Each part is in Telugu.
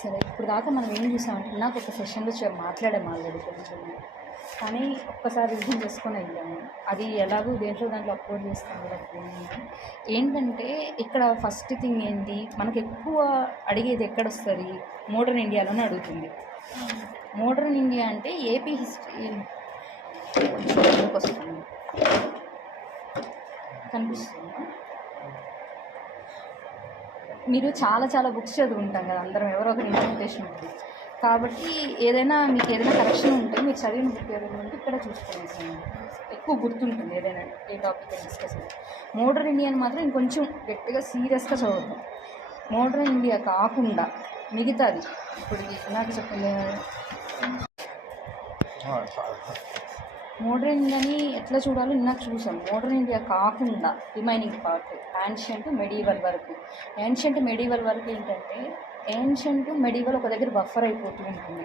సరే ఇప్పుడు దాకా మనం ఏం చూసామంటే నాకు ఒక సెషన్లో మాట్లాడాము ఆల్రెడీ కొంచెం, కానీ ఒక్కసారి రివిజన్ చేసుకొని వెళ్ళాము. అది ఎలాగో దాంట్లో అప్లోడ్ చేస్తాను కూడా ఏంటంటే ఇక్కడ ఫస్ట్ థింగ్ ఏంటి, మనకు ఎక్కువ అడిగేది ఎక్కడొస్తుంది, మోడర్న్ ఇండియాలోనే అడుగుతుంది. మోడర్న్ ఇండియా అంటే ఏపీ హిస్టరీ వస్తుంది, కనిపిస్తుందా? మీరు చాలా చాలా బుక్స్ చదువుకుంటాం కదా అందరం, ఎవరో ఒక ఇంటర్ప్రిటేషన్ ఉంటుంది కాబట్టి ఏదైనా మీకు ఏదైనా కరెక్షన్ ఉంటే మీరు చదివిన బుక్ ఏదైనా ఉంటే ఇక్కడ చూసుకోవాలి, ఎక్కువ గుర్తుంటుంది ఏదైనా ఏ టాపిక్ డిస్కస్. మోడర్న్ ఇండియాని మాత్రం ఇంకొంచెం గట్టిగా సీరియస్గా చదువుతాం. మోడర్న్ ఇండియా కాకుండా మిగతాది ఇప్పుడు నాకు చెప్పింది, మోడర్న్ ఇండియాని ఎట్లా చూడాలో ఇందాక చూసాం. మోడర్న్ ఇండియా కాకుండా రిమైనింగ్ పార్ట్ యాన్షియంట్ మెడివల్ వరకు. యాన్షియంట్ మెడివల్ వరకు ఏంటంటే ఏన్షియంట్ మెడివల్ ఒక దగ్గర బఫర్ అయిపోతూ ఉంటుంది.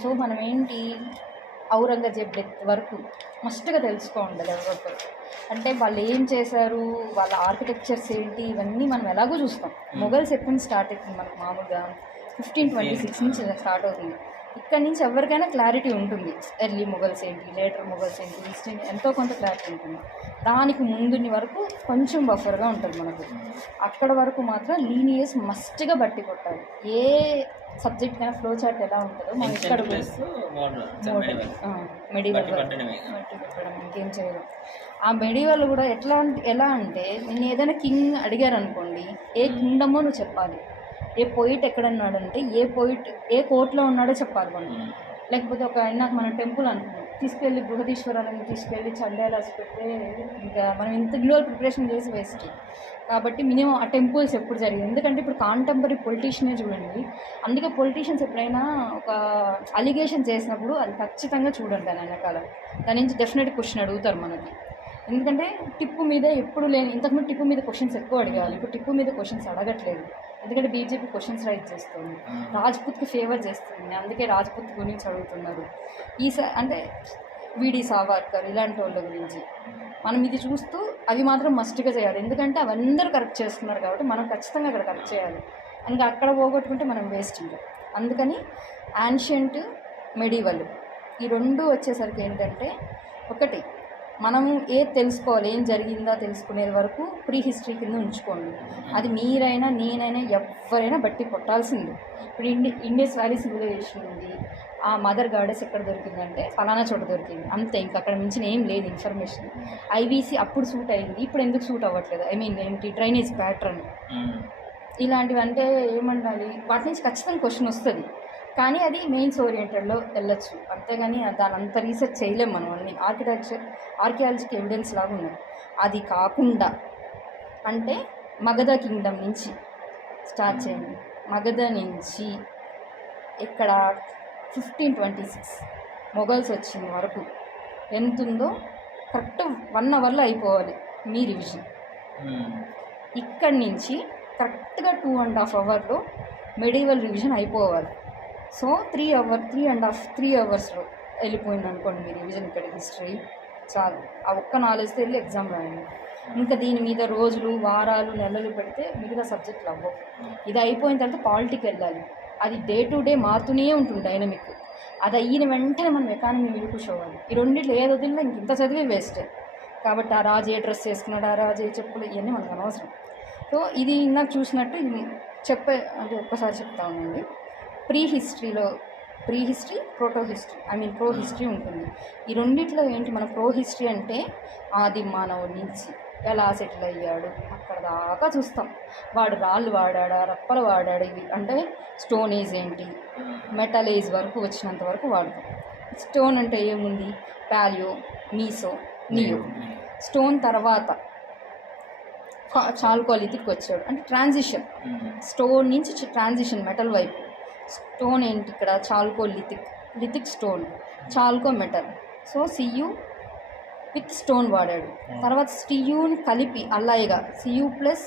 సో మనం ఏంటి ఔరంగజేబ్ డెత్ వరకు మస్ట్గా తెలుసుకోండి ఎవరొకరు, అంటే వాళ్ళు ఏం చేశారు, వాళ్ళ ఆర్కిటెక్చర్స్ ఏంటి, ఇవన్నీ మనం ఎలాగో చూస్తాం. మొఘల్స్ ఎప్పుడు స్టార్ట్ అవుతుంది మనకు మామూలుగా 1526 నుంచి స్టార్ట్ అవుతుంది. ఇక్కడ నుంచి ఎవరికైనా క్లారిటీ ఉంటుంది, ఎర్లీ మొఘల్స్ ఏంటి, లేటర్ మొఘల్స్ ఏంటి, హిస్టరీ ఎంతో కొంత క్లారిటీ ఉంటుంది. దానికి ముందుని వరకు కొంచెం బఫర్గా ఉంటుంది మనకు. అక్కడ వరకు మాత్రం లీనియర్స్ మస్ట్గా బట్టి కొట్టాలి. ఏ సబ్జెక్ట్ కైనా ఫ్లో చార్ట్ ఎలా ఉంటుందో మనం ఇక్కడ మెడివల్ బట్టి పెట్టడం ఇంకేం చేయడం. ఆ మెడివల్ కూడా ఎలా అంటే నేను ఏదైనా కింగ్ అడిగారు అనుకోండి, ఏ కింగ్డమో నువ్వు చెప్పాలి, ఏ పోయిట్ ఎక్కడున్నాడంటే ఏ కోర్టులో ఉన్నాడో చెప్పాలి మనం. లేకపోతే ఒక నాకు మన టెంపుల్ అనుకున్నాం, తీసుకెళ్ళి బృహదీశ్వరాలను తీసుకెళ్ళి చండాలాసి పెడితే ఇంకా మనం ఇంత గ్లోబల్ ప్రిపరేషన్ చేసి వేస్ట్. కాబట్టి మినిమం ఆ టెంపుల్స్ ఎప్పుడు జరిగింది, ఎందుకంటే ఇప్పుడు కాంటెంపరీ పొలిటీషియనే చూడండి. అందుకే పొలిటీషియన్స్ ఎప్పుడైనా ఒక అలిగేషన్ చేసినప్పుడు అది ఖచ్చితంగా చూడండి దాని వెనకాల, దాని నుంచి డెఫినెట్ క్వశ్చన్ అడుగుతారు మనకి. ఎందుకంటే టిప్పు మీద ఎప్పుడు లేని, ఇంతకుముందు టిప్పు మీద క్వశ్చన్స్ ఎక్కువ అడిగాలి, ఇప్పుడు టిప్పు మీద క్వశ్చన్స్ అడగట్లేదు. ఎందుకంటే బీజేపీ క్వశ్చన్స్ రైజ్ చేస్తుంది, రాజ్పుత్కి ఫేవర్ చేస్తుంది, అందుకే రాజ్పుత్ గురించి అడుగుతున్నారు. అంటే వీడి సావర్కర్ ఇలాంటి వాళ్ళ గురించి మనం ఇది చూస్తూ అవి మాత్రం మస్ట్గా చేయాలి. ఎందుకంటే అవందరూ కరెక్ట్ చేస్తున్నారు కాబట్టి మనం ఖచ్చితంగా అక్కడ కరెక్ట్ చేయాలి. ఇంకా అక్కడ పోగొట్టుకుంటే మనం వేస్ట్ ఉంటాం. అందుకని యాన్షియంట్ మెడివల్ ఈ రెండు వచ్చేసరికి ఏంటంటే, ఒకటి మనము ఏది తెలుసుకోవాలి, ఏం జరిగిందా తెలుసుకునే వరకు ప్రీ హిస్టరీ కింద ఉంచుకోండి. అది మీరైనా నేనైనా ఎవరైనా బట్టి కొట్టాల్సింది. ఇప్పుడు ఇండస్ వ్యాలీ సివిలైజేషన్ ఉంది, ఆ మదర్ గాడెస్ ఎక్కడ దొరికిందంటే ఫలానా చోట దొరికింది, అంతే. ఇంకా అక్కడ మించిన ఏం లేదు ఇన్ఫర్మేషన్. ఐవీసీ అప్పుడు సూట్ అయింది, ఇప్పుడు ఎందుకు సూట్ అవ్వట్లేదు, ఏంటి డ్రైనేజ్ ప్యాటర్న్ ఇలాంటివి అంటే ఏమండాలి, వాటి నుంచి ఖచ్చితంగా క్వశ్చన్ వస్తుంది. కానీ అది మెయిన్స్ ఓరియంటెడ్లో వెళ్ళొచ్చు, అంతేగాని దాని అంత రీసెర్చ్ చేయలేము మనం. అన్ని ఆర్కియాలజిక్ ఎవిడెన్స్ లాగా ఉన్నాయి. అది కాకుండా అంటే మగధ కింగ్డమ్ నుంచి స్టార్ట్ చేయండి. మగధ నుంచి ఇక్కడ 1526 మొఘల్స్ వచ్చిన వరకు ఎంత ఉందో కరెక్ట్ 1 అవర్లో అయిపోవాలి మీ రివిజన్. ఇక్కడి నుంచి కరెక్ట్గా 2.5 అవర్లో మెడివల్ రివిజన్ అయిపోవాలి. సో 3 అవర్స్లో వెళ్ళిపోయింది అనుకోండి మీ రివిజన్. ఇక్కడ హిస్టరీ చాలు, ఆ ఒక్క నాలెడ్జ్తో వెళ్ళి ఎగ్జామ్ రాయండి. ఇంకా దీని మీద రోజులు, వారాలు, నెలలు పెడితే మిగతా సబ్జెక్టులు అవ్వవు. ఇది అయిపోయిన తర్వాత పాలిటిక్ వెళ్ళాలి. అది డే టు డే మారుతూనే ఉంటుంది డైనమిక్. అది అయిన వెంటనే మనం ఎకానమీ మీద కూర్చోవాలి. ఈ రెండింటిలో ఏది వదిలినా ఇంత చదివే వేస్టే. కాబట్టి ఆ రాజు ఏ డ్రెస్ వేసుకున్నాడు, ఆ రాజు ఏ చెప్పులు, ఇవన్నీ మనకు అనవసరం. సో ఇది నాకు చూసినట్టు ఇది అంటే ఒక్కసారి చెప్తా ఉండండి. Pre history, proto history, pro history ఉంటుంది. ఈ రెండిట్లో ఏంటి, మన ప్రో హిస్టరీ అంటే ఆది మానవుడి నుంచి ఎలా సెటిల్ అయ్యాడు అక్కడ దాకా చూస్తాం. వాడు రాళ్ళు వాడాడా, రప్పలు వాడాడు, ఇవి అంటే స్టోన్ ఏజ్ ఏంటి, మెటల్ ఏజ్ వరకు వచ్చినంత వరకు వాడతాం. స్టోన్ అంటే ఏముంది, పాలియో, మీసో, నియో. స్టోన్ తర్వాత చాల్కోలిథిక్ వచ్చాడు, అంటే ట్రాన్సిషన్. స్టోన్ నుంచి ట్రాన్సిషన్ మెటల్ వైపు. స్టోన్ ఏంటి ఇక్కడ, lithic stone, chalco metal. So C U with stone వాడాడు. తర్వాత స్టియూని కలిపి అల్లాయిగా సియు ప్లస్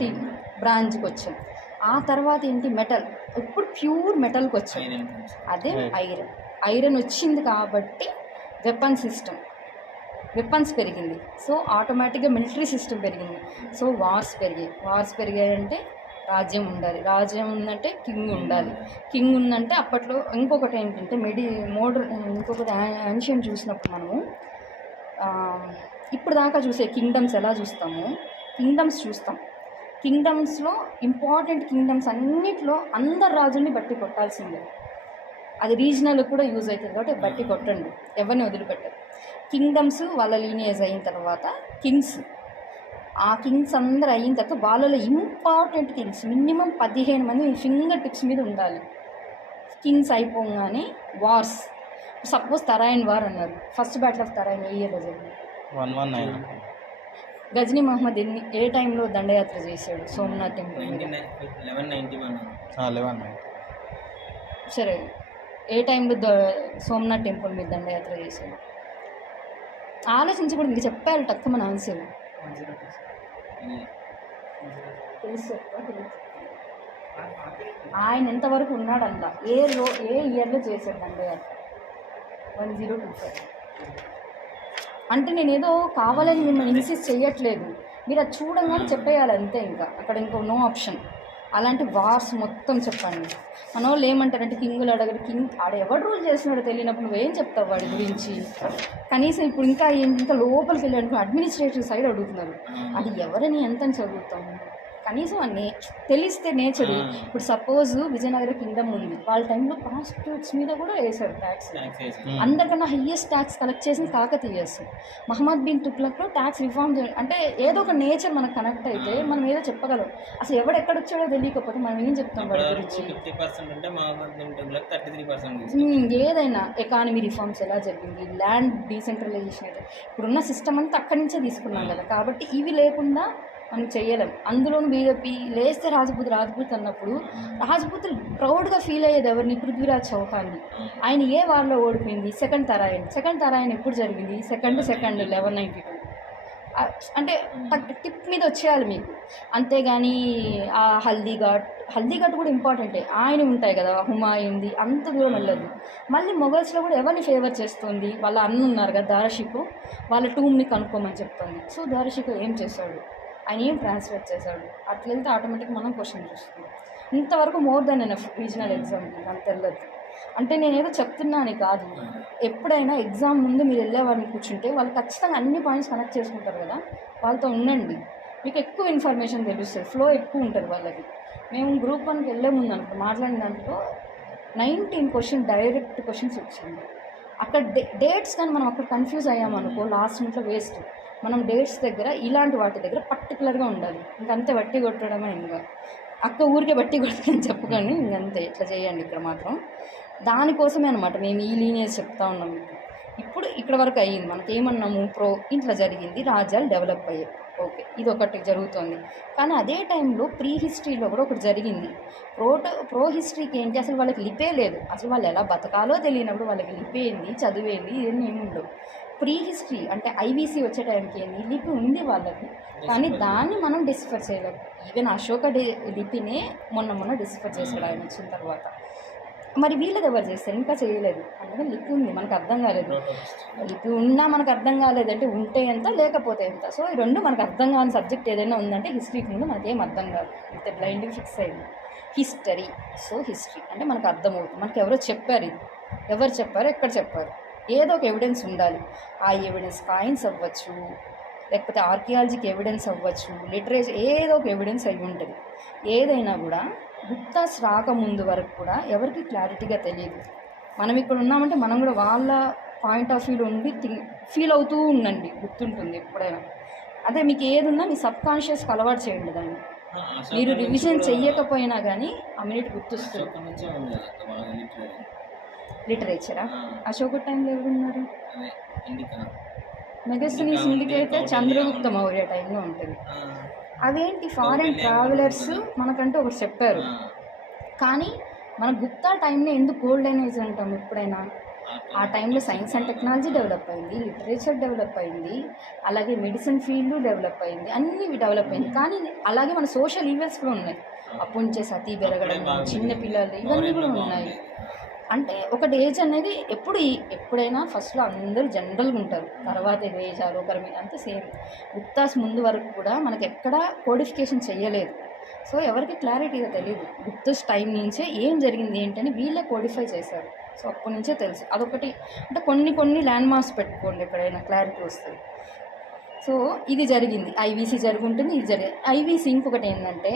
టిన్ బ్రాంచ్కి వచ్చాం. ఆ తర్వాత ఏంటి, మెటల్. ఇప్పుడు ప్యూర్ మెటల్కి వచ్చాం, అదే ఐరన్ వచ్చింది కాబట్టి వెపన్స్ పెరిగింది. సో ఆటోమేటిక్గా మిలిటరీ సిస్టమ్ పెరిగింది. సో వార్స్ పెరిగాయంటే రాజ్యం ఉండాలి. రాజ్యం ఉందంటే కింగ్ ఉండాలి. కింగ్ ఉందంటే అప్పట్లో ఇంకొకటి ఏంటంటే ఇంకొకటి యాన్షియంట్ చూసినప్పుడు మనము ఇప్పుడు దాకా చూసే కింగ్డమ్స్ ఎలా చూస్తామో కింగ్డమ్స్ చూస్తాం. కింగ్డమ్స్లో ఇంపార్టెంట్ కింగ్డమ్స్ అన్నిట్లో అందరు రాజుల్ని బట్టి కొట్టాల్సిందే. అది రీజనల్ కూడా యూజ్ అవుతుంది కాబట్టి బట్టి కొట్టండి, ఎవరిని వదిలిపెట్టరు. కింగ్డమ్స్ వాళ్ళ లీనియేజ్ అయిన తర్వాత ఆ కింగ్స్ అందరు అయిన తర్వాత వాళ్ళలో ఇంపార్టెంట్ కింగ్స్ మినిమం 15 మంది మీ ఫింగర్ టిప్స్ మీద ఉండాలి. కింగ్స్ అయిపోగానే వార్స్, సపోజ్ తరాయిన్ వార్ అన్నారు. ఫస్ట్ బ్యాటిల్ ఆఫ్ తరాయిన్ ఏ ఇయర్లో జరిగింది? 119. గజనీ మహమ్మద్ ఏ టైంలో దండయాత్ర చేశాడు సోమనాథ్ టెంపుల్ మీద? 1190. సరే, ఏ టైంలో సోమనాథ్ టెంపుల్ మీద దండయాత్ర చేశాడు? ఆలోచించి కూడా మీకు చెప్పారు తక్కువ మన ఆన్సర్ తెలుసు. ఆయన ఎంతవరకు ఉన్నాడంట, ఏ ఇయర్లో చేశాడు దండయాత్ర? 1025. అంటే నేనేదో కావాలని మిమ్మల్ని ఇన్సిస్ట్ చేయట్లేదు, మీరు అది చూడంగానే చెప్పేయాలి అంతే. ఇంకా అక్కడ ఇంకో నో ఆప్షన్. అలాంటి వార్స్ మొత్తం చెప్పండి. మన వాళ్ళు ఏమంటారంటే కింగులు అడగరు, కింగ్ ఆడ ఎవడు రూల్ చేస్తున్నాడో తెలియనప్పుడు నువ్వేం చెప్తావు వాడి గురించి? కనీసం ఇప్పుడు ఇంకా లోపలికి వెళ్ళాడు అడ్మినిస్ట్రేటివ్ సైడ్ అడుగుతున్నారు. అది ఎవరిని ఎంతని చదువుతాము? కనీసం అన్నీ తెలిస్తే నేచరు. ఇప్పుడు సపోజ్ విజయనగర కింగ్డమ్ ఉంది, వాళ్ళ టైంలో ప్రాస్టిట్యూట్స్ మీద కూడా వేశారు ట్యాక్స్. అందరికన్నా హయ్యెస్ట్ ట్యాక్స్ కలెక్ట్ చేసింది కాకతీయస్. మహమ్మద్ బిన్ తుగ్లక్లో ట్యాక్స్ రిఫార్మ్ అంటే ఏదో ఒక నేచర్ మనకు కనెక్ట్ అయితే మనం ఏదో చెప్పగలం. అసలు ఎక్కడొచ్చాడో తెలియకపోతే మనం ఏం చెప్తాం వాడి గురించి? ఏదైనా ఎకానమీ రిఫార్మ్స్ ఎలా జరిగింది, ల్యాండ్ డీసెంట్రలైజేషన్ అయితే ఇప్పుడున్న సిస్టమ్ అంతా అక్కడి నుంచే తీసుకున్నాం కదా. కాబట్టి ఇవి లేకుండా మనం చేయలేం. అందులోనూ బీజేపీ లేస్తే రాజపూత్ అన్నప్పుడు రాజపూతులు ప్రౌడ్గా ఫీల్ అయ్యేది ఎవరిని? పృథ్వీరాజ్ చౌహాన్ని. ఆయన ఏ వార్లో ఓడిపోయింది? సెకండ్ తరాయన్ ఎప్పుడు జరిగింది? సెకండ్ 1192. అంటే టిప్ మీద వచ్చేయాలి మీకు, అంతేగాని ఆ హల్దీఘాట్ కూడా ఇంపార్టెంటే. ఆయన ఉంటాయి కదా, హుమాయూన్ది, అంత దూరం వెళ్ళదు. మళ్ళీ మొఘల్స్లో కూడా ఎవరిని ఫేవర్ చేస్తుంది? వాళ్ళ అన్న ఉన్నారు కదా దారాషికో, వాళ్ళ టూమ్ని కనుక్కోమని చెప్తుంది. సో దారాషికో ఏం చేశాడు? ఆయన ఏం ట్రాన్స్లేట్ చేశాడు? అట్లా వెళ్తే ఆటోమేటిక్గా మనం క్వశ్చన్ చూస్తాం. ఇంతవరకు మోర్ దెన్ ఎనఫ్ రీజనల్ ఎగ్జామ్కి అంత వెళ్ళదు. అంటే నేనేదో చెప్తున్నాను కాదు, ఎప్పుడైనా ఎగ్జామ్ ముందు మీరు వెళ్ళేవారిని కూర్చుంటే వాళ్ళు ఖచ్చితంగా అన్ని పాయింట్స్ కనెక్ట్ చేసుకుంటారు కదా, వాళ్ళతో ఉండండి. మీకు ఎక్కువ ఇన్ఫర్మేషన్ తెలుస్తుంది, ఫ్లో ఎక్కువ ఉంటుంది వాళ్ళకి. మేము గ్రూప్ 1కి వెళ్ళే ముందు అనుకో మాట్లాడిన దాంట్లో 19 క్వశ్చన్ డైరెక్ట్ క్వశ్చన్స్ వచ్చింది. అక్కడ డేట్స్ కానీ మనం అక్కడ కన్ఫ్యూజ్ అయ్యామనుకో లాస్ట్ మినిట్లో వేస్ట్. మనం డేట్స్ దగ్గర ఇలాంటి వాటి దగ్గర పర్టికులర్గా ఉండాలి. ఇంకంతే బట్టి కొట్టడమే. ఇంకా ఊరికే బట్టి కొట్టని చెప్పుకొని ఇంకంతే ఇట్లా చేయండి. ఇక్కడ మాత్రం దానికోసమే అనమాట మేము ఈ లీనియర్స్ చెప్తా ఉన్నాం. ఇప్పుడు ఇక్కడ వరకు అయ్యింది. మనకి ఏమన్నాము? ఇట్లా జరిగింది, రాజ్యాలు డెవలప్ అయ్యాయి, ఓకే, ఇది ఒకటి జరుగుతుంది. కానీ అదే టైంలో ప్రీ హిస్టరీలో కూడా ఒకటి జరిగింది. ప్రో హిస్టరీకి ఏంటి? అసలు వాళ్ళకి లిపే లేదు. అసలు వాళ్ళు ఎలా బతకాలో తెలియనప్పుడు వాళ్ళకి లిపేంది, చదివేంది, ఇవన్నీ ఏమి ఉండవు. ప్రీ హిస్టరీ అంటే ఐవీసీ వచ్చే టైంకి ఏంది? లిపి ఉంది వాళ్ళకి, కానీ దాన్ని మనం డిస్కవర్ చేయలేము. ఈవెన్ అశోక లిపినే మొన్న డిస్కవర్ చేశాడు ఆయన వచ్చిన తర్వాత. మరి వీళ్ళది ఎవరు చేస్తారు? ఇంకా చేయలేదు. అందుకని లిపి ఉంది, మనకు అర్థం కాలేదు. లిపి ఉన్నా మనకు అర్థం కాలేదంటే ఉంటే ఎంత, లేకపోతే ఎంత. సో ఈ రెండు మనకు అర్థం కాని సబ్జెక్ట్ ఏదైనా ఉందంటే హిస్టరీకి ముందు మనకేం అర్థం కాదు, ఇంత బ్లైండ్గా ఫిక్స్ అయింది హిస్టరీ. సో హిస్టరీ అంటే మనకు అర్థమవుతుంది. మనకు ఎవరో చెప్పారు, ఇది ఎవరు చెప్పారు, ఎక్కడ చెప్పారు, ఏదో ఒక ఎవిడెన్స్ ఉండాలి. ఆ ఎవిడెన్స్ కాయిన్స్ అవ్వచ్చు, లేకపోతే ఆర్కియాలజీకి ఎవిడెన్స్ అవ్వచ్చు, లిటరేచర్ ఏదో ఒక ఎవిడెన్స్ అయి ఉంటుంది. ఏదైనా కూడా గుప్తాస్ రాకముందు వరకు కూడా ఎవరికి క్లారిటీగా తెలియదు. మనం ఇక్కడ ఉన్నామంటే మనం కూడా వాళ్ళ పాయింట్ ఆఫ్ వ్యూలో ఉండి ఫీల్ అవుతూ ఉండండి, గుర్తుంటుంది ఎప్పుడైనా. అదే మీకు ఏది ఉన్నా మీ సబ్ కాన్షియస్కి అలవాటు చేయండి దాన్ని. మీరు రివిజన్ చెయ్యకపోయినా కానీ ఆ మినిట్ గుర్తొస్తుంది. లిటరేచరా? అశోక టైంలో ఎవరున్నారు? మెగస్తనీస్ ఇండికైతే చంద్రగుప్త మౌర్య టైంలో ఉంటుంది. అదేంటి ఫారెన్ ట్రావెలర్స్ మనకంటే ఒకటి చెప్పారు. కానీ మన గుప్తా టైంలో ఎందుకు గోల్డెన్ ఏజ్ అంటాం ఎప్పుడైనా? ఆ టైంలో సైన్స్ అండ్ టెక్నాలజీ డెవలప్ అయింది, లిటరేచర్ డెవలప్ అయింది, అలాగే మెడిసిన్ ఫీల్డ్ డెవలప్ అయింది, అన్నీ డెవలప్ అయింది. కానీ అలాగే మన సోషల్ ఈవెంట్స్ కూడా ఉన్నాయి. అప్పటి నుంచే సతీ పెరగడం, చిన్నపిల్లలు, ఇవన్నీ కూడా ఉన్నాయి. అంటే ఒకటి ఏజ్ అనేది ఎప్పుడైనా ఫస్ట్లో అందరూ జనరల్గా ఉంటారు, తర్వాత ఏజాలు ఒకరి మీద అంతే సేమ్. గుప్తాస్ ముందు వరకు కూడా మనకి ఎక్కడా కోడిఫికేషన్ చేయలేదు. సో ఎవరికి క్లారిటీగా తెలియదు. గుప్తస్ టైం నుంచే ఏం జరిగింది ఏంటని వీళ్ళే కోడిఫై చేశారు. సో అప్పటి నుంచే తెలుసు. అదొకటి అంటే కొన్ని ల్యాండ్ మార్క్స్ పెట్టుకోండి, ఎక్కడైనా క్లారిటీ వస్తుంది. సో ఇది జరిగింది, ఐవీసీ జరుగుంటుంది, ఇది జరిగింది. ఐవీసీ ఇంకొకటి ఏంటంటే,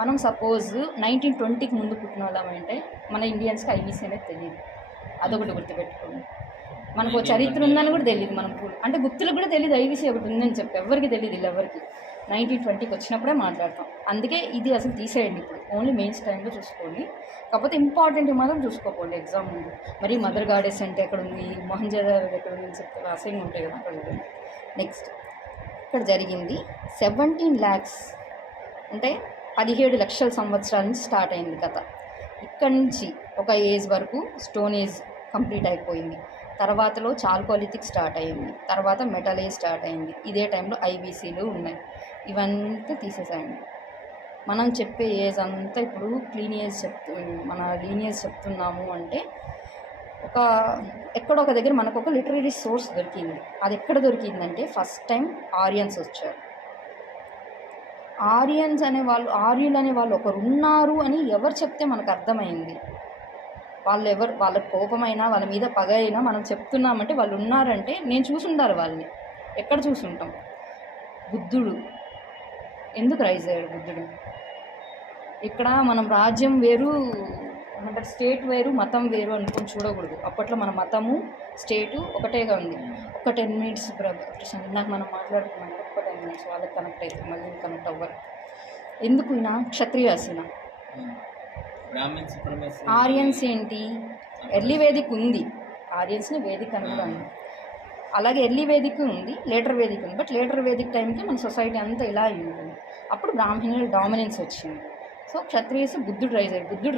మనం సపోజ్ 1920కి ముందు పుట్టిన వాళ్ళమంటే మన ఇండియన్స్కి ఐవీసీ అనేది తెలియదు. అదొకటి గుర్తుపెట్టుకోండి. మనకు చరిత్ర ఉందని కూడా తెలియదు. మనం అంటే గుర్తులకు కూడా తెలియదు ఐవీసీ ఒకటి ఉందని చెప్పి, ఎవరికి తెలియదు. వీళ్ళు ఎవరికి 1920కి వచ్చినప్పుడే మాట్లాడతాం. అందుకే ఇది అసలు తీసేయండి. ఇప్పుడు ఓన్లీ మెయిన్స్ టైంలో చూసుకోండి. కాకపోతే ఇంపార్టెంట్ మాత్రం చూసుకోకండి ఎగ్జామ్ ముందు. మరి మదర్ గాడెస్ అంటే ఎక్కడ ఉంది, మొహంజదారో ఎక్కడ ఉంది అని చెప్తే అసహ్యంగా ఉంటాయి కదా అక్కడ చూడండి. నెక్స్ట్ ఇక్కడ జరిగింది 17 lakhs అంటే 17 లక్షల సంవత్సరాల నుంచి స్టార్ట్ అయింది కథ. ఇక్కడ నుంచి ఒక ఏజ్ వరకు స్టోన్ ఏజ్ కంప్లీట్ అయిపోయింది. తర్వాతలో చాల్కోలిథిక్ స్టార్ట్ అయింది. తర్వాత మెటల్ ఏజ్ స్టార్ట్ అయింది. ఇదే టైంలో ఐబీసీలు ఉన్నాయి. ఇవంతా తీసేసాయండి. మనం చెప్పే ఏజ్ అంతా ఇప్పుడు మన లీనియర్స్ చెప్తున్నాము అంటే ఎక్కడో ఒక దగ్గర మనకు ఒక లిటరరీ సోర్స్ దొరికింది. అది ఎక్కడ దొరికిందంటే ఫస్ట్ టైం ఆరియన్స్ వచ్చారు. ఆర్యులు అనే వాళ్ళు ఒకరు ఉన్నారు అని ఎవరు చెప్తే మనకు అర్థమైంది. వాళ్ళ కోపమైనా వాళ్ళ మీద పగ అయినా మనం చెప్తున్నామంటే వాళ్ళు ఉన్నారంటే నేను చూసుండాలి వాళ్ళని. ఎక్కడ చూసుంటాం? బుద్ధుడు ఎందుకు రైజ్ అయ్యాడు? బుద్ధుడు ఇక్కడ మనం రాజ్యం వేరు ఏమంటారు, స్టేట్ వేరు, మతం వేరు అనుకొని చూడకూడదు. అప్పట్లో మన మతము స్టేటు ఒకటేగా ఉంది. ఒక 10 minutes ప్రశాంత్, నాకు మనం మాట్లాడుకున్నాం ఒక 10 minutes, వాళ్ళకి కనెక్ట్ అవుతుంది, మళ్ళీ కనెక్ట్ అవ్వరు. ఎందుకు ఈయన క్షత్రియాసిన? ఆరియన్స్ ఏంటి, ఎర్లీ వేదిక్ ఉంది, ఆరియన్స్ని వేదిక్ అని కూడా ఉంది. అలాగే ఎర్లీ వేదిక్ ఉంది, లేటర్ వేదిక్ ఉంది. బట్ లేటర్ వేదిక్ టైంకి మన సొసైటీ అంతా ఇలా ఉంటుంది. అప్పుడు బ్రాహ్మణుల డామినెన్స్ వచ్చింది. సో క్షత్రియస్ బుద్ధుడు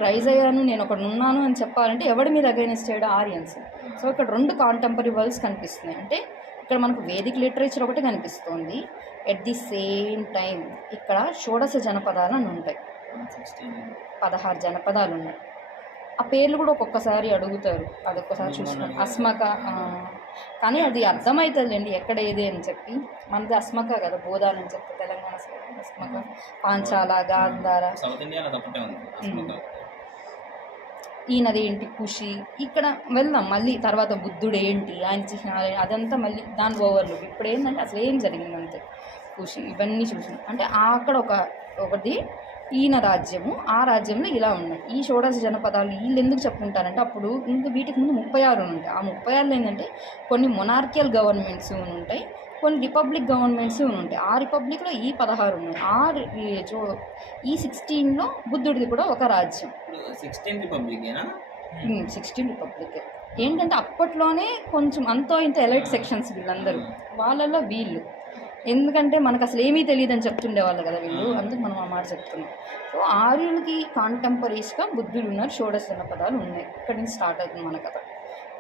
రైజ్ అయ్యాను, నేను ఒకడు ఉన్నాను అని చెప్పాలంటే ఎవడి మీద అగైనెస్ట్ చేయడం? ఆరియన్స్. సో ఇక్కడ 2 కాంటెంపరీ వరల్డ్స్ కనిపిస్తున్నాయి. అంటే ఇక్కడ మనకు వేదిక్ లిటరేచర్ ఒకటి కనిపిస్తుంది. ఎట్ ది సేమ్ టైం ఇక్కడ షోడశ జనపదాలు అని ఉంటాయి. 16 జనపదాలు ఉన్నాయి. ఆ పేర్లు కూడా ఒక్కొక్కసారి అడుగుతారు, అది ఒక్కసారి చూసుకుని. అస్మక, కానీ అది అర్థమవుతుందండి ఎక్కడ ఏది అని చెప్పి. మనది అస్మక కదా, బోధాలు అని చెప్పి తెలంగాణ సైడ్ అస్మక, పాంచాల, గాంధార. ఈయనది ఏంటి, కుషి. ఇక్కడ వెళ్దాం మళ్ళీ తర్వాత. బుద్ధుడు ఏంటి, ఆయన చిహ్నాలు, అదంతా మళ్ళీ దాని ఓవర్లు. ఇప్పుడు ఏంటంటే అసలు ఏం జరిగిందంతే, కుషి ఇవన్నీ చూసాం. అంటే అక్కడ ఒకటి ఈయన రాజ్యము, ఆ రాజ్యంలో ఇలా ఉన్నాయి. ఈ షోడశ జనపదాలు వీళ్ళు ఎందుకు చెప్పుకుంటారంటే, అప్పుడు ఇంకా వీటికి ముందు 36 ఉంటాయి. ఆ 36లో ఏంటంటే కొన్ని మొనార్కియల్ గవర్నమెంట్స్ ఉంటాయి, కొన్ని రిపబ్లిక్ గవర్నమెంట్స్ ఉంటాయి. ఆ రిపబ్లిక్లో ఈ 16 ఉన్నాయి. ఈ 16లో బుద్ధుడిది కూడా ఒక రాజ్యం. 16 రిపబ్లిక్ ఏంటంటే అప్పట్లోనే కొంచెం అంతో ఇంత ఎలైట్ సెక్షన్స్ వీళ్ళందరూ, వాళ్ళలో వీళ్ళు. ఎందుకంటే మనకు అసలు ఏమీ తెలియదని చెప్తుండేవాళ్ళు కదా వీళ్ళు, అందుకు మనం ఆ మాట చెప్తున్నాం. సో ఆర్యులకి కాంటెంపరీస్గా బుద్ధులు ఉన్నారు, షోడశ జనపదాలు ఉన్నాయి. ఇక్కడి నుంచి స్టార్ట్ అవుతుంది మన కథ.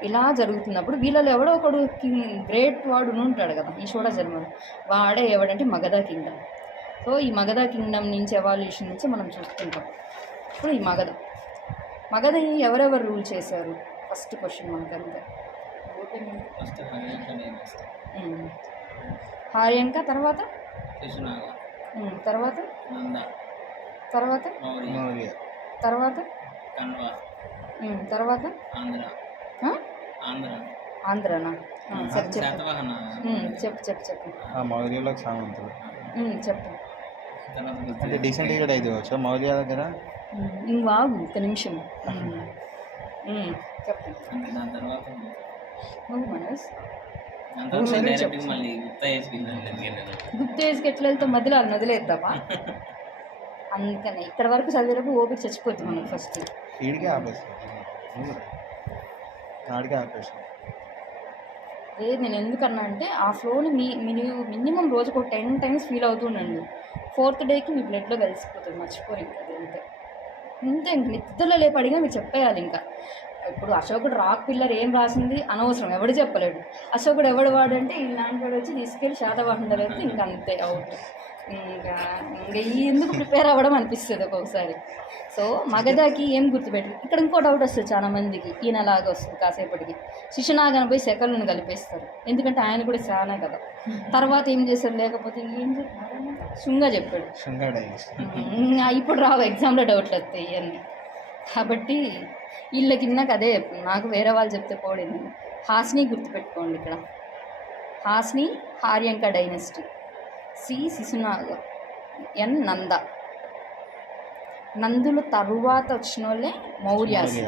ఇలా జరుగుతున్నప్పుడు వీళ్ళలో ఎవడో ఒకడు గ్రేట్ వాడు ఉంటాడు కదా ఈ షోడశ జన్మలు. వాడే ఎవడంటే మగధ కింగ్డమ్. సో ఈ మగధ కింగ్డమ్ నుంచి ఎవాల్యూషన్ నుంచి మనం చూస్తుంటాం. ఇప్పుడు ఈ మగధని ఎవరెవరు రూల్ చేశారు? First question మనకంతే. హార్యంక, తర్వాత తర్వాత తర్వాత తర్వాత తర్వాత ఆంధ్రనా? సరే చెప్పు చెప్పు చెప్పు చెప్పు. అంటే డీసెంట్ అయితే వచ్చా మౌర్య దగ్గర. నువ్వు ఆగు ఒక నిమిషం చెప్పు. నువ్వు మనస్ గుప్త ఏజ్కి ఎట్లా వెళ్తాం? మధ్యలో వాళ్ళు వదిలేద్దామా? అందుకనే ఇక్కడ వరకు చదివేటప్పుడు ఓపిక చచ్చిపోతుంది మనకు. ఫస్ట్ లేదు, నేను ఎందుకన్నా అంటే ఆ ఫ్లోని మినిమం రోజుకు 10 times ఫీల్ అవుతుండండి. 4th డేకి మీ బ్లడ్లో కలిసిపోతుంది, మర్చిపోయి ఇంకా అంతే. ఇంక నిద్రలో లేపు అడిగా మీరు చెప్పేయాలి. ఇంకా ఇప్పుడు అశోకుడు రాక్ పిల్లర్ ఏం రాసింది అనవసరం, ఎవడు చెప్పలేడు. అశోకుడు ఎవడు వాడంటే ఇలాంటి వాడు వచ్చి తీసుకెళ్ళి శాతవాహనుడు వెళ్తే ఇంక అంతే అవుట్. ఇంకా ఇంకా ఎందుకు ప్రిపేర్ అవ్వడం అనిపిస్తుంది ఒక్కొక్కసారి. సో మగధకి ఏం గుర్తుపెట్టు. ఇక్కడ ఇంకో డౌట్ వస్తుంది చాలా మందికి, ఈయనలాగా వస్తుంది కాసేపటికి. శిశునాగన పోయి శకలను కలిపేస్తారు, ఎందుకంటే ఆయన కూడా చాలా కదా. తర్వాత ఏం చేశారు, లేకపోతే ఏం చెప్పారు, శృంగ చెప్పాడు. ఇప్పుడు రావు ఎగ్జామ్లో డౌట్లు వస్తాయి ఇవన్నీ. కాబట్టి వీళ్ళకి నాకు అదే చెప్తుంది, నాకు వేరే వాళ్ళు చెప్తే పోడింది. హాస్ని గుర్తుపెట్టుకోండి. ఇక్కడ హాస్ని హార్యంక డైనెస్టీ, సి శిశునాగ, ఎన్ నంద. నందులు తరువాత వచ్చిన వాళ్ళే మౌర్యాస్.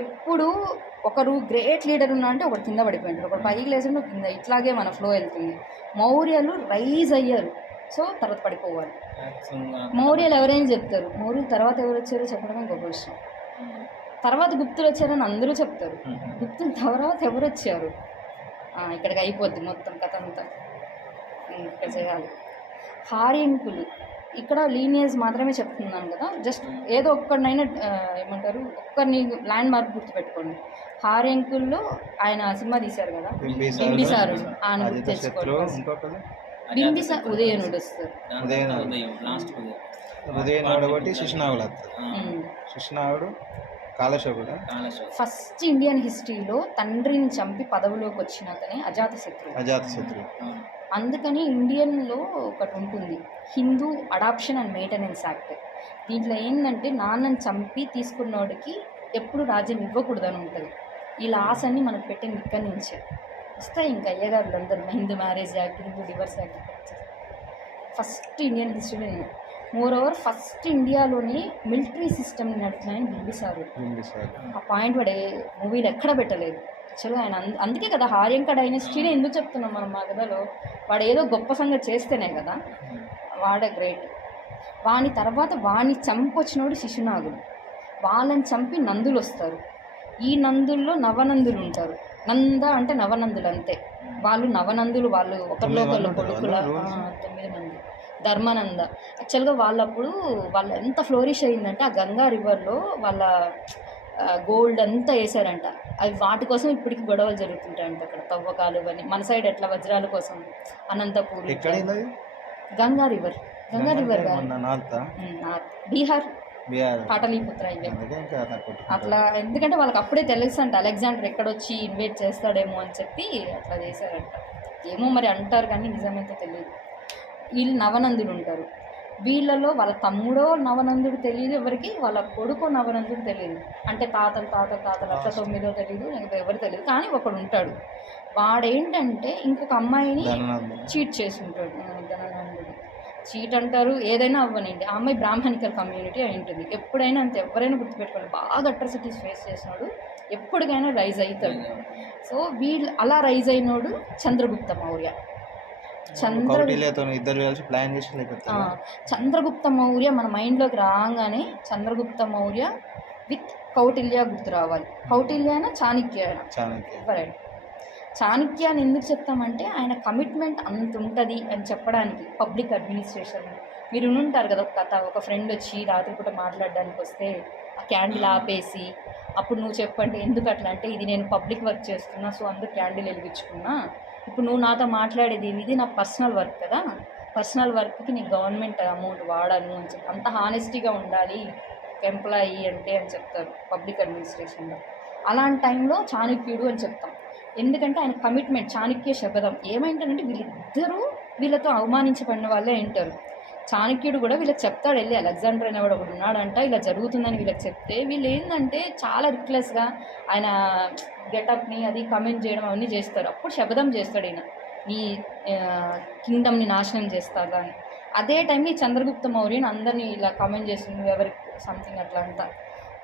ఎప్పుడు ఒకరు గ్రేట్ లీడర్ ఉన్నా అంటే ఒకటి కింద పడిపోయింటారు, ఒకటి పైకి లేకుండా కింద, ఇట్లాగే మన ఫ్లో వెళ్తుంది. మౌర్యాలు రైజ్ అయ్యారు, సో తర్వాత పడిపోవాలి. మౌర్యాలు ఎవరైనా చెప్తారు, మౌర్యులు తర్వాత ఎవరు వచ్చారో చెప్పడమే గొప్ప విషయం. తర్వాత గుప్తులు వచ్చారని అందరూ చెప్తారు, గుప్తులు తర్వాత ఎవరు వచ్చారు, ఇక్కడికి అయిపోద్ది మొత్తం కథ అంతా. ఇక్కడ చేయాలి. హార్యంకులు ఇక్కడ లీనియర్స్ మాత్రమే చెప్తున్నాను కదా, జస్ట్ ఏదో ఒక్కడినైనా ఏమంటారు, ఒక్కరిని ల్యాండ్ మార్క్ గుర్తుపెట్టుకోండి. హార్యంకుల్లో ఆయన సినిమా తీశారు కదా, బింబిసారుడు, ఆయన గుర్తు తెచ్చుకోండి. బింబిసార్ ఉదయనుడు వస్తారు, ఉదయనుడు శిశునాగుడు శిశునాగుడు కాలశోకుడు. ఫస్ట్ ఇండియన్ హిస్టరీలో తండ్రిని చంపి పదవిలోకి వచ్చిన అతనే అజాతశత్రువు. అందుకని ఇండియన్లో ఒకటి ఉంటుంది, Hindu adoption and maintenance act. దీంట్లో ఏంటంటే నాన్నని చంపి తీసుకున్నోడికి ఎప్పుడు రాజ్యం ఇవ్వకూడదని ఉంటుంది. ఈ లాస్ అన్ని మనకు పెట్టింది ఇక్కడి నుంచే వస్తాయి. ఇంకా అయ్యగారులు అందరూ Hindu marriage act, Hindu divorce act first Indian హిస్టరీలో. మోర్ ఓవర్ ఫస్ట్ ఇండియాలోని మిలిటరీ సిస్టమ్ని నడిపినాయని బింబిసారుడు. ఆ పాయింట్ వాడు మూవీలో ఎక్కడ పెట్టలేదు. యాక్చువల్గా ఆయన అందుకే కదా హార్యంక డైనెస్టీనే ఎందుకు చెప్తున్నాం మనం మా కథలో, వాడు ఏదో గొప్ప సంగతి చేస్తేనే కదా వాడే గ్రేట్. వాని తర్వాత వాడిని చంపొచ్చినోడు శిశునాగుడు. వాళ్ళని చంపి నందులు వస్తారు. ఈ నందుల్లో నవనందులు ఉంటారు. నంద అంటే నవనందులు అంతే, వాళ్ళు నవనందులు, వాళ్ళు ఒకరిలో ఒకళ్ళు కొడుకుల 9 మంది. ధర్మానంద యాక్చువల్గా వాళ్ళప్పుడు వాళ్ళు ఎంత ఫ్లోరిష్ అయ్యిందంటే ఆ గంగా రివర్లో వాళ్ళ గోల్డ్ అంతా వేసారంట. అవి వాటి కోసం ఇప్పటికి గొడవలు జరుగుతుంటాయంట అక్కడ, తవ్వకాలు అని. మన సైడ్ ఎట్లా వజ్రాల కోసం అనంతపూర్, గంగా రివర్ బీహార్ పాటలీపుత్ర ఇవే అట్లా. ఎందుకంటే వాళ్ళకి అప్పుడే తెలుసు అంట అలెగ్జాండర్ ఎక్కడొచ్చి ఇన్వైట్ చేస్తాడేమో అని చెప్పి అట్లా చేశారంట. ఏమో మరి అంటారు కానీ నిజమైతే తెలియదు. వీళ్ళు నవనందులు ఉంటారు. వీళ్ళలో వాళ్ళ తమ్ముడో నవనందుడు తెలియదు ఎవరికి, వాళ్ళ కొడుకో నవనందుడు తెలియదు. అంటే తాతలు అట్లా 9 తెలియదు, లేకపోతే ఎవరు తెలియదు, కానీ ఒకడు ఉంటాడు. వాడేంటంటే ఇంకొక అమ్మాయిని చీట్ చేసి ఉంటాడు. ధననందుడు చీట్ అంటారు, ఏదైనా అవ్వనండి. ఆ అమ్మాయి బ్రాహ్మణికల్ కమ్యూనిటీ అయి ఉంటుంది. ఎప్పుడైనా అంతే, ఎవరైనా గుర్తుపెట్టుకోవాలి, బాగా అట్రాసిటీస్ ఫేస్ చేసినాడు, ఎప్పటికైనా రైజ్ అవుతాడు. సో వీళ్ళు అలా రైజ్ అయినోడు చంద్రగుప్త మౌర్య. చంద్రగుప్త మౌర్య మన మైండ్లోకి రాగానే చంద్రగుప్త మౌర్య విత్ కౌటిల్య గుర్తు రావాలి. కౌటిల్యనా చాణక్య ఎవరైనా. చాణక్యాన్ని ఎందుకు చెప్తామంటే ఆయన కమిట్మెంట్ అంత ఉంటుంది అని చెప్పడానికి. పబ్లిక్ అడ్మినిస్ట్రేషన్ మీరు ఉంటారు కదా, ఒక కథ, ఒక ఫ్రెండ్ వచ్చి రాత్రిపూట మాట్లాడడానికి వస్తే ఆ క్యాండిల్ ఆపేసి, అప్పుడు నువ్వు చెప్పంటే ఎందుకు అట్లా అంటే, ఇది నేను పబ్లిక్ వర్క్ చేస్తున్నా సో అందరూ క్యాండిల్ వెలిగించుకున్నా, ఇప్పుడు నువ్వు నాతో మాట్లాడేది ఇది నా పర్సనల్ వర్క్ కదా, పర్సనల్ వర్క్కి నీకు గవర్నమెంట్ అమౌంట్ వాడను అని చెప్పి అంత హానెస్టీగా ఉండాలి ఎంప్లాయీ అంటే అని చెప్తారు పబ్లిక్ అడ్మినిస్ట్రేషన్లో. అలాంటి టైంలో చాణక్యుడు అని చెప్తాం, ఎందుకంటే ఆయన కమిట్మెంట్. చాణక్య శబదం ఏమైంటారంటే వీళ్ళిద్దరూ వీళ్ళతో అవమానించబడిన వాళ్ళే ఉంటారు. చాణక్యుడు కూడా వీళ్ళకి చెప్తాడు, వెళ్ళి అలెగ్జాండర్ అనేవాడు ఒకడు ఉన్నాడంట, ఇలా జరుగుతుందని వీళ్ళకి చెప్తే వీళ్ళు ఏంటంటే చాలా రిక్లెస్గా ఆయన గెటప్ని అది కమెంట్ చేయడం అవన్నీ చేస్తారు. అప్పుడు శబదం చేస్తాడు ఈయన, ఈ కింగ్డమ్ని నాశనం చేస్తారా అని. అదే టైంలో ఈ చంద్రగుప్త మౌర్యని అందరినీ ఇలా కమెంట్ చేస్తుంది, ఎవరికి సంథింగ్ అట్లా అంతా.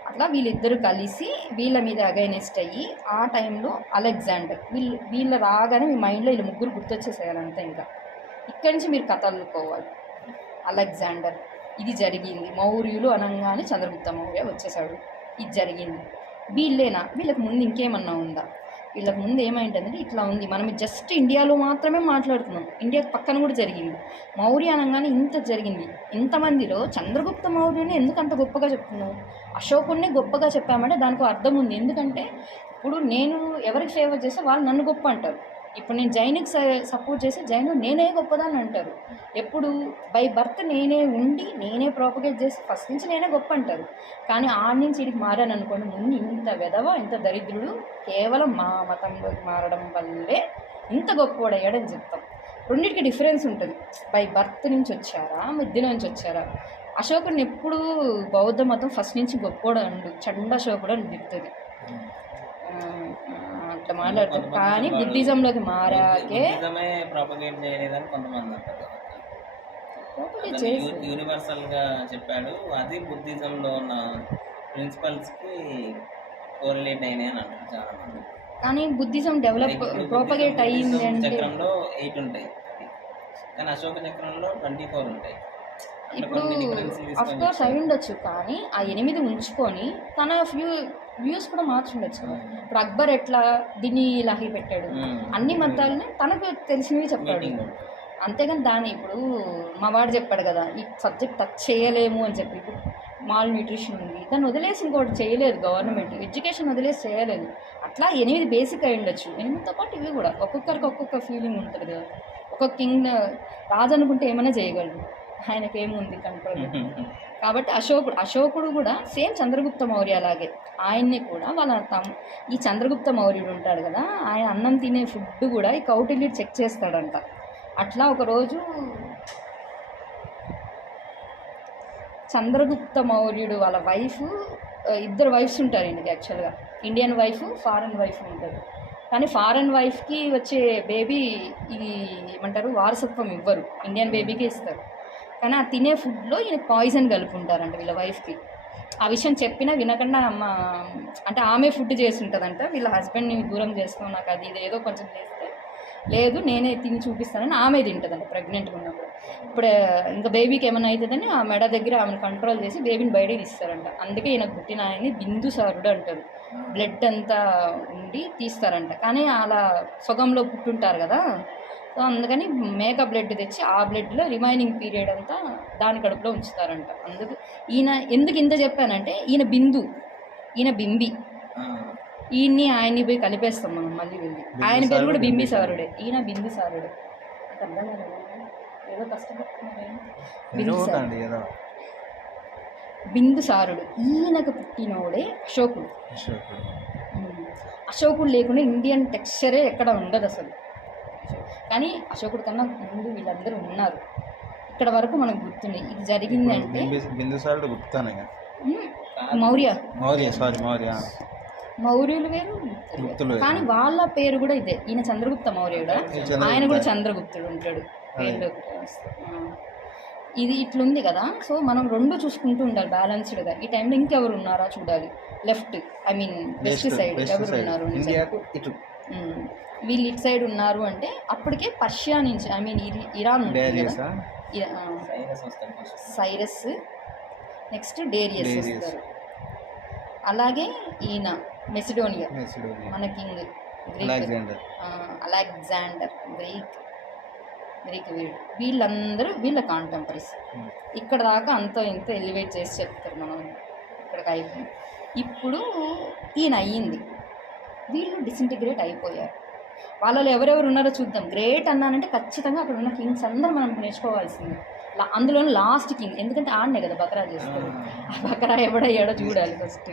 అట్లా వీళ్ళిద్దరూ కలిసి వీళ్ళ మీద అగైనెస్ట్ అయ్యి ఆ టైంలో అలెగ్జాండర్ వీళ్ళ రాగానే మీ మైండ్లో వీళ్ళు ముగ్గురు గుర్తొచ్చేసేయాలంతే. ఇంకా ఇక్కడి నుంచి మీరు కథ అల్లుకోవాలి. అలెగ్జాండర్ ఇది జరిగింది, మౌర్యులు అనగానే చంద్రగుప్త మౌర్య వచ్చేసాడు, ఇది జరిగింది. వీళ్ళేనా, వీళ్ళకి ముందు ఇంకేమన్నా ఉందా? వీళ్ళకి ముందు ఏమైంటుందంటే ఇట్లా ఉంది, మనం జస్ట్ ఇండియాలో మాత్రమే మాట్లాడుతున్నాం, ఇండియా పక్కన కూడా జరిగింది. మౌర్య అనగానే ఇంత జరిగింది, ఇంతమందిలో చంద్రగుప్త మౌర్యుని ఎందుకు అంత గొప్పగా చెప్తున్నావు? అశోకుడిని గొప్పగా చెప్పామంటే దానికి అర్థం ఉంది. ఎందుకంటే ఇప్పుడు నేను ఎవరికి ఫేవర్ చేస్తే వాళ్ళు నన్ను గొప్ప అంటారు, ఇప్పుడు నేను జైన్కి సపోర్ట్ చేసి జైన్ నేనే గొప్పదాన్ని అంటారు. ఎప్పుడు బై బర్త్ నేనే ఉండి నేనే ప్రాపగేట్ చేసి ఫస్ట్ నుంచి నేనే గొప్ప అంటారు. కానీ ఆడ నుంచి ఇడికి మారాను అనుకోండి, ముందు ఇంత వెధవ ఇంత దరిద్రుడు కేవలం మా మతంలోకి మారడం వల్లే ఇంత గొప్పవాడయ్యాడని చెప్తాం. రెండింటికి డిఫరెన్స్ ఉంటుంది. బై బర్త్ నుంచి వచ్చారా మధ్య నుంచి వచ్చారా. అశోకుడిని ఎప్పుడు బౌద్ధ మతం ఫస్ట్ నుంచి గొప్పవాడు అండు చండ అశోకుడు అని చెప్తుంది. అట్లా మాట్లాడతారు. కానీ బుద్ధిజంలోకి మారాకే ప్రాపగేట్ చేయలేదని కొంతమంది అంటారు. యూనివర్సల్ గా చెప్పాడు, అది బుద్ధిజంలో ఉన్న ప్రిన్సిపల్స్ కి కోరిలేట్ అయినాయి అని అంటారు చాలా మంది. కానీ బుద్ధిజం డెవలప్ ప్రోపగేట్ అయ్యింది అంటే చక్రంలో 8 ఉంటాయి, కానీ అశోక చక్రంలో 24 ఉంటాయి. ఇప్పుడు అఫ్కోర్స్ అయి ఉండొచ్చు, కానీ ఆ 8 ఉంచుకొని తన వ్యూస్ కూడా మార్చుండొచ్చు. ఇప్పుడు అక్బర్ ఎట్లా దీన్ని లాహి పెట్టాడు, అన్ని మతాలని తనకు తెలిసినవి చెప్పాడు. అంతేగాని దాన్ని ఇప్పుడు మా వాడు చెప్పాడు కదా ఈ సబ్జెక్ట్ టచ్ చేయలేము అని చెప్పి. ఇప్పుడు మాల్ న్యూట్రిషన్ ఉంది, దాన్ని వదిలేసి ఇంకోటి చేయలేదు గవర్నమెంట్, ఎడ్యుకేషన్ వదిలేసి చేయలేదు. అట్లా 8 బేసిక్ అయి ఉండొచ్చు. 8తో పాటు ఇవి కూడా ఒక్కొక్కరికి ఒక్కొక్క ఫీలింగ్ ఉంటుంది కదా. ఒక్కొక్క కింగ్ రాజు అనుకుంటే ఏమైనా చేయగలడు, ఆయనకి ఏముంది కంట్రోల్. కాబట్టి అశోకుడు కూడా సేమ్ చంద్రగుప్త మౌర్య అలాగే. ఆయన్ని కూడా వాళ్ళ ఈ చంద్రగుప్త మౌర్యుడు ఉంటాడు కదా, ఆయన అన్నం తినే ఫుడ్ కూడా ఈ కౌటిల్యుడు చెక్ చేస్తాడంట. అట్లా ఒకరోజు చంద్రగుప్త మౌర్యుడు వాళ్ళ వైఫ్, 2 వైఫ్స్ ఉంటారు ఈయనకి యాక్చువల్గా. ఇండియన్ వైఫ్, ఫారెన్ వైఫ్ ఉంటుంది. కానీ ఫారెన్ వైఫ్కి వచ్చే బేబీ ఇది ఏమంటారు వారసత్వం ఇవ్వరు, ఇండియన్ బేబీకి ఇస్తారు. కానీ ఆ తినే ఫుడ్లో ఈయన పాయిజన్ కలుపుకుంటారంట వీళ్ళ వైఫ్కి. ఆ విషయం చెప్పినా వినకుండా అమ్మ అంటే ఆమె ఫుడ్ చేసి ఉంటుందంట. వీళ్ళ హస్బెండ్ని దూరం చేస్తాం నాకు అది ఇది ఏదో కొంచెం చేస్తే, లేదు నేనే తిని చూపిస్తానని ఆమె తింటుందంట ప్రెగ్నెంట్గా ఉన్నప్పుడు. ఇప్పుడు ఇంకా బేబీకి ఏమైనా అవుతుందని ఆ మెడ దగ్గర ఆమెను కంట్రోల్ చేసి బేబీని బయటికి తీస్తారంట. అందుకే ఈయనకు పుట్టిన ఆయన్ని బిందుసారుడు అంటారు. బ్లడ్ అంతా ఉండి తీస్తారంట. కానీ అలా సొగంలో పుట్టుంటారు కదా, సో అందుకని మేక బ్లడ్ తెచ్చి ఆ బ్లడ్లో రిమైనింగ్ పీరియడ్ అంతా దాని కడుపులో ఉంచుతారంట. అందుకు ఈయన ఎందుకు ఇంత చెప్పానంటే ఈయన బింబి, ఈయన్ని ఆయన్ని పోయి కలిపేస్తాం మనం మళ్ళీ వెళ్ళి. ఆయన పేరు కూడా బింబిసారుడే, ఈయన బిందుసారుడే. అర్థం కాలేదు, ఏదో కష్టపడుతున్నాడు. బిందుసారుడు ఈయనకు పుట్టినోడే అశోకుడు. అశోకుడు లేకుండా ఇండియన్ టెక్స్చరే ఎక్కడ ఉండదు అసలు. కానీ అశోకుడు కన్నా ముందు వీళ్ళందరూ ఉన్నారు. ఇక్కడ వరకు మనకు గుర్తుంది. ఇది జరిగింది అంటే బిందుసారుడు గుప్తానే, మౌర్యులు వేరు గుప్తులు, కానీ వాళ్ళ పేరు కూడా ఇదే. ఈయన చంద్రగుప్త మౌర్యుడు, ఆయన కూడా చంద్రగుప్తుడు ఉంటాడు పేరులోకి. ఇది ఇట్లుంది కదా, సో మనం 2 చూసుకుంటూ ఉండాలి బ్యాలెన్స్డ్గా. ఈ టైంలో ఇంకెవరు ఉన్నారా చూడాలి. Left I mean west side ఎవరు ఉన్నారు, వీళ్ళు ఇటు సైడ్ ఉన్నారు అంటే అప్పటికే పర్షియా నుంచి ఐ మీన్ ఇరాన్ ఉంటుంది కదా, సైరస్, నెక్స్ట్ డేరియస్ వస్తారు. అలాగే ఈయన మెసిడోనియా మన కింగ్, అలెగ్జాండర్ గ్రీక్ వీళ్ళందరూ వీళ్ళ కాంటెంపరీస్. ఇక్కడ దాకా అంతో ఇంత ఎలివేట్ చేసి చెప్తారు మనం, ఇక్కడికి అయిపోయింది. ఇప్పుడు ఈయన అయ్యింది, వీళ్ళు డిసింటిగ్రేట్ అయిపోయారు. వాళ్ళలో ఎవరెవరు ఉన్నారో చూద్దాం. గ్రేట్ అన్నానంటే ఖచ్చితంగా అక్కడ ఉన్న కింగ్స్ అందరూ మనం నేర్చుకోవాల్సింది. అందులో లాస్ట్ కింగ్, ఎందుకంటే ఆడనే కదా బకరా చేస్తారు. ఆ బకరా ఎవడయ్యాడో చూడాలి ఫస్ట్.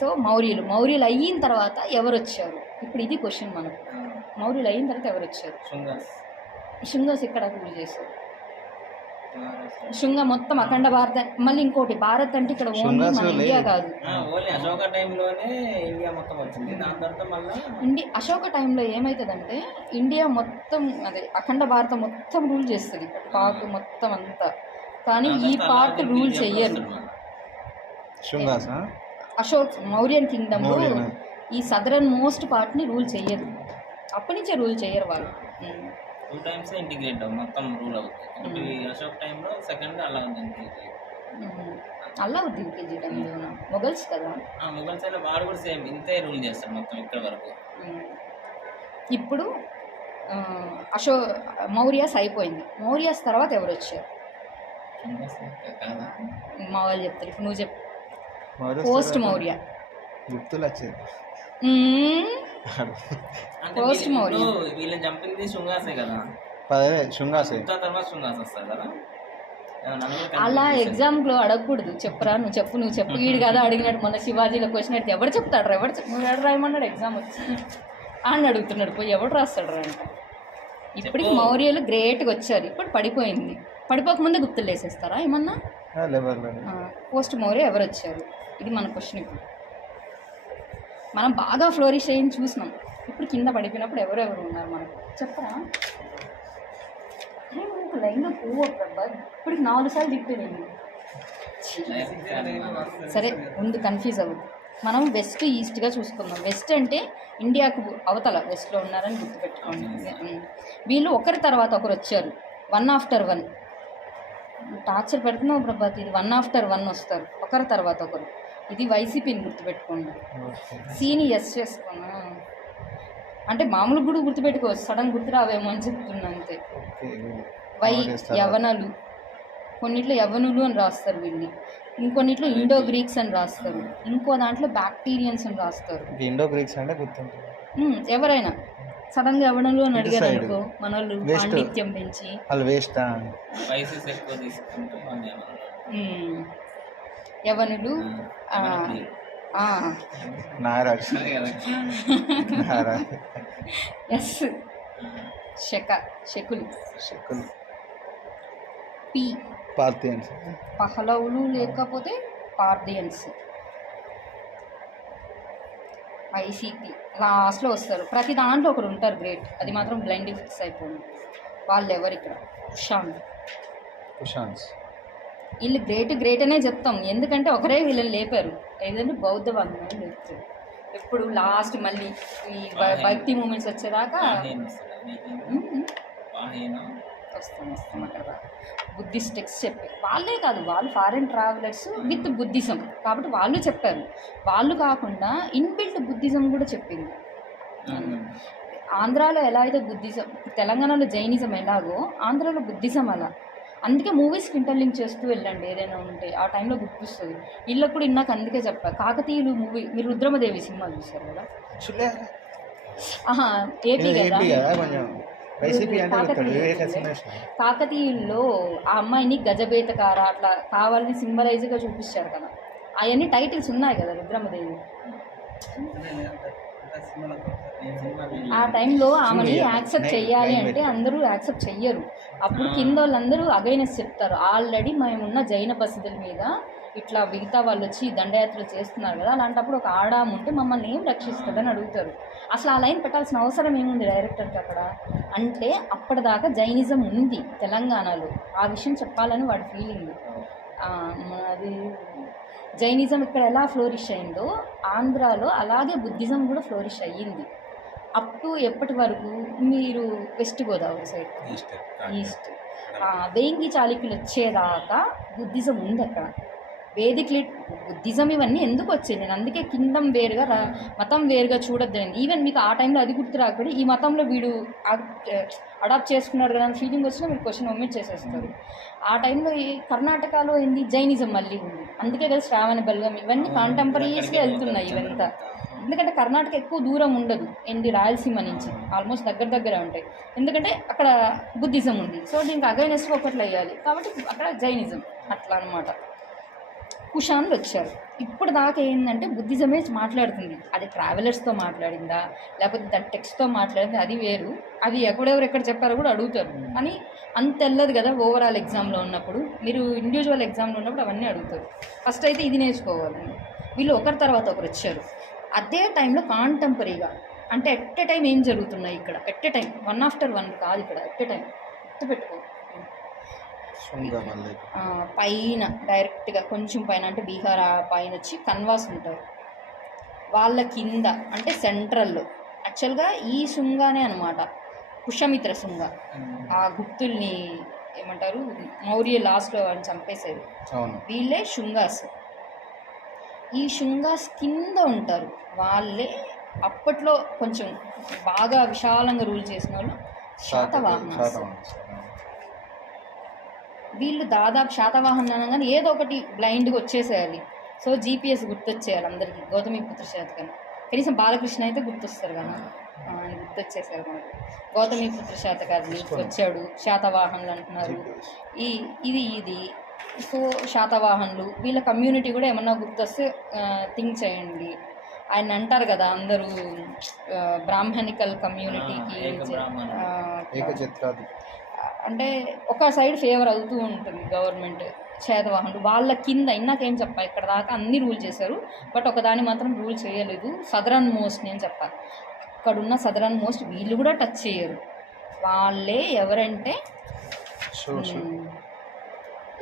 సో మౌర్యులు అయిన తర్వాత ఎవరు వచ్చారు, ఇప్పుడు ఇది క్వశ్చన్ మనకు. మౌర్యులు అయిన తర్వాత ఎవరు వచ్చారు? శుంగస్ ఇక్కడ రూల్ చేశారు. శుంగ మొత్తం అఖండ భారత, మళ్ళీ ఇంకోటి భారత్ అంటే ఇక్కడ ఓన్లీ మన ఇండియా కాదు. అశోక టైంలో ఏమవుతుందంటే ఇండియా మొత్తం అదే అఖండ భారతం మొత్తం రూల్ చేస్తుంది, పార్ట్ మొత్తం అంతా. కానీ ఈ పార్ట్ రూల్ చెయ్యరు. అశోక్ మౌర్యన్ కింగ్డమ్లో ఈ సదరన్ మోస్ట్ పార్ట్ని రూల్ చెయ్యరు, అప్పటి నుంచే రూల్ చెయ్యరు వాళ్ళు. 2 times ఇంటిగ్రేట్ మొత్తం రూల్ అవుతుంది. అశోక్ టైంలో సెకండ్ అల్లావుద్దీన్ ఖిల్జీ టైంలో మొఘల్స్ కదా, మొఘల్స్ అయినా వాడు కూడా సేమ్ ఇంతే రూల్ చేస్తారు మొత్తం ఇక్కడ వరకు. ఇప్పుడు మౌర్యాస్ అయిపోయింది. మౌర్యాస్ తర్వాత ఎవరు వచ్చారు మా వాళ్ళు చెప్తారు, ఇప్పుడు నువ్వు చెప్పు. పోస్ట్ మౌర్య గుప్తులు వచ్చారు. అంటే First మౌర్య. వీళ్ళని చంపింది శృంగాసే కదా, పదే శృంగాసే. గుప్తా తర్వాత శృంగాస్ వస్తారు కదా. నన్ను కూడా అలా confuse చేశారు. ఎగ్జామ్లో అడగకూడదు. చెప్పరా నువ్వు చెప్పు వీడు కదా అడిగినట్టు మొన్న శివాజీలో క్వశ్చన్ అడిగితే ఎవరు చెప్తాడు నువ్వు ఎవరు రాయమన్నాడు ఎగ్జామ్ వచ్చి అని అడుగుతున్నాడు. పోయి ఎవడు రాస్తాడు అంట. ఇప్పటికి మౌర్యులు గ్రేట్గా వచ్చారు. ఇప్పుడు పడిపోయింది. పడిపోకముందే గుర్తులు వేసేస్తారా ఏమన్నా? లెవెల్ పోస్ట్ మౌర్య ఎవరు వచ్చారు? ఇది మన క్వశ్చన్. ఇప్పుడు మనం బాగా ఫ్లోరిష్ అయ్యి చూసినాం. ఇప్పుడు కింద పడిపోయినప్పుడు ఎవరెవరు ఉన్నారు మనకు చెప్పరా? నువ్వు లైన్లో పోవు అబ్బా. ఇప్పటికి 4 సార్లు తిప్పేది. సరే ముందు కన్ఫ్యూజ్ అవ్వదు. మనం వెస్ట్ ఈస్ట్గా చూసుకుందాం. వెస్ట్ అంటే ఇండియాకు అవతల వెస్ట్లో ఉన్నారని గుర్తుపెట్టుకోండి. వీళ్ళు ఒకరి తర్వాత ఒకరు వచ్చారు. 1 ఆఫ్టర్ 1 టార్చర్ పెడుతున్నావు ప్రభాత్. ఇది 1 ఆఫ్టర్ 1 వస్తారు ఒకరి తర్వాత ఒకరు. ఇది వైసీపీని గుర్తుపెట్టుకోండి. సీని ఎస్ చేసుకున్నా అంటే మామూలు కూడా గుర్తుపెట్టుకోవచ్చు. సడన్ గుర్తు రావేమో అని చెప్తున్నా అంతే. యవనలు, కొన్నిట్లో యవనులు అని రాస్తారు వీళ్ళని, ఇంకొన్నిట్లో ఇండో గ్రీక్స్ అని రాస్తారు, ఇంకో దాంట్లో బ్యాక్టీరియన్స్ అని రాస్తారు. ఇండో గ్రీక్స్ అంటే గుర్తుంటుంది. ఎవరైనా సడన్గా యవనులు అని అడిగారు అనుకో మనోళ్ళు పాండిత్యం పెంచి వాళ్ళు వేస్ట్ స్పైసెస్ ఎక్కువ తీసుకుంటే మనం యవనులు నారాజ్ నారాజ్ ఎస్ శకులు శకులు పి పార్థియన్స్ పహలవులు లేకపోతే పార్థియన్స్. ఐసీపీ లాస్ట్లో వస్తారు. ప్రతి దాంట్లో ఒకరు ఉంటారు గ్రేట్. అది మాత్రం బ్లైండ్ ఫిక్స్ అయిపోయింది. వాళ్ళు ఎవరు ఇక్కడ? కుషాన్స్. వీళ్ళు గ్రేట్ అనే చెప్తాం. ఎందుకంటే ఒకరే వీళ్ళని లేపారు. ఏదంటే బౌద్ధ బంధువులు లేపుతారు. ఎప్పుడు లాస్ట్ మళ్ళీ ఈ భక్తి మూమెంట్స్ వచ్చేదాకా వస్తాం అక్కడ. బుద్ధిస్ట్ టెక్స్ట్ చెప్పారు. వాళ్ళే కాదు, వాళ్ళు ఫారెన్ ట్రావెలర్స్ విత్ బుద్ధిజం కాబట్టి వాళ్ళు చెప్పారు. వాళ్ళు కాకుండా ఇన్బిల్ట్ బుద్ధిజం కూడా చెప్పింది. ఆంధ్రాలో ఎలా అయితే బుద్ధిజం, తెలంగాణలో జైనిజం ఎలాగో ఆంధ్రాలో బుద్ధిజం అలా. అందుకే మూవీస్కి ఇంటర్లింక్ చేస్తూ వెళ్ళండి. ఏదైనా ఉంటే ఆ టైంలో గుర్తిస్తుంది. వీళ్ళకి కూడా ఇందాక అందుకే చెప్పారు. కాకతీయులు మూవీ మీరు రుద్రమదేవి సినిమా చూస్తారు కదా? ఏపీ కదా. కాకతీయుల్లో ఆ అమ్మాయిని గజబేతకార అట్లా కావాలని సింబలైజ్గా చూపించారు కదా. అవన్నీ టైటిల్స్ ఉన్నాయి కదా రుద్రమదేవి. ఆ టైంలో ఆమెని యాక్సెప్ట్ చెయ్యాలి అంటే అందరూ యాక్సెప్ట్ చెయ్యరు. అప్పుడు కింద వాళ్ళందరూ అగైనెస్ చెప్తారు. ఆల్రెడీ మేమున్న జైన బసదుల మీద ఇట్లా మిగతా వాళ్ళు వచ్చి దండయాత్రలు చేస్తున్నారు కదా, అలాంటప్పుడు ఒక ఆడాము ఉంటే మమ్మల్ని ఏం రక్షిస్తుందని అడుగుతారు. అసలు ఆ లైన్ పెట్టాల్సిన అవసరం ఏముంది డైరెక్టర్కి అక్కడ? అంటే అప్పటిదాకా జైనిజం ఉంది తెలంగాణలో, ఆ విషయం చెప్పాలని వాడి ఫీలింగ్. అది జైనిజం ఇక్కడ ఎలా ఫ్లోరిష్ అయిందో ఆంధ్రాలో అలాగే బుద్ధిజం కూడా ఫ్లోరిష్ అయ్యింది. అప్ టు ఎప్పటి వరకు మీరు west Godavari side east Vengi చాళుక్యులు వచ్చేదాకా బుద్ధిజం ఉంది అక్కడ. వేదిక్ బుద్ధిజం ఇవన్నీ ఎందుకు వచ్చాయి? నేను అందుకే కిందం వేరుగా మతం వేరుగా చూడొద్దండి. ఈవెన్ మీకు ఆ టైంలో అది గుర్తు రాకపోతే ఈ మతంలో వీడు అడాప్ట్ చేసుకున్నాడు కదా అని ఫీలింగ్ వచ్చినా మీరు క్వశ్చన్ ఒమిట్ చేసేస్తారు. ఆ టైంలో ఈ కర్ణాటకలో ఏంది జైనిజం మళ్ళీ ఉంది. అందుకే కదా శ్రావణ బెల్గం ఇవన్నీ కాంటెంపరీస్గా వెళ్తున్నాయి ఇవంతా. ఎందుకంటే కర్ణాటక ఎక్కువ దూరం ఉండదు ఏంటి రాయలసీమ నుంచి, ఆల్మోస్ట్ దగ్గర ఉంటాయి. ఎందుకంటే అక్కడ బుద్ధిజం ఉంది. సో దీనికి అగైనెస్ట్గా ఒకట్లు వేయాలి కాబట్టి అక్కడ జైనిజం అట్లా అనమాట. కుషాన్లు వచ్చారు. ఇప్పుడు దాకా ఏంటంటే బుద్ధిజమే మాట్లాడుతుంది. అది ట్రావెలర్స్తో మాట్లాడిందా లేకపోతే దాని టెక్స్ట్తో మాట్లాడింది అది వేరు. అవి ఎక్కడ చెప్పారో కూడా అడుగుతారు. కానీ అంత తెల్లదు కదా ఓవరాల్ ఎగ్జామ్లో ఉన్నప్పుడు. మీరు ఇండివిజువల్ ఎగ్జామ్లో ఉన్నప్పుడు అవన్నీ అడుగుతారు. ఫస్ట్ అయితే ఇది నేర్చుకోవాలి. వీళ్ళు ఒకరి తర్వాత ఒకరు వచ్చారు. అదే టైంలో కాంటెంపరీగా అంటే ఎట్ ఏ టైం ఏం జరుగుతున్నాయి ఇక్కడ, ఎట్ ఏ టైం 1 ఆఫ్టర్ 1 కాదు ఇక్కడ, ఎట్ ఏ టైం గుర్తుపెట్టుకో. పైన డైరెక్ట్గా కొంచెం పైన అంటే బీహార్ పైన వచ్చి కన్వాస్ ఉంటారు. వాళ్ళ కింద అంటే సెంట్రల్లో యాక్చువల్గా ఈ శృంగానే అనమాట పుష్యమిత్ర శృంగ. ఆ గుప్తుల్ని ఏమంటారు మౌర్య లాస్ట్లో అని చంపేసేది వీళ్ళే శృంగాస్. ఈ శృంగాస్ కింద ఉంటారు వాళ్ళే. అప్పట్లో కొంచెం బాగా విశాలంగా రూల్ చేసిన వాళ్ళు శాతవాహనాస్. వీళ్ళు దాదాపు శాతవాహనం ఏదో ఒకటి బ్లైండ్గా వచ్చేసేయాలి. సో జీపీఎస్ గుర్తొచ్చేయాలి అందరికీ. గౌతమిపుత్ర శాతకర్ణి కనీసం బాలకృష్ణ అయితే గుర్తొస్తారు కదా, ఆయన గుర్తొచ్చేసారు మనకు. గౌతమిపుత్ర శాతకర్ణి వచ్చాడు, శాతవాహనులు అంటున్నారు. ఇది సో శాతవాహనులు వీళ్ళ కమ్యూనిటీ కూడా ఏమన్నా గుర్తొస్తే థింక్ చేయండి. ఆయన అంటారు కదా అందరూ బ్రాహ్మణికల్ కమ్యూనిటీకి అంటే ఒక సైడ్ ఫేవర్ అవుతూ ఉంటుంది గవర్నమెంట్. శాతవాహనులు వాళ్ళ కింద ఇందాకేం చెప్పా, ఇక్కడ దాకా అన్ని రూల్ చేశారు, బట్ ఒకదాన్ని మాత్రం రూల్ చేయలేదు, సదరన్ మోస్ట్ అని చెప్పాలి. అక్కడున్న సదరన్ మోస్ట్ వీళ్ళు కూడా టచ్ చేయరు. వాళ్ళే ఎవరంటే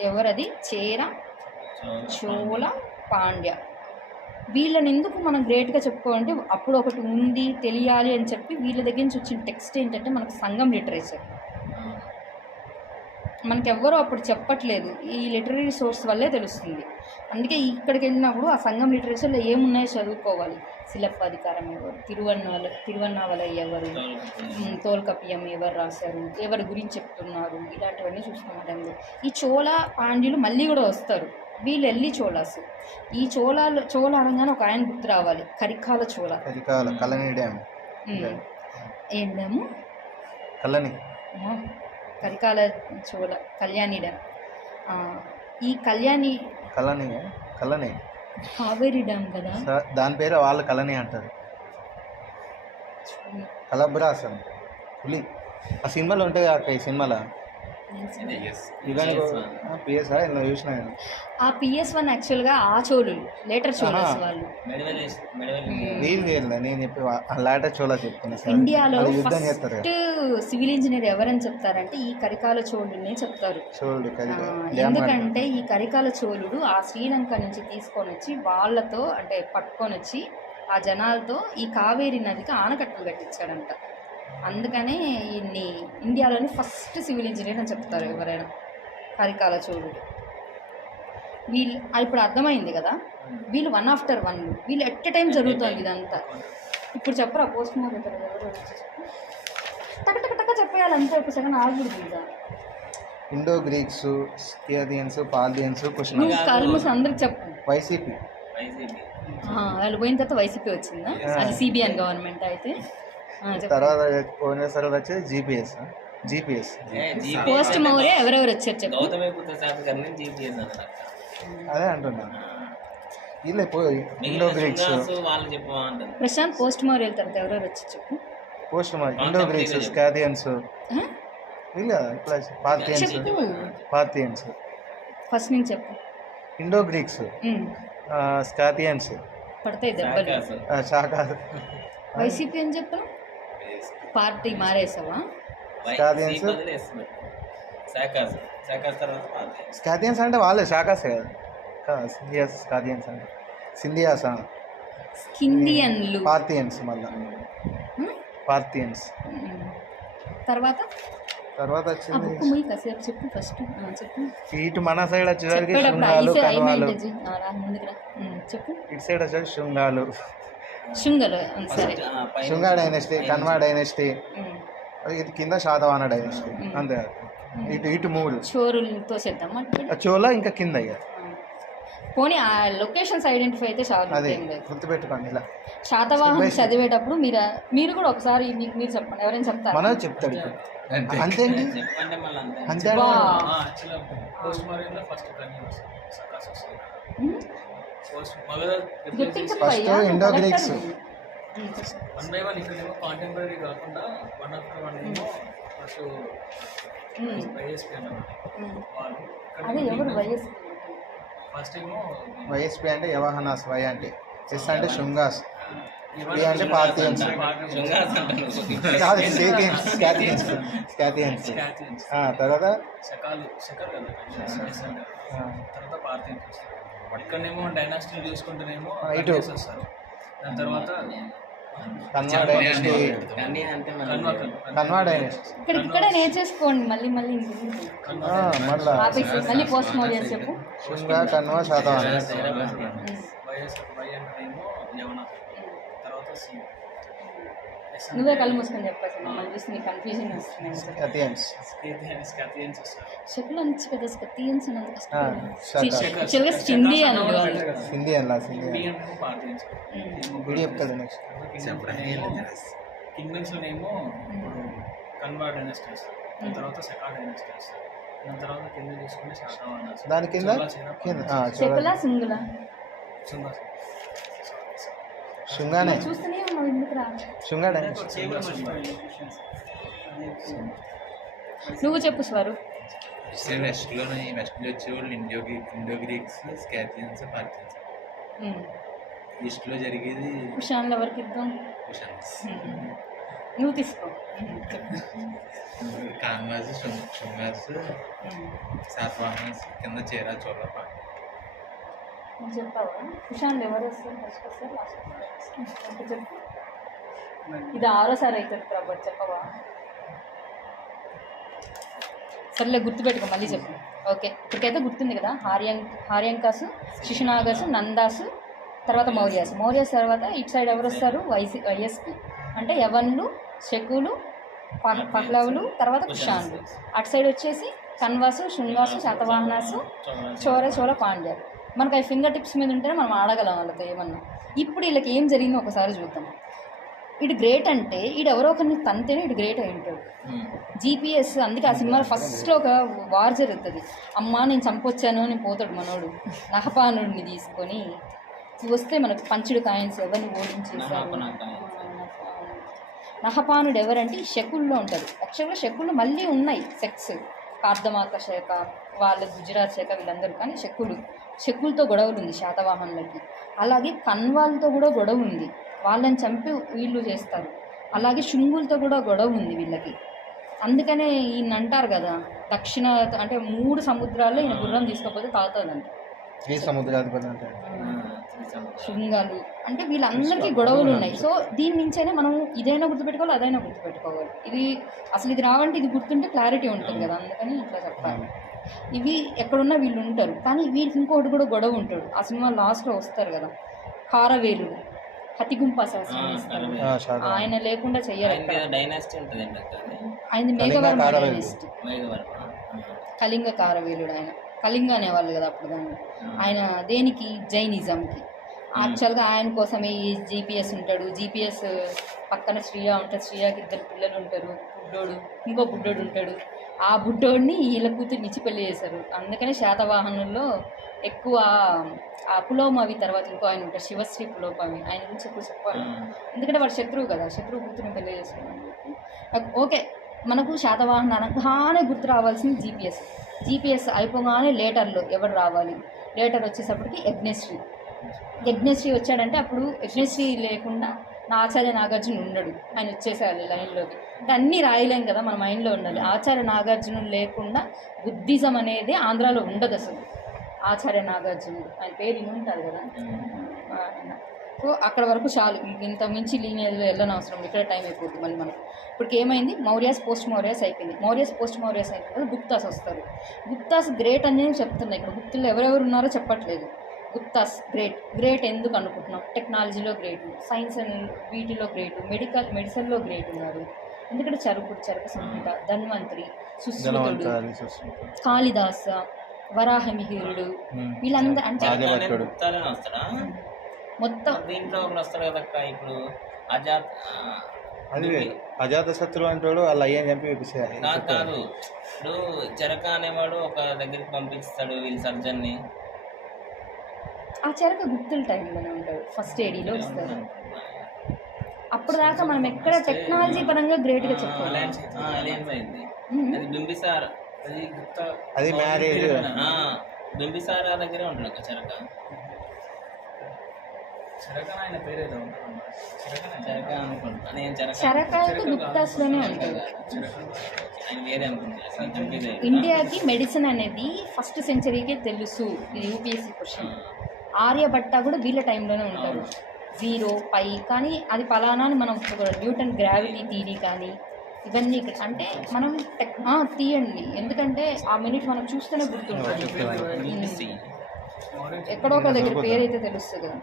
ఎవరది చేర, చోళ, పాండ్య. వీళ్ళని ఎందుకు మనం గ్రేట్గా చెప్పుకోవాలంటే అప్పుడు ఒకటి ఉంది తెలియాలి అని చెప్పి వీళ్ళ దగ్గర నుంచి వచ్చిన టెక్స్ట్ ఏంటంటే మనకు సంగం లిటరేచర్. మనకెవ్వరూ అప్పుడు చెప్పట్లేదు, ఈ లిటరరీ సోర్స్ వల్లే తెలుస్తుంది. అందుకే ఇక్కడికి వెళ్ళినప్పుడు ఆ సంగం లిటరేచర్లో ఏమున్నాయో చదువుకోవాలి. శిలప్పధికారం ఎవరు, తిరువన్నావలై ఎవరు, తోల్కపియం ఎవరు రాశారు, ఎవరి గురించి చెప్తున్నారు, ఇలాంటివన్నీ చూస్తాం ఆ టైంలో. ఈ చోళ పాండ్యులు మళ్ళీ కూడా వస్తారు, వీళ్ళు వెళ్ళి చోళాసు. ఈ చోళ అనగానే ఒక ఆయన గుర్తు రావాలి, కరికాల చోళ. కళని డ్యామ్ ఏం డ్యాము? కరికాల చోళ, కళ్యాణి డ్యామ్. ఈ కళ్యాణి కావేరీ డ్యామ్ కదా, దాని పేరు వాళ్ళు కళని అంటారు. కలబ్రాసన్ పులి ఆ సినిమాలో ఉంటాయి అక్క. ఈ సినిమాలో పిఎస్ చూసిన ఆ PS1 యాక్చువల్గా ఆ చోళులు లేటర్ చోళస్ వాళ్ళు. నేను చెప్పి లాటర్ చోళ చెప్తున్నా. ఇండియాలో ఫస్ట్ సివిల్ ఇంజనీర్ ఎవరని చెప్తారంటే ఈ కరికాల చోళుల్ని చెప్తారు. ఎందుకంటే ఈ కరికాల చోళుడు ఆ శ్రీలంక నుంచి తీసుకొని వచ్చి వాళ్ళతో అంటే పట్టుకొని వచ్చి ఆ జనాలతో ఈ కావేరీ నదికి ఆనకట్టలు కట్టించాడంట. అందుకనే ఈయన్ని ఇండియాలోని ఫస్ట్ సివిల్ ఇంజనీర్ అని చెప్తారు ఎవరైనా, కరికాల చోళుడు. వీళ్ళు ఇప్పుడు అర్థమైంది కదా, వీళ్ళు వన్ ఆఫ్టర్ వన్, వీళ్ళు ఎట్ ఎ టైం జరుగుతుంది ఇదంతా. ఇప్పుడు చెప్పరా పోస్ట్ మార్టం ఎవరు టక చెప్పేయాలి అంతే, ఒక సెకండ్ ఆగుతుంది. ఇక ఇండో గ్రీక్స్, స్కియరియన్స్, పార్థియన్స్, నువ్వు కాల్మోస్ అందరికి చెప్పు. వైసీపీ వాళ్ళు పోయిన తర్వాత వైసీపీ వచ్చిందా, అది సిబిఎన్ గవర్నమెంట్ అయితే. తర్వాత వచ్చి జీపీఎస్ పోస్ట్ మౌర్య ఎవరెవరు వచ్చారు చెప్పు. అదే అంటున్నా. వీళ్ళే Indo Greeks, Prashant post Maurya తర్వాత ఎవరెవరు వచ్చి చెప్పు. Post Maurya, Indo Greeks, Scythians, వీళ్ళు పార్థియన్స్. ఫస్ట్ నుంచి చెప్పు. ఇండో గ్రీక్స్, స్కాథియన్స్, పడతాయి దెబ్బలు. వైసీపీ అని చెప్పు. పార్టీ మారేసావా? స్కాథియన్స్ అంటే వాళ్ళే శాఖాస్ కదా, స్కాథియన్స్ అంటే సింధియాస్, స్కిండియన్లు, పార్థియన్స్, మళ్ళా పార్థియన్స్. తర్వాత వచ్చింది చెప్పు ఫస్ట్ చెప్పు. ఇటు మన సైడ్ వచ్చేసరికి శృంగాలు, కన్వాలు. ఇటు సైడ్ వచ్చేసరికి శృంగాలు, శృంగా డైనెస్టీ, కన్వా డైనెస్టీ, ఇది కింద శాతవాహన డైనెస్టీ. అంతే. ఇటు మూడు చోరులతో చేద్దాం. చోళ ఇంకా కింద ఇక పోనీ ఆ లొకేషన్స్ ఐడెంటిఫై అయితే చాలు. అదే గుర్తుపెట్టుకోండి. ఇలా శాతవాహనం చదివేటప్పుడు మీరు కూడా ఒకసారి మీరు చెప్పండి, ఎవరైనా చెప్తారు, మనం చెప్తాడు. అంతే అంతే. First Indo Greeks, one by one. ఇక్కడేమో కాంటెంపరీ కాకుండా వన్ ఆఫ్టర్ వన్ ఏమో ఫస్ట్ వైఎస్పీ అన్నమాట. ఫస్ట్ ఏమో వైఎస్పీ అంటే యవహనాస్, వై అంటే ఎస్ అంటే శృంగాస్, ఈ అంటే పార్థియన్స్, స్కాథియన్స్. తర్వాత తర్వాత పార్థియన్స్. ఇక్కడనేమో డైనాసిటీలు చూసుకుంటేనేమో ఇటు వస్తారు. దాని తర్వాత కన్వా డైనెస్టీ, కన్వా డైనెస్టీ. ఇక్కడే నేర్చేసుకోండి. మళ్ళీ మళ్ళీ పోస్ట్ మౌర్య చెప్పు. శృంగ, కన్వా, శాతవాహన. వై అంటేనేమో యవన, తర్వాత సి, నువ్వే కళ్ళు మూసుకొని చెప్పేసి మమ్మల్ని చూసి నీకు కన్ఫ్యూజన్ వస్తుంది. స్కాథియన్స్. స్కాథియన్స్ వస్తారు. షకులు నుంచి పెద్ద స్కతీయన్స్ అన్నంత ఆ, కష్టం. షక. యాక్చువల్గా సింధీ అన్నాడు వాళ్ళు. సింధీ అలా సింధీ ఇండియన్ పార్టీన్స్ వీడియో చెప్తాడు నెక్స్ట్. కింగ్డమ్స్లోనేమో కన్వా డైనస్టీ వస్తారు, దాని తర్వాత సెకా డైనస్టీ వస్తారు, దాని తర్వాత కింద చూసుకుంటే శాతవాహన వస్తారు. దాని కింద కింద శకుల సింగుల శృంగానే చూస్తూనే ఉన్నావు ఎందుకు రా? శృంగా డైనస్టీ. నువ్వు చెప్పు స్వరు. వెస్ట్లో వచ్చేవాళ్ళు ఇండో గ్రీక్స్, స్కాథియన్స్, పార్థియన్స్. ఈస్ట్లో జరిగేది కుషాన్లు ఎవరికి ఇద్దాం? కుషన్స్. నువ్వు తీసుకో. కాన్వాస్, శృంగాస్, శాతవాహనస్, కింద చేర, చోళప. నువ్వు చెప్తావా? కుషాన్లు ఎవరు వస్తారు? ఫస్ట్ వస్తారు, లాస్ట్ వస్తారు. చెప్పు. ఇది 6సారి అవుతుంది ప్రభు, చెప్పవా? సర్లే గుర్తుపెట్టుకో, మళ్ళీ చెప్పు. ఓకే, ఇప్పటికైతే గుర్తుంది కదా. హార్యంకాసు, శిశునాగసు, నందాసు, తర్వాత మౌర్యాస్ తర్వాత ఇటు సైడ్ ఎవరు వస్తారు? వైఎస్కి అంటే యవన్లు, శకులు, పహ్లవులు, తర్వాత కుషాన్లు. అటు సైడ్ వచ్చేసి కన్వాసు, శృంగాసు, శాతవాహనాసు, చోళ పాండ్యాలు. మనకు అవి ఫింగర్ టిప్స్ మీద ఉంటేనే మనం ఆడగలం వాళ్ళతో ఏమన్నా. ఇప్పుడు వీళ్ళకి ఏం జరిగిందో ఒకసారి చూద్దాం. ఇటు గ్రేట్ అంటే ఇటు ఎవరో ఒకరిని తంతేనే ఇటు గ్రేట్ అయి ఉంటాడు. జీపీఎస్, అందుకే ఆ సినిమాలో ఫస్ట్లో ఒక వార్ జరుగుతుంది. అమ్మా నేను చంపొచ్చాను అని పోతాడు మనోడు, నహపానుడిని తీసుకొని వస్తే మనకు పంచుడు కాయిన్స్ ఎవరిని ఓడించేశారు. నహపానుడు ఎవరంటే ఈ శకుల్లో ఉంటారు. యాక్చువల్గా శకులు మళ్ళీ ఉన్నాయి సెక్స్, కార్దమాక శాఖ, వాళ్ళ గుజరాత్ శాఖ, వీళ్ళందరూ. కానీ శకులతో గొడవలు ఉంది శాతవాహనులకి. అలాగే కన్వాల్తో కూడా గొడవ ఉంది, వాళ్ళని చంపి వీళ్ళు చేస్తారు. అలాగే శుంగులతో కూడా గొడవ ఉంది వీళ్ళకి. అందుకనే ఈయన అంటారు కదా, దక్షిణ అంటే 3 సముద్రాల్లో ఈయన గుర్రం తీసుకోకపోతే తాగుతుందంట. ఈ సముద్రాధిపతి అంటే శృంగాలు అంటే వీళ్ళందరికీ గొడవలు ఉన్నాయి. సో దీని నుంచైనా మనం ఇదైనా గుర్తుపెట్టుకోవాలి, అదైనా గుర్తుపెట్టుకోవాలి. ఇది రావంటే ఇది గుర్తుంటే క్లారిటీ ఉంటుంది కదా, అందుకని ఇట్లా చెప్పాలి. ఇవి ఎక్కడున్నా వీళ్ళు ఉంటారు. కానీ వీళ్ళకి ఇంకోటి కూడా గొడవ ఉంటాడు. ఆ సినిమా లాస్ట్లో వస్తారు కదా, కారవేలుడు, హతిగుంప శాసనం, ఆయన లేకుండా చెయ్యరు. డైనాసిటీ ఉంటుంది, ఆయన మేఘవర్మ డైనాసిటీ, కళింగ కారవేలుడు. ఆయన కళింగ అనేవాళ్ళు కదా అప్పుడు దాన్ని. ఆయన దేనికి? జైనిజంకి. యాక్చువల్గా ఆయన కోసమే ఈ జీపీఎస్ ఉంటాడు. జీపీఎస్ పక్కన శ్రీయా ఉంటుంది. శ్రీయాకి 2 పిల్లలు ఉంటారు, బుడ్డోడు, ఇంకో బుడ్డోడు ఉంటాడు. ఆ బుడ్డోడిని వీళ్ళ కూతురు ఇచ్చి పెళ్లి చేశారు. అందుకనే శాతవాహనుల్లో ఎక్కువ ఆ పులోమావి తర్వాత ఇంకో ఆయన ఉంటారు, శివశ్రీ పులోమావి. ఆయన గురించి ఎక్కువ చెప్పాలి, ఎందుకంటే వాడు శత్రువు కదా, శత్రువు కూతురుని పెళ్లి చేసుకున్నాడు. ఓకే, మనకు శాతవాహన అనగానే గుర్తు రావాల్సింది జీపీఎస్ అయిపోగానే లేటర్లో ఎవరు రావాలి? లేటర్ వచ్చేసప్పటికి యజ్ఞశ్రీ వచ్చాడంటే అప్పుడు యజ్ఞశ్రీ లేకుండా ఆచార్య నాగార్జున ఉండడు, ఆయన వచ్చేసాడు లైన్లోకి. అంటే అన్నీ రాయలేం కదా, మన మైండ్లో ఉండాలి. ఆచార్య నాగార్జునుడు లేకుండా బుద్ధిజం అనేది ఆంధ్రాలో ఉండదు అసలు. ఆచార్య నాగార్జునుడు ఆయన పేరు ఇన్ని ఉంటారు కదా. సో అక్కడ వరకు చాలు, ఇంత మించి లీనియర్గా వెళ్ళనవసరం, ఇక్కడ టైం అయిపోతుంది మళ్ళీ మనకు. ఇప్పటికి ఏమైంది? పోస్ట్ మౌర్యాస్ అయిపోయింది. పోస్ట్ మౌర్యాస్ అయిపోయింది. గుప్తాస్ వస్తారు. గుప్తాస్ గ్రేట్ అని చెప్తున్నాయి. ఇక్కడ గుప్తులు ఎవరెవరు ఉన్నారో చెప్పట్లేదు. గుప్తాస్ గ్రేట్ ఎందుకు అనుకుంటున్నాం? టెక్నాలజీలో గ్రేట్, సైన్స్ అండ్ వీటిలో గ్రేట్, మెడిసిన్లో గ్రేట్ ఉన్నారు. ఎందుకంటే చరక సంహిత, ధన్వంతరి, సుశ్రుతుడు, కాళిదాస, వరాహమిహిరుడు, వీళ్ళందరూ అంటే మొత్తం దీంట్లో ఒకడు వస్తాడు కదా ఇప్పుడు అజాత శత్రువు అంటాడు, అలా అయ్యని చంపి చూపిస్తాడు. కాదు, ఇప్పుడు చరక అనేవాడు ఒక దగ్గరికి పంపిస్తాడు వీళ్ళ సర్జన్ని. ఆ చరక గుప్తుల టైంలోనే ఉంటాడు, ఫస్ట్ ఏడీలో ఇస్తారు. అప్పుడు దాకా మనం ఎక్కడ టెక్నాలజీ పరంగా గ్రేట్గా చెప్పాలి. అది బింబిసార్, అది మ్యారేజ్, బింబిసార్ దగ్గరే ఉంటాడు ఒక చరక. ఆయన పేరేదో చరక అనుకుంటా, నేను చరక అయితే గుప్తాస్లోనే ఉంటుంది. ఆయన వేరే అనుకుంటా. ఇండియాకి మెడిసిన్ అనేది ఫస్ట్ సెంచరీకే తెలుసు. ఇది యూపీఎస్సీ క్వశ్చన్. ఆర్యభట్ట కూడా వీళ్ళ టైంలోనే ఉంటారు, 0 పై. కానీ అది పలానా అని మనం న్యూటన్ గ్రావిటీ థియరీ కానీ ఇవన్నీ అంటే మనం తీయండి, ఎందుకంటే ఆ మినిట్ మనం చూస్తేనే గుర్తుంటుంది. ఎక్కడో ఒక దగ్గర పేరైతే తెలుస్తుంది కదా.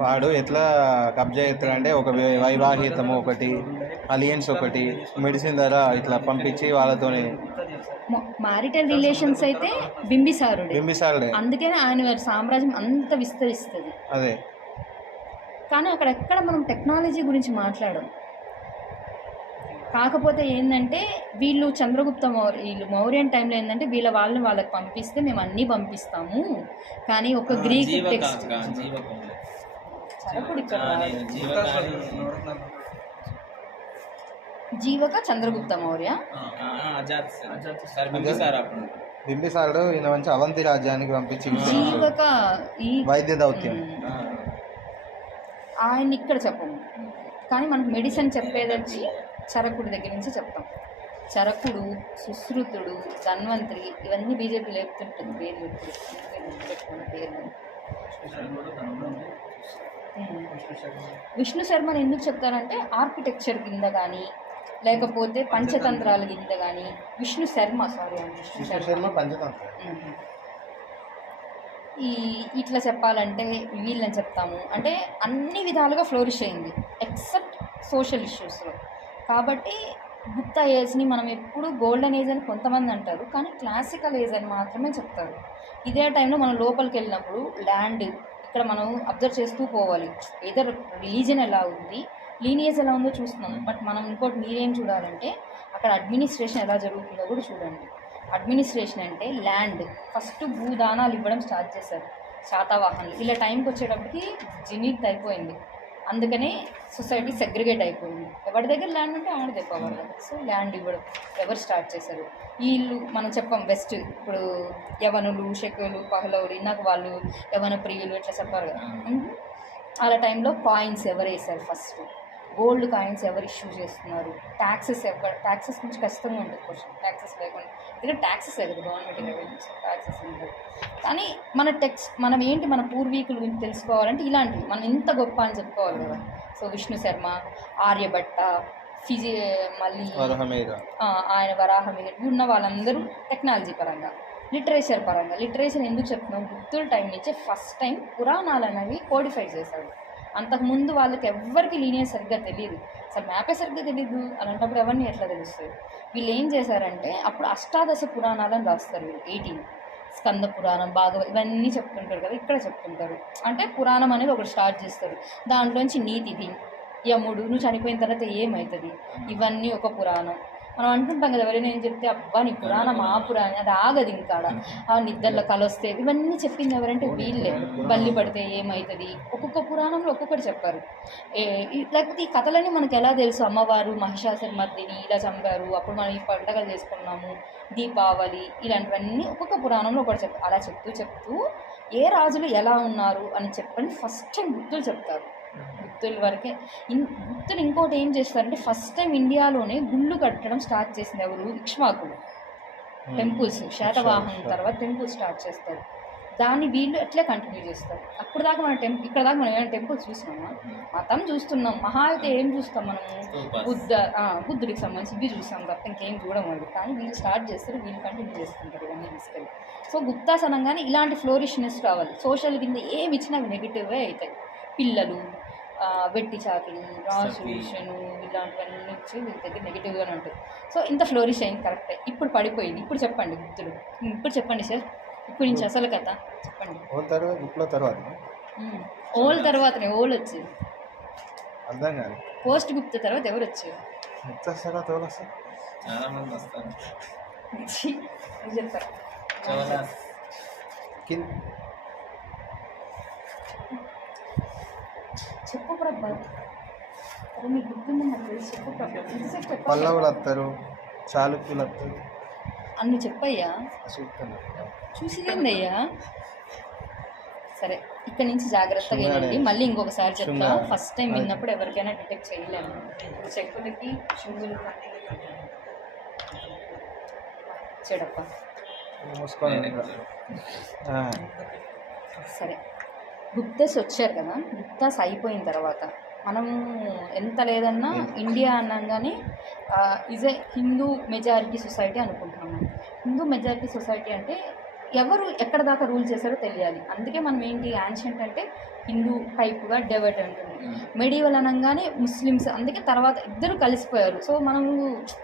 వాడు ఎట్లా కబ్జా చేస్తాడు అంటే ఒక వైవాహితము ఒకటి, అలియన్స్ ఒకటి, మెడిసిన్ ధర ఇట్లా పంపించి వాళ్ళతోని మ్యారిటల్ రిలేషన్స్ అయితే బింబిసారుడే, బింబిసారుడే. అందుకనే ఆయన వారి సామ్రాజ్యం అంత విస్తరిస్తుంది. అదే కానీ అక్కడ ఎక్కడ మనం టెక్నాలజీ గురించి మాట్లాడం. కాకపోతే ఏంటంటే వీళ్ళు చంద్రగుప్త వీళ్ళు మౌర్యన్ టైంలో ఏంటంటే వీళ్ళ వాళ్ళని వాళ్ళకి పంపిస్తే మేము అన్నీ పంపిస్తాము, కానీ ఒక గ్రీక్ టెక్స్ట్ చరకుడు ఇక్కడ జీవక చంద్రగుప్త మౌర్య బింబిసారుడు ఈయన మంచి అవంతి రాజ్యానికి పంపించి జీవక ఈ వైద్య దౌత్యం. ఆయన ఇక్కడ చెప్పము, కానీ మనకు మెడిసిన్ చెప్పేది వచ్చి చరకుడి దగ్గర నుంచి చెప్తాం. చరకుడు, సుశ్రుతుడు, ధన్వంతరి ఇవన్నీ బీజేపీ లేపుతుంటుంది పేర్లు, పెట్టుకున్న పేర్లు. విష్ణు శర్మని ఎందుకు చెప్తారంటే ఆర్కిటెక్చర్ కింద కానీ లేకపోతే పంచతంత్రాల కింద కానీ విష్ణు శర్మ పంచతంత్ర ఇట్లా చెప్పాలంటే వీళ్ళని చెప్తాము. అంటే అన్ని విధాలుగా ఫ్లోరిష్ అయింది ఎక్సెప్ట్ సోషల్ ఇష్యూస్లో. కాబట్టి గుప్తా ఏజ్ని మనం ఎప్పుడు గోల్డెన్ ఏజ్ అని కొంతమంది అంటారు, కానీ క్లాసికల్ ఏజ్ అని మాత్రమే చెప్తారు. ఇదే టైంలో మనం లోపలికి వెళ్ళినప్పుడు ల్యాండ్ ఇక్కడ మనం అబ్జర్వ్ చేస్తూ పోవాలి. ఏదో రిలీజన్ ఎలా ఉంది, లీనియేజ్ ఎలా ఉందో చూస్తున్నాం, బట్ మనం ఇంకోటి మీరేం చూడాలంటే అక్కడ అడ్మినిస్ట్రేషన్ ఎలా జరుగుతుందో కూడా చూడండి. అడ్మినిస్ట్రేషన్ అంటే ల్యాండ్ ఫస్ట్ భూదానాలు ఇవ్వడం స్టార్ట్ చేశారు శాతవాహనులు. ఇలా టైంకి వచ్చేటప్పటికి జినిత్ అయిపోయింది, అందుకనే సొసైటీ సెగ్రిగేట్ అయిపోయింది. ఎవరి దగ్గర ల్యాండ్ ఉంటే ఆడ తెప్పవారు కదా. సో ల్యాండ్ ఇవ్వడం ఎవరు స్టార్ట్ చేశారు? వీళ్ళు మనం చెప్పాం వెస్ట్, ఇప్పుడు యవనులు, శకులు, పహలవులు, ఇందాక వాళ్ళు యవన ప్రియులు ఇట్లా చెప్పారు కదా. అలా టైంలో కాయిన్స్ ఎవరు వేశారు? ఫస్ట్ గోల్డ్ కాయిన్స్ ఎవరు ఇష్యూ చేస్తున్నారు? ట్యాక్సెస్ నుంచి ఖచ్చితంగా ఉంటుంది క్వశ్చన్. ట్యాక్సెస్ లేకుండా ఇక్కడ ట్యాక్సెస్ కదా గవర్నమెంట్ రెవెన్యూస్, ట్యాక్సెస్ ఉంటుంది. కానీ మనం ఏంటి మన పూర్వీకుల గురించి తెలుసుకోవాలంటే ఇలాంటివి మనం ఇంత గొప్ప అని చెప్పుకోవాలి కదా. సో విష్ణు శర్మ, ఆర్యభట్ట, మళ్ళీ ఆయన వరాహమిహిర్ ఉన్న వాళ్ళందరూ టెక్నాలజీ పరంగా, లిటరేచర్ పరంగా. లిటరేచర్ ఎందుకు చెప్తున్నాం? గుప్తుల టైం నుంచే ఫస్ట్ టైం పురాణాలు అనేవి కోడిఫై చేశాడు. అంతకుముందు వాళ్ళకి ఎవ్వరికి లీనియర్ సరిగ్గా తెలియదు, అసలు మ్యాపే సరిగ్గా తెలియదు. అలాంటప్పుడు ఎవరిని ఎట్లా తెలుస్తుంది? వీళ్ళు ఏం చేశారంటే అప్పుడు అష్టాదశ పురాణాలను రాస్తారు వీళ్ళు. 18 స్కంద పురాణం, భాగవతం ఇవన్నీ చెప్తుంటారు కదా, ఇక్కడ చెప్తుంటారు. అంటే పురాణం అనేది ఒకటి స్టార్ట్ చేస్తారు, దాంట్లోంచి నీతిది, యముడు, నువ్వు చనిపోయిన తర్వాత ఏమవుతుంది, ఇవన్నీ ఒక పురాణం. మనం అంటుంటాం కదా, ఎవరైనా ఏం చెప్తే అబ్బా నీ పురాణం ఆ పురాణం, అది ఆగదు ఇంకా నిద్రలో కలొస్తే, ఇవన్నీ చెప్పింది ఎవరంటే వీళ్ళే. బల్లి పడితే ఏమవుతుంది, ఒక్కొక్క పురాణంలో ఒక్కొక్కటి చెప్పారు. లేకపోతే ఈ కథలని మనకు ఎలా తెలుసు? అమ్మవారు మహిషాసుర మర్దిని ఇలా చంపారు, అప్పుడు మనం ఈ పండుగలు చేసుకున్నాము, దీపావళి, ఇలాంటివన్నీ ఒక్కొక్క పురాణంలో ఒకటి చెప్పారు. అలా చెప్తూ ఏ రాజులు ఎలా ఉన్నారు అని చెప్పని ఫస్ట్ టైం గుప్తులు చెప్తారు. గుప్తుల వరకే. గుప్తులు ఇంకోటి ఏం చేస్తారంటే ఫస్ట్ టైం ఇండియాలోనే గుళ్ళు కట్టడం స్టార్ట్ చేసింది ఎవరు? ఇక్ష్వాకులు. టెంపుల్స్, శాతవాహనం తర్వాత టెంపుల్స్ స్టార్ట్ చేస్తారు. దాన్ని వీళ్ళు ఎట్లా కంటిన్యూ చేస్తారు. అప్పుడు దాకా మన ఇక్కడ దాకా మనం ఏమైనా టెంపుల్స్ చూసినామా? మతం చూస్తున్నాం, మహా అయితే ఏం చూస్తాం మనము? బుద్ధుడికి సంబంధించి ఇవి చూస్తాం తప్ప ఇంకేం చూడడం వాళ్ళు. కానీ వీళ్ళు స్టార్ట్ చేస్తారు, వీళ్ళు కంటిన్యూ చేస్తుంటారు ఇవన్నీ తీసుకెళ్ళి. సో గుప్తాస్ అనగానే ఇలాంటి ఫ్లోరిష్నెస్ రావాలి. సోషల్ కింద ఏమి ఇచ్చినా అవి నెగిటివే అవుతాయి. పిల్లలు, వెట్టి చాకిరి, రాజుషను, ఇలాంటివన్నీ వచ్చి వీళ్ళ దగ్గర నెగిటివ్గానే ఉంటుంది. సో ఇంత ఫ్లోరిష్ అయింది కరెక్టే. ఇప్పుడు పడిపోయింది. ఇప్పుడు చెప్పండి గుప్తులు, ఇప్పుడు చెప్పండి సార్, ఇప్పుడు నుంచి అసలు కథ చెప్పండి. ఓల్ తర్వాతనే ఓల్ వచ్చేది, అర్థం కాదు. పోస్ట్ గుప్త తర్వాత ఎవరు వచ్చేది? చాలా మంది వస్తారు. చెప్తారు చెప్పు ప్రభా, అరే మీకు గుర్తుంది నాకు తెలిసి, చెప్పు ప్రభా. పల్లవులు వస్తారు, చాళుక్యులు వస్తారు, అన్ను చెప్పయ్యా, చూసిలేందయ్యా. సరే ఇక్కడ నుంచి జాగ్రత్తగా వినండి, మళ్ళీ ఇంకొకసారి చెప్తా. ఫస్ట్ టైం విన్నప్పుడు ఎవరికైనా డిటెక్ట్ చేయలేము. ఇప్పుడు చెక్కులకి శుభులు చెడప్ప. సరే గుప్తాస్ వచ్చారు కదా, గుప్తాస్ అయిపోయిన తర్వాత మనము ఎంత లేదన్నా ఇండియా అన్నాగానే is a Hindu majority society అనుకుంటున్నాము. హిందూ మెజారిటీ సొసైటీ అంటే ఎవరు ఎక్కడ దాకా రూల్ చేశారో తెలియాలి. అందుకే మనం ఏంటి యాన్షియంట్ అంటే హిందూ టైప్గా డెవట్ ఉంటుంది. మెడివల్ అనగానే ముస్లిమ్స్, అందుకే తర్వాత ఇద్దరు కలిసిపోయారు. సో మనం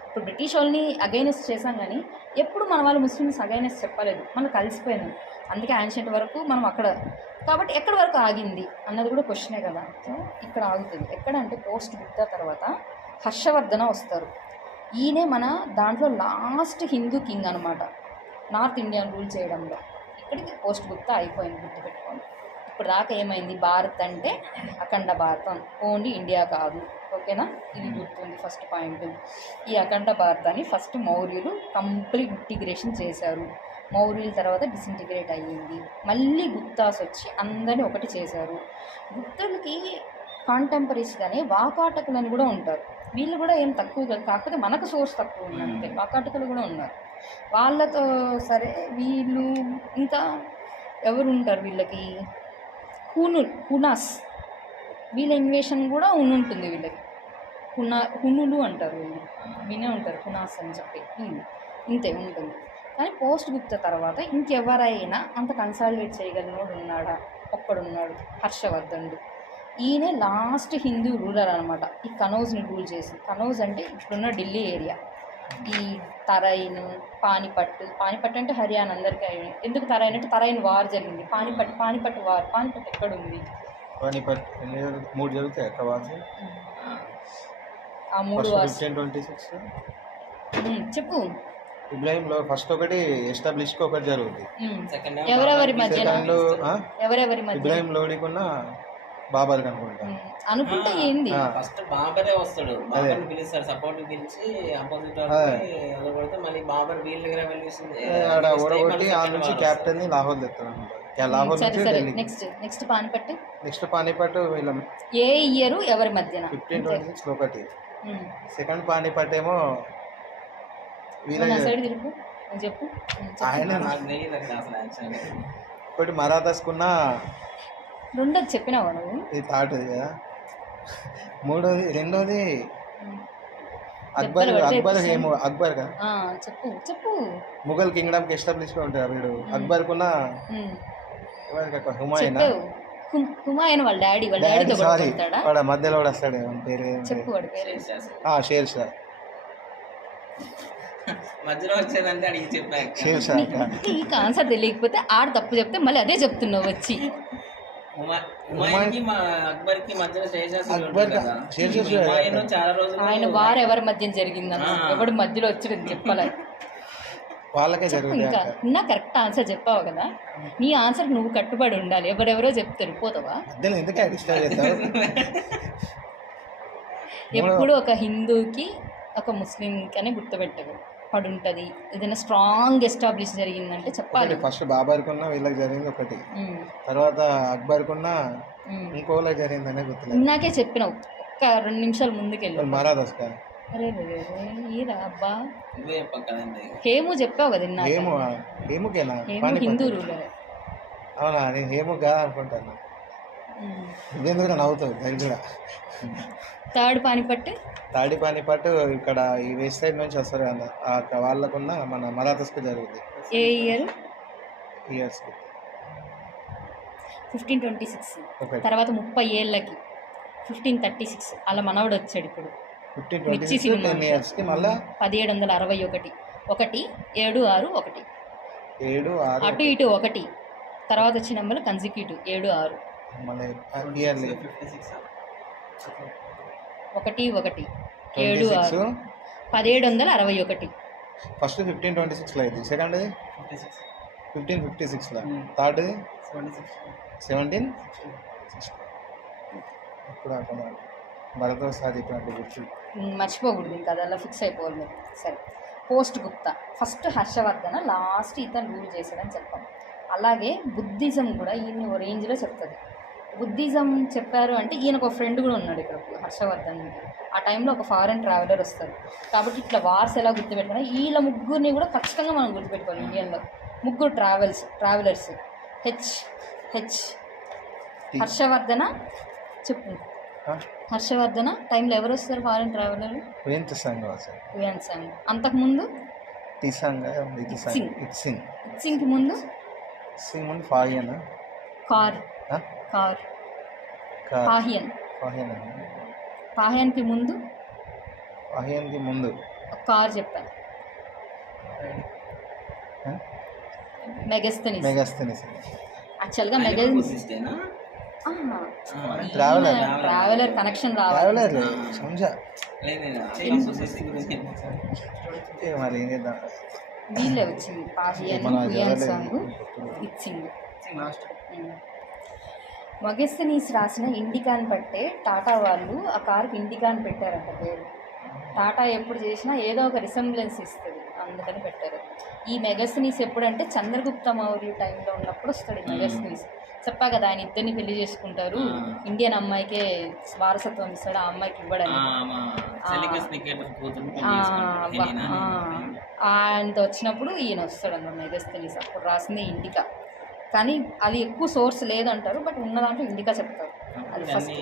ఇప్పుడు బ్రిటిష్ వాళ్ళని అగైనెస్ట్ చేసాం కానీ ఎప్పుడు మన వాళ్ళు ముస్లిమ్స్ అగైనెస్ట్ చెప్పలేదు, మనం కలిసిపోయినాం. అందుకే యాన్షియంట్ వరకు మనం అక్కడ, కాబట్టి ఎక్కడి వరకు ఆగింది అన్నది కూడా క్వశ్చనే కదా. సో ఇక్కడ ఆగుతుంది. ఎక్కడ అంటే పోస్ట్ గుప్తా తర్వాత హర్షవర్ధన వస్తారు. ఈయనే మన దాంట్లో లాస్ట్ హిందూ కింగ్ అనమాట, నార్త్ ఇండియన్ రూల్ చేయడంలో. ఇక్కడికి పోస్ట్ గుప్తా అయిపోయింది, గుర్తుపెట్టుకోండి. ఇప్పుడు దాకా ఏమైంది, భారత్ అంటే అఖండ భారతం, ఓన్లీ ఇండియా కాదు. ఓకేనా, ఇది గుర్తుంది ఫస్ట్ పాయింట్. ఈ అఖండ భారతాన్ని ఫస్ట్ మౌర్యులు కంప్లీట్ ఇంటిగ్రేషన్ చేశారు. మౌర్యుల తర్వాత డిసింటిగ్రేట్ అయ్యింది. మళ్ళీ గుప్తాస్ వచ్చి అందరినీ ఒకటి చేశారు. గుప్తులకి కాంటెంపరీస్గానే వాకాటకులని కూడా ఉంటారు. వీళ్ళు కూడా ఏం తక్కువ కాదు, కాకపోతే మనకు సోర్స్ తక్కువ ఉంది అంతే. వాకాటకులు కూడా ఉన్నారు వాళ్ళతో. సరే, వీళ్ళు ఇంకా ఎవరు ఉంటారు వీళ్ళకి, హునాస్, వీళ్ళ ఇన్వేషన్ కూడా ఉంటుంది వీళ్ళకి. హునులు అంటారు వీళ్ళు, వినే ఉంటారు హునాస్ అని చెప్పి. ఇంతే ఉంటుంది. కానీ పోస్ట్ గుప్త తర్వాత ఇంకెవరైనా అంత కన్సాలిడేట్ చేయగలిగినోడు ఉన్నాడా? ఒక్కడున్నాడు, హర్షవర్ధనుడు. ఈయనే లాస్ట్ హిందూ రూలర్ అనమాట. ఈ కనౌజ్ని రూల్ చేసి, కనౌజ్ అంటే ఇప్పుడున్న ఢిల్లీ ఏరియా, ఈ తరైన్, పానిపట్ అంటే హర్యానా అందరికీ. ఎందుకు తరైన్ అంటే తరైన్ వార్ జరిగింది. పానిపట్ వార్, పానిపట్ ఎక్కడ ఉంది? పానిపట్ 3 జరుగుతాయి అక్కడ వార్స్. ఆ 3 వార్స్ 1526 చెప్పు. ఇబ్రాహింలో ఫస్ట్ ఒకటి ఎస్టాబ్లిష్కి ఒకటి జరుగుతుంది. ఎవరెవరి మధ్యన? ఎవరెవరి మధ్య? ఇబ్రాహిం లోడికున్న బాబర్ అనుకుంటే ఏంది, ఫస్ట్ బాబరే వస్తాడు, బాబర్ పిలుస్తాడు, సపోర్ట్ పిలిచి అపోజిట్ కొడితే మళ్ళీ బాబర్ వీళ్ళ దగ్గర ఓడగొట్టి ఆ నుంచి క్యాప్టెన్ ని లాహోర్ తెస్తాడు అనమాట. లాహోర్ నుంచి ఢిల్లీ. నెక్స్ట్ పానిపట్టు వీళ్ళ ఏ ఇయర్ ఎవరి మధ్యన? 1526 ఒకటి. సెకండ్ పానిపట్ ఏమో సైడ్ తిరుగు చెప్పు. ఆయన నాకు తెలియదు అసలు యాక్చువల్లీ. ఒకటి మరాఠాస్కున్న రెండోది చెప్పినావా నువ్వు? ఇది థర్డ్ది కదా. రెండోది అక్బర్ కదా. చెప్పు. ముఘల్ కింగ్డమ్ కి ఎస్టాబ్లిష్ ఉంటాడు వీడు. అక్బర్ కున్న హుమాయూన్ వాళ్ళ డాడీ సారీ వాడు మధ్యలో వస్తాడు, పేరు చెప్పు, వాడి పేరు షేర్ షా. మధ్యలో వచ్చేదంటే అడిగి చెప్పాక షేర్ షా. నీకు ఆన్సర్ తెలియకపోతే ఆడ తప్పు చెప్తే మళ్ళీ అదే చెప్తున్నావు వచ్చి. అక్బర్కి మధ్యలో చాలా రోజులు ఆయన వారు ఎవరి మధ్య జరిగిందన్న, ఎవడు మధ్యలో వచ్చి చెప్పాలి వాళ్ళకే ఇంకా. నా కరెక్ట్ ఆన్సర్ చెప్పావు కదా, నీ ఆన్సర్ నువ్వు కట్టుబడి ఉండాలి. ఎవరెవరో చెప్తారు, పోతావా? ఎప్పుడు ఒక హిందూకి ఒక ముస్లింకి అని గుర్తుపెట్టదు పడి ఉంటుంది. ఏదైనా స్ట్రాంగ్ ఎస్టాబ్లిష్ జరిగిందంటే చెప్పాలి. ఫస్ట్ బాబర్ కున్న వీళ్ళకి జరిగింది ఒకటి, తర్వాత అక్బర్ కున్న ఇంకోళ్ళకి జరిగిందనే గుర్తులేదు. ఇందాకే చెప్పినావు, ఒక్క 2 నిమిషాలు ముందుకెళ్ళి. మరాఠాస్ అరే ఏరా అబ్బా, హేము చెప్పావు కదా ఇందాక. హేముకేనా? హిందూ రూలర్. అవునా, నేను హేము కాదు అనుకుంటాను. ఇదేందుకు నవ్వుతావు దగ్గర. థర్డ్ పానిపట్ ఇక్కడ ఈ వెస్ట్ సైడ్ నుంచి వస్తారు కదా, వాళ్ళకున్న మన మరాఠాస్కి జరుగుతుంది. ఏ ఇయర్? ఇయర్స్ 1526. తర్వాత 30 ఏళ్ళకి 1536 అలా మనవడు వచ్చాడు. ఇప్పుడు 1526 years కి మళ్ళీ 1761 1 7 6 1 7 6 అటు ఇటు 1 తర్వాత వచ్చిన నెంబర్ కన్సిక్యూటివ్ 7 6 మళ్ళీ ఇయర్లీ 1 1 7 6 1761. ఫస్ట్ 1526 అయింది, సెకండ్ 1556 థర్డ్ 17 ఇప్పుడు భరతోసారి చెప్పినట్టు గుర్తు మర్చిపోకూడదు, ఇంకా అలా ఫిక్స్ అయిపోవాలి మీరు. సరే, post Gupta first Harshavardhana, last ఇతను రూల్ చేశాడని చెప్పాం. అలాగే బుద్ధిజం కూడా ఈయన ఓ రేంజ్లో చెప్తుంది. బుద్ధిజం చెప్పారు అంటే ఈయనకు ఒక ఫ్రెండ్ కూడా ఉన్నాడు ఇక్కడ హర్షవర్ధన్కి. ఆ టైంలో ఒక ఫారెన్ ట్రావెలర్ వస్తారు. కాబట్టి ఇట్లా వార్స్ ఎలా గుర్తుపెట్టాలి, వీళ్ళ ముగ్గురిని కూడా ఖచ్చితంగా మనం గుర్తుపెట్టుకోవాలి. ఇండియన్లో 3 ట్రావెలర్స్. హెచ్ హర్షవర్ధన చెప్పు. హర్షవర్ధన టైంలో ఎవరు వస్తారు ఫారెన్ ట్రావెలర్? Hiuen song. అంతకుముందు ఇట్సింగ్ ముందు కార్ పాహియన్. పాహియన్ పాహియన్కి ముందు పాహియన్కి ముందు ఒక కార్ చెప్పాను, మెగస్తనీస్. మెగాస్థెనిస్. యాక్చువల్గా సిస్టేనా ట్రావెలర్. ట్రావెలర్ కనెక్షన్ రావాలి. ట్రావెలర్ సంజా లేదు నేను అపోసిస్ట్ గురించి మరి ఏం చేద్దాం. వీళ్ళే వచ్చింది పాహియన్, మన హుయాన్ జవహర్లాల్ సాంగ్ ఇచ్చింది. లాస్ట్ మెగస్తనీస్ రాసిన ఇండికాన్ పట్టే టాటా వాళ్ళు ఆ కార్కి ఇండికాన్ పెట్టారంట పేరు. టాటా ఎప్పుడు చేసినా ఏదో ఒక రిసెంబ్లెన్స్ ఇస్తుంది, అందుకని పెట్టారు. ఈ మెగస్తనీస్ ఎప్పుడంటే చంద్రగుప్త మౌర్య టైంలో ఉన్నప్పుడు వస్తాడు ఈ మెగస్తనీస్. చెప్పా కదా ఆయన ఇద్దరిని పెళ్లి చేసుకుంటారు, ఇండియన్ అమ్మాయికే వారసత్వం ఇస్తాడు, ఆ అమ్మాయికి ఇవ్వడానికి. ఆయనతో వచ్చినప్పుడు ఈయన వస్తాడు అన్నమాట మెగస్తనీస్. అప్పుడు రాసింది ఇండికా, కానీ అది ఎక్కువ సోర్స్ లేదంటారు, బట్ ఉన్న దాంట్లో ఇండికా చెప్తారు. అది ఫస్ట్.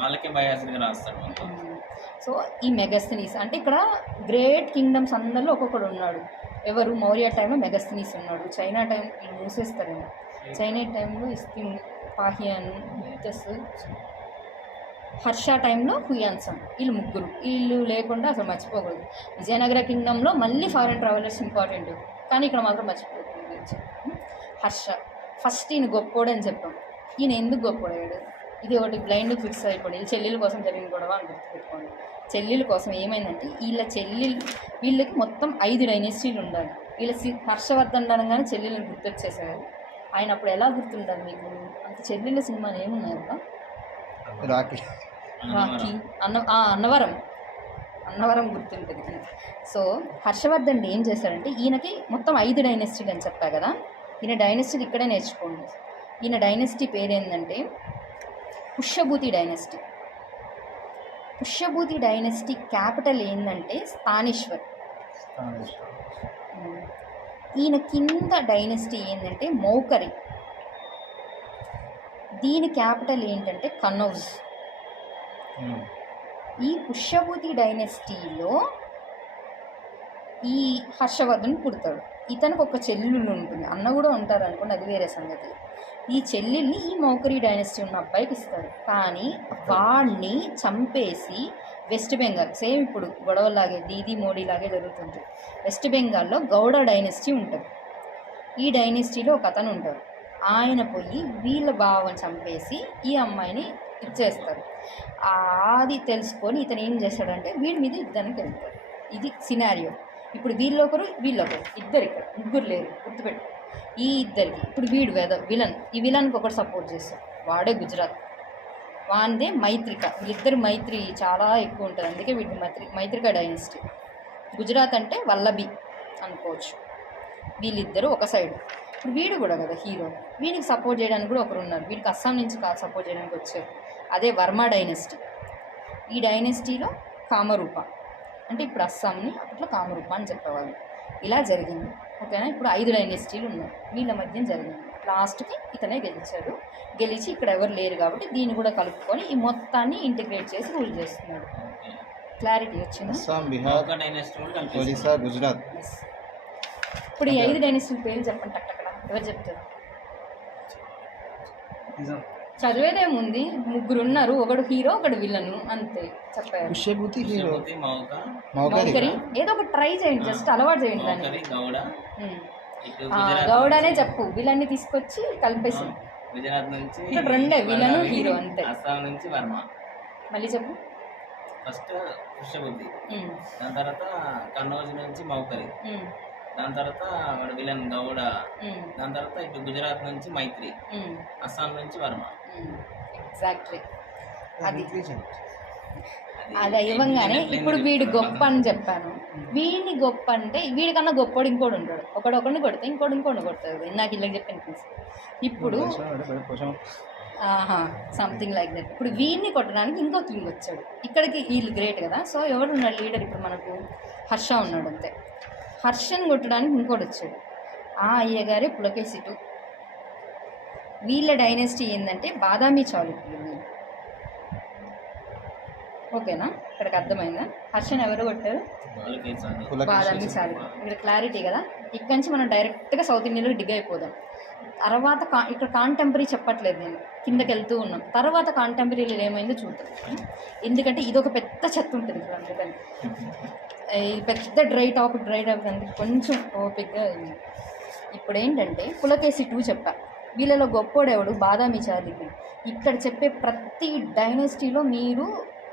వాళ్ళకే బయాస్గా రాస్తాడు మొత్తం. సో ఈ మెగస్తనీస్ అంటే ఇక్కడ గ్రేట్ కింగ్డమ్స్ అందరిలో ఒక్కొక్కడు ఉన్నాడు. ఎవరు? మౌర్య టైంలో మెగస్తనీస్ ఉన్నాడు. చైనా టైం వీళ్ళు మూసేస్తారేమో. చైనా టైంలో ఇస్కిన్, పాహియన్, హిట్టస్, హర్ష టైంలో హుయాన్ సాంగ్. వీళ్ళు ముగ్గురు. వీళ్ళు లేకుండా అసలు మర్చిపోకూడదు. విజయనగర కింగ్డమ్లో మళ్ళీ ఫారెన్ ట్రావెలర్స్ ఇంపార్టెంట్, కానీ ఇక్కడ మాత్రం మర్చిపోకూడదు. హర్ష ఫస్ట్ ఈయన గొప్పోడు అని చెప్పాం. ఈయన ఎందుకు గొప్పోడాడు? ఇది ఒకటి బ్లైండ్ ఫిక్స్ అయిపోయింది. వీళ్ళ చెల్లెల కోసం జరిగిన గొడవ అని గుర్తుపెట్టుకోండి. చెల్లెల కోసం ఏమైందంటే వీళ్ళకి మొత్తం 5 డైనెస్టీలు ఉండాలి. హర్షవర్ధన్ అనగానే చెల్లెలను గుర్తొచ్చేసారు. ఆయన అప్పుడు ఎలా గుర్తుంటారు మీకు? అంత చెల్లెళ్ళ సినిమాలు ఏమున్నాయి కదా? రాఖీ, అన్నవరం గుర్తుంటుంది. సో హర్షవర్ధన్ ఏం చేశాడంటే, ఈయనకి మొత్తం 5 డైనెస్టీలు అని చెప్పా కదా, ఈయన డైనెస్టీలు ఇక్కడే నేర్చుకోండి. ఈయన డైనెస్టీ పేరేంటంటే Pushyabhuti dynasty. Pushyabhuti dynasty capital ఏంటంటే స్థానేశ్వర్. ఈయన కింద డైనెస్టీ ఏంటంటే మౌకరి. దీని క్యాపిటల్ ఏంటంటే కనౌజ్. ఈ పుష్యభూతి డైనెస్టీలో ఈ హర్షవర్ధన్ పుడతాడు. ఇతనికి ఒక చెల్లెలు ఉంటుంది, అన్న కూడా ఉంటారు అనుకోండి, అది వేరే సంగతి. ఈ చెల్లెల్ని ఈ మౌకరి డైనెస్టీ ఉన్న అబ్బాయికి ఇస్తారు. కానీ వాడిని చంపేసి వెస్ట్ బెంగాల్, సేమ్ ఇప్పుడు గొడవలాగే దీదీ మోడీ లాగే జరుగుతుంది. వెస్ట్ బెంగాల్లో గౌడ డైనెస్టీ ఉంటుంది. ఈ డైనెస్టీలో ఒక అతను ఉంటాడు. ఆయన పోయి వీళ్ళ బావని చంపేసి ఈ అమ్మాయిని ఇచ్చేస్తారు. అది తెలుసుకొని ఇతను ఏం చేస్తాడంటే వీడి మీద యుద్ధానికి వెళ్తాడు. ఇది సినారియో. ఇప్పుడు వీళ్ళొకరు ఇద్దరు, ఇక్కడ ముగ్గురు లేరు, గుర్తుపెట్టు. ఈ ఇద్దరికి ఇప్పుడు వీడు విలన్. ఈ విలన్కి ఒకటి సపోర్ట్ చేస్తాడు, వాడే గుజరాత్. వాందే మైత్రిక. వీళ్ళిద్దరు మైత్రి చాలా ఎక్కువ ఉంటుంది, అందుకే వీడి మైత్రిక డైనెస్టీ. గుజరాత్ అంటే వల్లభి అనుకోవచ్చు. వీళ్ళిద్దరూ ఒక సైడ్. ఇప్పుడు వీడు కూడా కదా హీరో, వీడికి సపోర్ట్ చేయడానికి కూడా ఒకరు ఉన్నారు. వీడికి అస్సాం నుంచి సపోర్ట్ చేయడానికి వచ్చారు, అదే వర్మ డైనెస్టీ. ఈ డైనెస్టీలో కామరూప అంటే ఇప్పుడు అస్సాంని అప్పట్లో కామరూప అని చెప్పేవాళ్ళు. ఇలా జరిగింది, ఓకేనా. ఇప్పుడు 5 డైనెస్టీలు ఉన్నాయి, వీళ్ళ మధ్య జరిగింది. లాస్ట్కి ఇతనే గెలిచి ఇక్కడ ఎవరు లేరు కాబట్టి దీన్ని కూడా కలుపుకొని ఈ మొత్తాన్ని ఇంటిగ్రేట్ చేసి రూల్ చేస్తున్నాడు. క్లారిటీ వచ్చింది. అస్సాం, బిహార్, ఒరిస్సా, గుజరాత్. ఇప్పుడు ఈ 5 డైనెస్టీల పేర్లు చెప్పండి అక్కడ ఎవరు చెప్తారు? చదివేదేముంది, ముగ్గురు ఉన్నారు, ఒకడు హీరో ఒకడు విలను, అంతే చెప్పారు. పుష్యభూతి హీరో, మౌకరి ఏదో ఒక ట్రై చేయండి, జస్ట్ అలవాటు చేయండి దాన్ని. గౌడనే చెప్పు, విలన్ని తీసుకొచ్చి కలిపేసి. గుజరాత్ నుంచి ఇక్కడ రెండే విలను హీరో అంతే. అస్సాం నుంచి వర్మ. మళ్ళీ చెప్పు. ఫస్ట్ పుష్యబుద్ధి, దాని తర్వాత కన్నౌజ్ నుంచి మౌకరి, దాని తర్వాత విలన్ గౌడ, దాని తర్వాత ఇటు గుజరాత్ నుంచి మైత్రి, అస్సాం నుంచి వర్మ. ఎగ్జాక్ట్లీ అది ఇవ్వగానే ఇప్పుడు వీడు గొప్ప అని చెప్పాను. వీడిని గొప్ప అంటే వీడికన్నా గొప్పడు ఇంకోటి ఉంటాడు, ఒకడిని కొడితే ఇంకోటి కొడతాడు. నాకు ఇలా చెప్పాను ఇప్పుడు సంథింగ్ లైక్ దట్. ఇప్పుడు వీడిని కొట్టడానికి ఇంకో కింగ్ వచ్చాడు. ఇక్కడికి వీళ్ళు గ్రేట్ కదా. సో ఎవరు ఉన్నాడు లీడర్? ఇప్పుడు మనకు హర్ష ఉన్నాడు అంతే. హర్షని కొట్టడానికి ఇంకోటి వచ్చాడు, అయ్యగారే పులకేశిటు. వీళ్ళ డైనెస్టీ ఏంటంటే బాదామి చాళుక్యులు, ఓకేనా. ఇక్కడికి అర్థమైందా? హర్షన్ ఎవరు కొట్టారు? బాదామి చాలుక్యులు. ఇక్కడ క్లారిటీ కదా. ఇక్కడ నుంచి మనం డైరెక్ట్గా సౌత్ ఇండియాలో డిగ్ అయిపోదాం. తర్వాత ఇక్కడ కాంటెంపరీ చెప్పట్లేదు నేను, కిందకి వెళ్తూ ఉన్నాం. తర్వాత కాంటెంపరీలో ఏమైందో చూద్దాం. ఎందుకంటే ఇది ఒక పెద్ద చెత్త ఉంటుంది ఇక్కడ, అందుకని ఈ పెద్ద డ్రై టాపిక్ అంటే కొంచెం ఓపిక్గా. ఇప్పుడు ఏంటంటే పులకేసి 2 చెప్పా. వీళ్ళలో గొప్పోడెవడు? బాదామి చాళుక్యులు. ఇక్కడ చెప్పే ప్రతి డైనెస్టీలో మీరు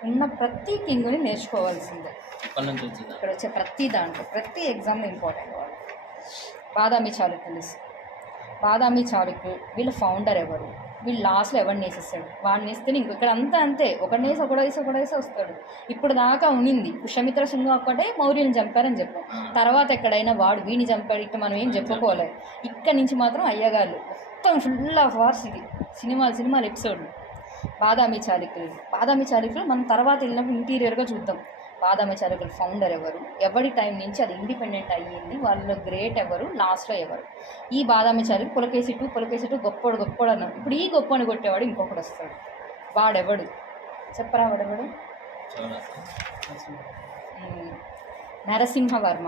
ఉన్న ప్రతి కింగ్ని నేర్చుకోవాల్సిందే. ఇక్కడ వచ్చే ప్రతి దాంట్లో ప్రతి ఎగ్జామ్లో ఇంపార్టెంట్ వాళ్ళు. బాదామి చాళుక్యులు. బాదామి చాళుక్యులు వీళ్ళ ఫౌండర్ ఎవరు? వీళ్ళు లాస్ట్లో ఎవరిని వేసేస్తాడు? వాడిని వేస్తే ఇంకో ఇక్కడ అంతా అంతే, ఒకడేసి వస్తాడు. ఇప్పుడు దాకా ఉనింది పుష్యమిత్ర సింగ్ ఒక్కటే మౌర్యుని చంపారని చెప్పాం. తర్వాత ఎక్కడైనా వాడు వీడిని చంపాడు ఇట్లా మనం ఏం చెప్పుకోలేదు. ఇక్కడ నుంచి మాత్రం అయ్యగాళ్ళు మొత్తం ఫుల్ ఆఫ్ వార్స్. ఇది సినిమాలు ఎపిసోడ్లు. బాదామి చాళుక్యులు మనం తర్వాత వెళ్ళినప్పుడు ఇంటీరియర్గా చూద్దాం. బాదామి చాళుక్యుల ఫౌండర్ ఎవరు, ఎవరి టైం నుంచి అది ఇండిపెండెంట్ అయ్యింది, వాళ్ళ గ్రేట్ ఎవరు, లాస్ట్లో ఎవరు. ఈ బాదామి చాళుక్యులు పులకేసి 2 గొప్పోడు అన్నాడు. ఇప్పుడు ఈ గొప్పని కొట్టేవాడు ఇంకొకటి వస్తాడు. వాడెవడు చెప్పరా? వాడెవడు? నరసింహవర్మ.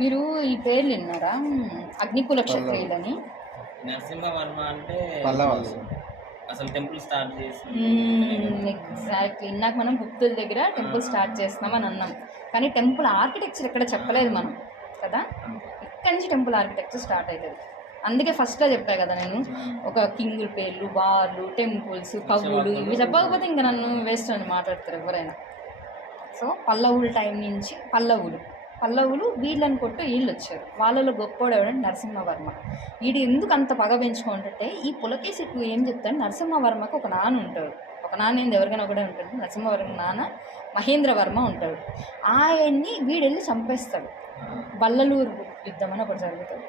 మీరు ఈ పేర్లు విన్నారా? అగ్నికుల క్షత్రియులని. నరసింహవర్మ అంటే పల్లవాసు. అసలు టెంపుల్ స్టార్ట్ చేసి ఎగ్జాక్ట్లీ. ఇందాక మనం గుప్తుల దగ్గర టెంపుల్ స్టార్ట్ చేస్తున్నామని అన్నాం, కానీ టెంపుల్ ఆర్కిటెక్చర్ ఎక్కడ చెప్పలేదు మనం కదా. ఇక్కడి నుంచి టెంపుల్ ఆర్కిటెక్చర్ స్టార్ట్ అవుతుంది. అందుకే ఫస్ట్లో చెప్పా కదా నేను, ఒక కింగుల పేర్లు, బార్లు, టెంపుల్స్, కవులు ఇవి చెప్పకపోతే ఇంకా నన్ను వేస్ట్ అని మాట్లాడతారు ఎవరైనా. సో పల్లవుల టైం నుంచి పల్లవులు వీళ్ళని కొట్టు వీళ్ళు వచ్చారు. వాళ్ళలో గొప్పోడు ఎవడంటే నరసింహవర్మ. వీడు ఎందుకు అంత పగ పెంచుకుంటుంటే ఈ పులకేసి 2 ఏం చెప్తాడు? నరసింహవర్మకు ఒక నాన్న ఉంటాడు. ఒక నాన్న ఏంది ఎవరికైనా ఒకటే ఉంటాడు. నరసింహవర్మ నాన్న మహేంద్రవర్మ ఉంటాడు. ఆయన్ని వీడెళ్ళి చంపేస్తాడు. వల్లలూరు యుద్ధం అని ఒకటి జరుగుతుంది.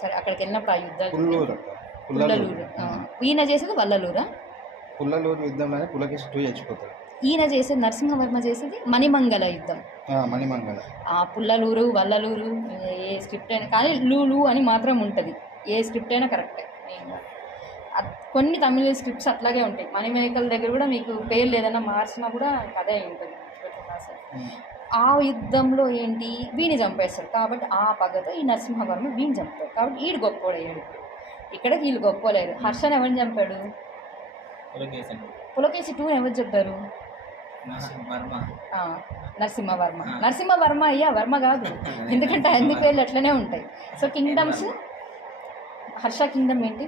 సరే, అక్కడికి వెళ్ళినప్పుడు ఆ యుద్ధాలు పుల్లలూరు. ఈయన చేసేది వల్లలూరా? పుల్లలూరు యుద్ధంలోనే పులకేసి 2 చచ్చిపోతాడు. ఈయన చేసేది నరసింహవర్మ చేసేది మణిమంగళ యుద్ధం. మణిమంగళ. పుల్లలూరు, వల్లలూరు ఏ స్క్రిప్ట్ అయినా కానీ లూలు అని మాత్రం ఉంటుంది. ఏ స్క్రిప్ట్ అయినా కరెక్టే. కొన్ని తమిళ స్క్రిప్ట్స్ అట్లాగే ఉంటాయి. మణిమేకల దగ్గర కూడా మీకు పేర్లు ఏదైనా మార్చినా కూడా అదే ఉంటుంది. ఆ యుద్ధంలో ఏంటి, వీని చంపేస్తారు. కాబట్టి ఆ పగతో ఈ నరసింహవర్మ వీని చంపుతాడు. కాబట్టి వీడు గొప్పోడయ్యాడు. ఇక్కడ వీళ్ళు గొప్పలేరు. హర్షన్ ఎవరిని చంపాడు? పులకేసి 2 ఎవరు చెప్పారు? నరసింహవర్మ అయ్యా, వర్మ కాదు. ఎందుకంటే అన్ని పేర్లు అట్లనే ఉంటాయి. సో కింగ్డమ్స్, హర్ష కింగ్డమ్ ఏంటి?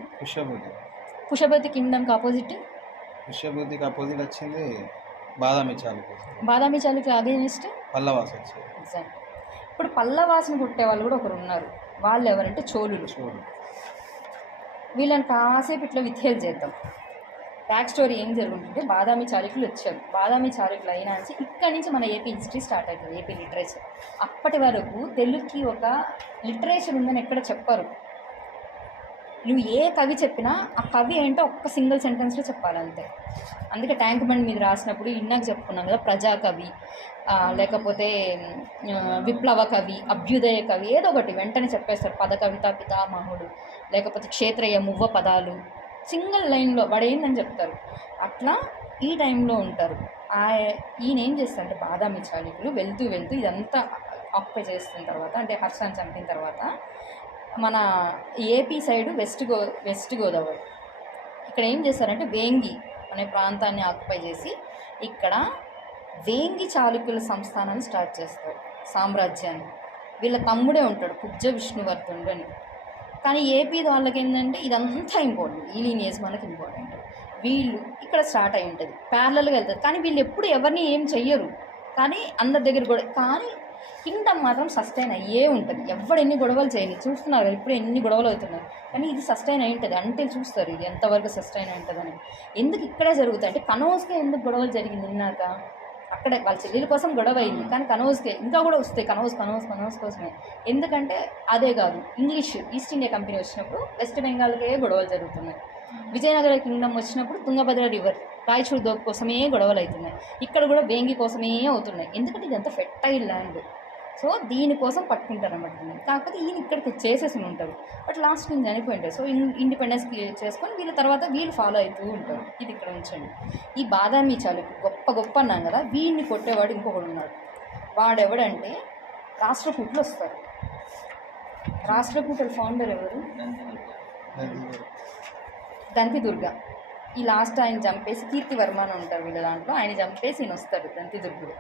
పుష్యభూతి కింగ్డమ్కి ఆపోజిట్ వచ్చింది బాదామి చాళుక్యులు అగైనెస్ట్ పల్లవాసు వచ్చింది. ఎగ్జాక్ట్. ఇప్పుడు పల్లవాసుని కొట్టే వాళ్ళు కూడా ఒకరు ఉన్నారు. వాళ్ళు ఎవరంటే చోళులు. వీళ్ళని కాసేపు ఇట్లా విత్హేల్ చేద్దాం. బ్యాక్ స్టోరీ ఏం జరుగుతుంటే బాదామి చాళుక్యులు వచ్చారు. బాదామి చాళుక్యులు అయినా నుంచి ఇక్కడి నుంచి మన ఏపీ హిస్టరీ స్టార్ట్ అవుతుంది, ఏపీ లిటరేచర్. అప్పటి వరకు తెలుగుకి ఒక లిటరేచర్ ఉందని ఎక్కడ చెప్పరు. నువ్వు ఏ కవి చెప్పినా ఆ కవి ఏంటో ఒక్క సింగిల్ సెంటెన్స్లో చెప్పాలంతే. అందుకే ట్యాంక్ బండ్ మీద రాసినప్పుడు ఇందాక చెప్పుకున్నాం కదా, ప్రజాకవి, లేకపోతే విప్లవ కవి, అభ్యుదయ కవి, ఏదో ఒకటి వెంటనే చెప్పేస్తారు. పద కవిత పితామహుడు, లేకపోతే క్షేత్రయ మువ్వ పదాలు, సింగిల్ లైన్లో వాడు ఏందని చెప్తారు. అట్లా ఈ టైంలో ఉంటారు. ఈయన ఏం చేస్తారంటే బాదామి చాళుక్యులు వెళ్తూ ఇదంతా ఆక్యుపై చేస్తున్న తర్వాత, అంటే హర్షాన్ని చంపిన తర్వాత మన ఏపీ సైడు వెస్ట్ గోదావరి ఇక్కడ ఏం చేస్తారంటే వేంగి అనే ప్రాంతాన్ని ఆక్యుపై చేసి ఇక్కడ వేంగి చాళుక్యుల సంస్థానాన్ని స్టార్ట్ చేస్తారు, సామ్రాజ్యాన్ని. వీళ్ళ తమ్ముడే ఉంటాడు కుబ్జ విష్ణువర్ధనుడు అని. కానీ ఏపీ వాళ్ళకి ఏంటంటే ఇదంతా ఇంపార్టెంట్, ఈ లీనియేజ్ మనకి ఇంపార్టెంట్. వీళ్ళు ఇక్కడ స్టార్ట్ అయి ఉంటుంది, ప్యారలల్గా వెళ్తారు. కానీ వీళ్ళు ఎప్పుడు ఎవరిని ఏం చెయ్యరు, కానీ అందరి దగ్గర కూడా. కానీ కింగ్డమ్ మాత్రం సస్టైన్ అయ్యే ఉంటుంది. ఎవరు ఎన్ని గొడవలు చేయలేదు, చూస్తున్నారు కదా ఇప్పుడు ఎన్ని గొడవలు అవుతున్నాయి, కానీ ఇది సస్టైన్ అయి ఉంటుంది. అంటే చూస్తారు ఇది ఎంతవరకు సస్టైన్ అయి ఉంటుందని. ఎందుకు ఇక్కడే జరుగుతాయి అంటే కనౌజ్కే ఎందుకు గొడవలు జరిగింది విన్నాక, అక్కడే వాళ్ళ చెల్లెల కోసం గొడవ అయింది. కానీ కనౌజ్కే ఇంకా కూడా వస్తాయి, కనౌజ్ కోసమే. ఎందుకంటే అదే కాదు, ఇంగ్లీష్ ఈస్ట్ ఇండియా కంపెనీ వచ్చినప్పుడు వెస్ట్ బెంగాల్కే గొడవలు జరుగుతున్నాయి. విజయనగర కింగ్డమ్ వచ్చినప్పుడు తుంగభద్ర రివర్ రాయచూర్ దోపు కోసమే గొడవలు అవుతున్నాయి. ఇక్కడ కూడా వేంగి కోసమే అవుతున్నాయి. ఎందుకంటే ఇదంతా ఫెర్టైల్ ల్యాండ్. సో దీనికోసం పట్టుకుంటారు అన్నమాట దీన్ని. కాకపోతే ఈయన ఇక్కడికి చేసేసి ఉంటారు, బట్ లాస్ట్ నేను చనిపోయి ఉంటారు. సో ఇండిపెండెన్స్ చేసుకొని వీళ్ళ తర్వాత వీళ్ళు ఫాలో అవుతూ ఉంటారు. ఇది ఇక్కడ ఉంచండి. ఈ బాదామి చాళుక్యులు గొప్ప అన్నాం కదా, వీడిని కొట్టేవాడు ఇంకొకడు ఉన్నాడు. వాడెవడంటే రాష్ట్రకూటులు వస్తారు. రాష్ట్రకూటుల ఫౌండర్ ఎవరు? దంతి దుర్గ. ఈ లాస్ట్ ఆయన చంపేసి కీర్తివర్మ అని ఉంటారు వీళ్ళ దాంట్లో, ఆయన చంపేసి ఈయన వస్తాడు దంతి దుర్గుడు.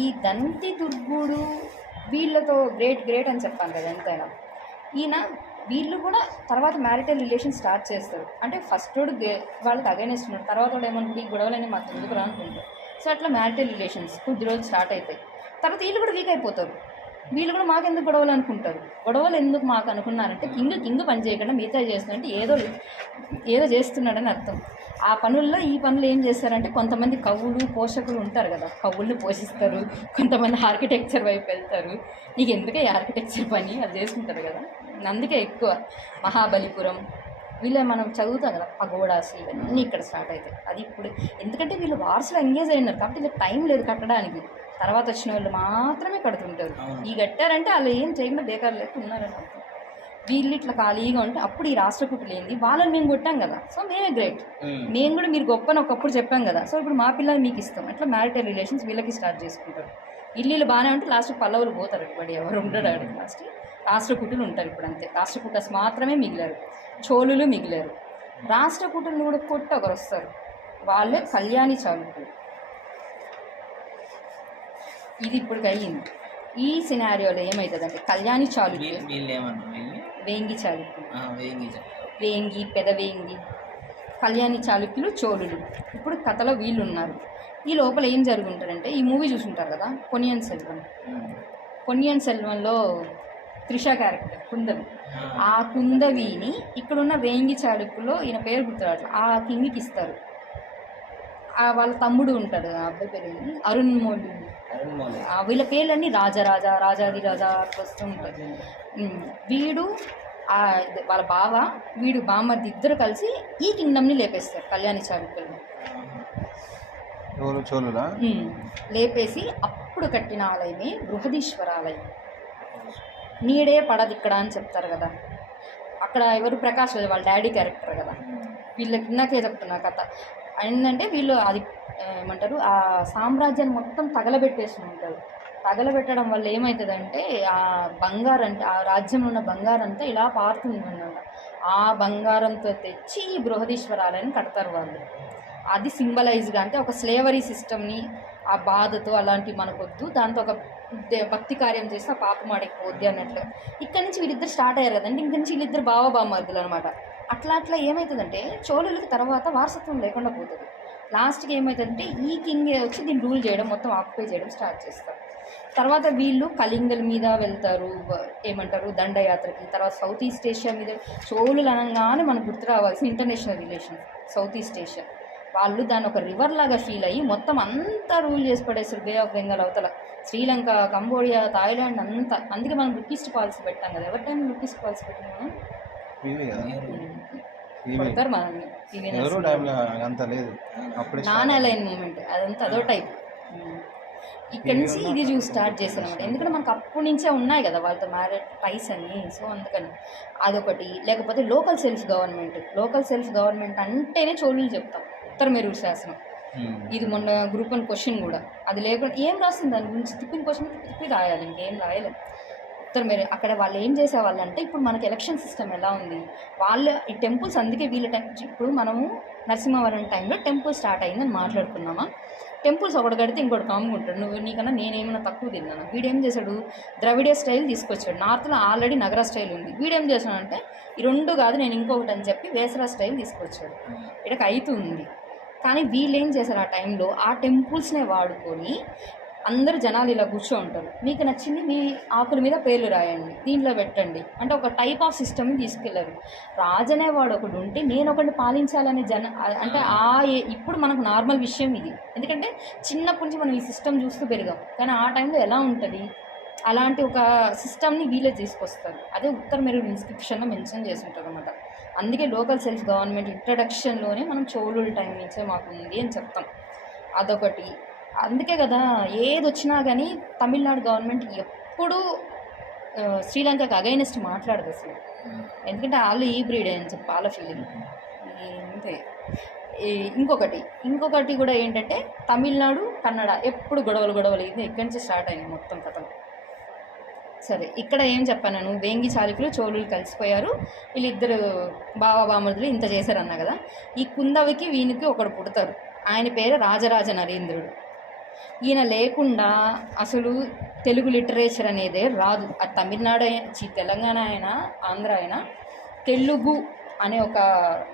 ఈ దంతి దుర్గుడు వీళ్ళతో గ్రేట్ అని చెప్పాను కదా ఎంతైనా. ఈయన వీళ్ళు కూడా తర్వాత మ్యారిటల్ రిలేషన్ స్టార్ట్ చేస్తారు. అంటే ఫస్ట్ వాడు వాళ్ళకి అగైనెస్ట్ ఉన్నాడు, తర్వాత వాడు ఏమనుకుంటే ఈ గొడవలని మాకు ఎందుకు రా అనుకుంటారు. సో అట్లా మ్యారిటల్ రిలేషన్స్ కొద్ది రోజులు స్టార్ట్ అవుతాయి. తర్వాత వీళ్ళు కూడా వీక్ అయిపోతారు. వీళ్ళు కూడా మాకెందుకు గొడవలు అనుకుంటారు. గొడవలు ఎందుకు మాకు అనుకున్నారంటే కింగ్ పని చేయకుండా మిగతా చేస్తుందంటే ఏదో చేస్తున్నాడని అర్థం. ఆ పనుల్లో ఈ పనులు ఏం చేస్తారంటే కొంతమంది కవులు పోషకులు ఉంటారు కదా, కవుల్ని పోషిస్తారు, కొంతమంది ఆర్కిటెక్చర్ వైపు వెళ్తారు. నీకు ఎందుకే ఆర్కిటెక్చర్ పని అది చేసుకుంటారు కదా. అందుకే ఎక్కువ మహాబలిపురం వీళ్ళ మనం చదువుతాం కదా, పగోడాస్ ఇవన్నీ ఇక్కడ స్టార్ట్ అవుతాయి. అది ఇప్పుడు ఎందుకంటే వీళ్ళు వార్స్లో ఎంగేజ్ అయినారు కాబట్టి వీళ్ళకి టైం లేదు కట్టడానికి. తర్వాత వచ్చిన వాళ్ళు మాత్రమే కడుతుంటారు. ఈ కట్టారంటే వాళ్ళు ఏం చేయకుండా బేకారు లేక ఉన్నారని అర్థం. వీళ్ళు ఇట్లా ఖాళీగా ఉంటే అప్పుడు ఈ రాష్ట్రకూటులు ఏంది, వాళ్ళని మేము కొట్టాం కదా, సో మేమే గ్రేట్, మేము కూడా మీరు గొప్పని ఒకప్పుడు చెప్పాం కదా, సో ఇప్పుడు మా పిల్లలు మీకు ఇస్తాం. అట్లా మ్యారిటల్ రిలేషన్స్ వీళ్ళకి స్టార్ట్ చేసుకుంటారు. ఇల్లు బాగానే ఉంటే లాస్ట్ పల్లవులు పోతారు. ఇప్పుడు ఎవరు ఉండరు అక్కడికి. లాస్ట్ రాష్ట్రకూటులు ఉంటారు. ఇప్పుడు అంతే రాష్ట్రకూటస్ మాత్రమే మిగిలారు, చోళులు మిగిలారు. రాష్ట్రకూటులను కూడా కొట్టి ఒకరు వస్తారు, వాళ్ళే కళ్యాణి చాళుక్యులు. ఇది ఇప్పుడు అయ్యింది. ఈ సినారియోలో ఏమవుతుందంటే కళ్యాణి చాళుక్యులు వేంగి చాళుక్యులు, వేంగి పెదవేంగి, కళ్యాణి చాళుక్యులు చోళులు. ఇప్పుడు కథలో వీళ్ళు ఉన్నారు. ఈ లోపల ఏం జరుగుంటారంటే ఈ మూవీ చూసుంటారు కదా పొన్నియిన్ సెల్వన్. పొన్నియిన్ సెల్వన్లో త్రిష క్యారెక్టర్ కుందవి. ఆ కుందవిని ఇక్కడున్న వేంగి చాళుక్యుల్లో ఈయన పేరు గుర్తురాట్ల ఆ కింగ్కి ఇస్తారు. వాళ్ళ తమ్ముడు ఉంటాడు, ఆ అబ్బాయి పేరు అరుణ్మోళి. వీళ్ళ పేర్లన్నీ రాజాది రాజా వస్తూ ఉంటాయి. వీడు వాళ్ళ బావ, వీడు బామ్మర్ది ఇద్దరు కలిసి ఈ కింగ్డమ్ని లేపేస్తారు కళ్యాణి చాళుక్యులు. లేపేసి అప్పుడు కట్టిన ఆలయమే బృహదీశ్వర ఆలయం. నీడే పడదు ఇక్కడ అని చెప్తారు కదా. అక్కడ ఎవరు ప్రకాష్ వాళ్ళ డాడీ క్యారెక్టర్ కదా. వీళ్ళకి ఇందాకే చెప్తున్నా కథ ఏంటంటే వీళ్ళు అది ఏమంటారు ఆ సామ్రాజ్యాన్ని మొత్తం తగలబెట్టేసి ఉంటారు. తగలబెట్టడం వల్ల ఏమవుతుందంటే ఆ బంగారం అంటే ఆ రాజ్యంలో ఉన్న బంగారం అంతా ఇలా పారుతుంది అన్నమాట. ఆ బంగారంతో తెచ్చి ఈ బృహదీశ్వరాలయాన్ని కడతారు వాళ్ళు. అది సింబలైజ్గా అంటే ఒక స్లేవరీ సిస్టమ్ని ఆ బాధతో అలాంటివి మనకొద్దు, దాంతో ఒక భక్తి కార్యం చేస్తే ఆ పాపం ఆడకపోద్ది అన్నట్లు. ఇక్కడి నుంచి వీళ్ళిద్దరు స్టార్ట్ అయ్యారు కదండి. ఇంక నుంచి వీళ్ళిద్దరు బావబామ్మర్దులు అనమాట. అట్లా ఏమవుతుందంటే చోళులకి తర్వాత వారసత్వం లేకుండా పోతుంది. లాస్ట్కి ఏమవుతుందంటే ఈ కింగే వచ్చి దీన్ని రూల్ చేయడం, మొత్తం ఆక్యుపై చేయడం స్టార్ట్ చేస్తారు. తర్వాత వీళ్ళు కళింగల మీద వెళ్తారు, ఏమంటారు దండయాత్రకి. తర్వాత సౌత్ ఈస్ట్ ఏషియా మీద చోళులు అనగానే మనకు గుర్తు రావాల్సిన international relation south east Asia. వాళ్ళు దాన్ని ఒక రివర్ లాగా ఫీల్ అయ్యి మొత్తం అంతా రూల్ చేసి పడేస్తారు. బే ఆఫ్ బెంగాల్ అవతల శ్రీలంక, కంబోడియా, థాయిలాండ్ అంతా. అందుకే మనం లుకిస్ట్ పాలసీ పెట్టాం కదా. ఎవరి టైం లుకిస్ట్ పాలసీ పెట్టాం మనం కొడతారు మనల్ని. నాన్ అలైన్ మూమెంట్ అదంతా అదో టైప్. ఇక్కడ నుంచి ఇది చూసి స్టార్ట్ చేశారు అనమాట. ఎందుకంటే మనకు అప్పటి నుంచే ఉన్నాయి కదా వాళ్ళతో మ్యారేజ్ టైస్ అని. సో అందుకని అదొకటి. లేకపోతే లోకల్ సెల్ఫ్ గవర్నమెంట్ అంటేనే చోళులు చెప్తాం. ఉత్తర మెరుగు శాసనం ఇది మొన్న గ్రూప్ 1 క్వశ్చన్ కూడా. అది లేకుండా ఏం రాస్తుంది దాని గురించి తిప్పిన క్వశ్చన్ తిప్పి రాయాలి, ఇంకేం రాయలేదు. ఉత్తర మెరుగు అక్కడ వాళ్ళు ఏం చేసేవాళ్ళు అంటే ఇప్పుడు మనకి ఎలక్షన్ సిస్టమ్ ఎలా ఉంది, వాళ్ళు ఈ టెంపుల్స్ అందుకే వీళ్ళ ఇప్పుడు మనము నరసింహవరం టైంలో టెంపుల్ స్టార్ట్ అయిందని మాట్లాడుకున్నామా. టెంపుల్స్ ఒకటి కడితే ఇంకోటి కాముకుంటాడు. నువ్వు నీకన్నా నేనేమైనా తక్కువ తిన్నాను. వీడేం చేశాడు, ద్రవిడియా స్టైల్ తీసుకొచ్చాడు. నార్త్లో ఆల్రెడీ నగర స్టైల్ ఉంది. వీడేం చేశాడంటే ఈ రెండు కాదు నేను ఇంకొకటి అని చెప్పి వేసరా స్టైల్ తీసుకొచ్చాడు. వీడికి అవుతుంది. కానీ వీళ్ళు ఏం చేశారు ఆ టైంలో ఆ టెంపుల్స్నే వాడుకొని అందరు జనాలు ఇలా కూర్చో ఉంటారు. మీకు నచ్చింది మీ ఆకుల మీద పేర్లు రాయండి, దీంట్లో పెట్టండి అంటే ఒక టైప్ ఆఫ్ సిస్టమ్ని తీసుకెళ్లారు. రాజు అనేవాడు ఒకడు ఉంటే నేను ఒకటి పాలించాలనే అంటే ఇప్పుడు మనకు నార్మల్ విషయం ఇది. ఎందుకంటే చిన్నప్పటి నుంచి మనం ఈ సిస్టమ్ చూస్తూ పెరిగాం. కానీ ఆ టైంలో ఎలా ఉంటుంది, అలాంటి ఒక సిస్టమ్ని వీళ్ళే తీసుకొస్తారు. అదే ఉత్తర మెరుగు ఇన్స్క్రిప్షన్లో మెన్షన్ చేసి ఉంటారు అనమాట. అందుకే లోకల్ సెల్ఫ్ గవర్నమెంట్ ఇంట్రడక్షన్లోనే మనం చోళుల టైం నుంచే మాకు ఉంది అని చెప్తాం. అదొకటి. అందుకే కదా ఏది వచ్చినా కానీ తమిళనాడు గవర్నమెంట్ ఎప్పుడు శ్రీలంకకు అగైనెస్ట్ మాట్లాడదు అసలు, ఎందుకంటే వాళ్ళు ఈ బ్రీడ్ అని చెప్పి వాళ్ళ ఫీలింగ్ అంతే. ఇంకొకటి కూడా ఏంటంటే తమిళనాడు కన్నడ ఎప్పుడు గొడవలు ఇది ఇక్కడి నుంచి స్టార్ట్ అయినాయి మొత్తం కథలు. సరే, ఇక్కడ ఏం చెప్పాను నేను, వేంగి చాళుక్యులు చోళులు కలిసిపోయారు, వీళ్ళిద్దరు బామర్దులు ఇంత చేశారన్నా కదా. ఈ కుందవికి వీనికి ఒకడు పుడతారు, ఆయన పేరు రాజరాజ నరేంద్రుడు. ఈయన లేకుండా అసలు తెలుగు లిటరేచర్ అనేదే రాదు. అది తమిళనాడు తెలంగాణ అయినా ఆంధ్ర అయినా తెలుగు అనే ఒక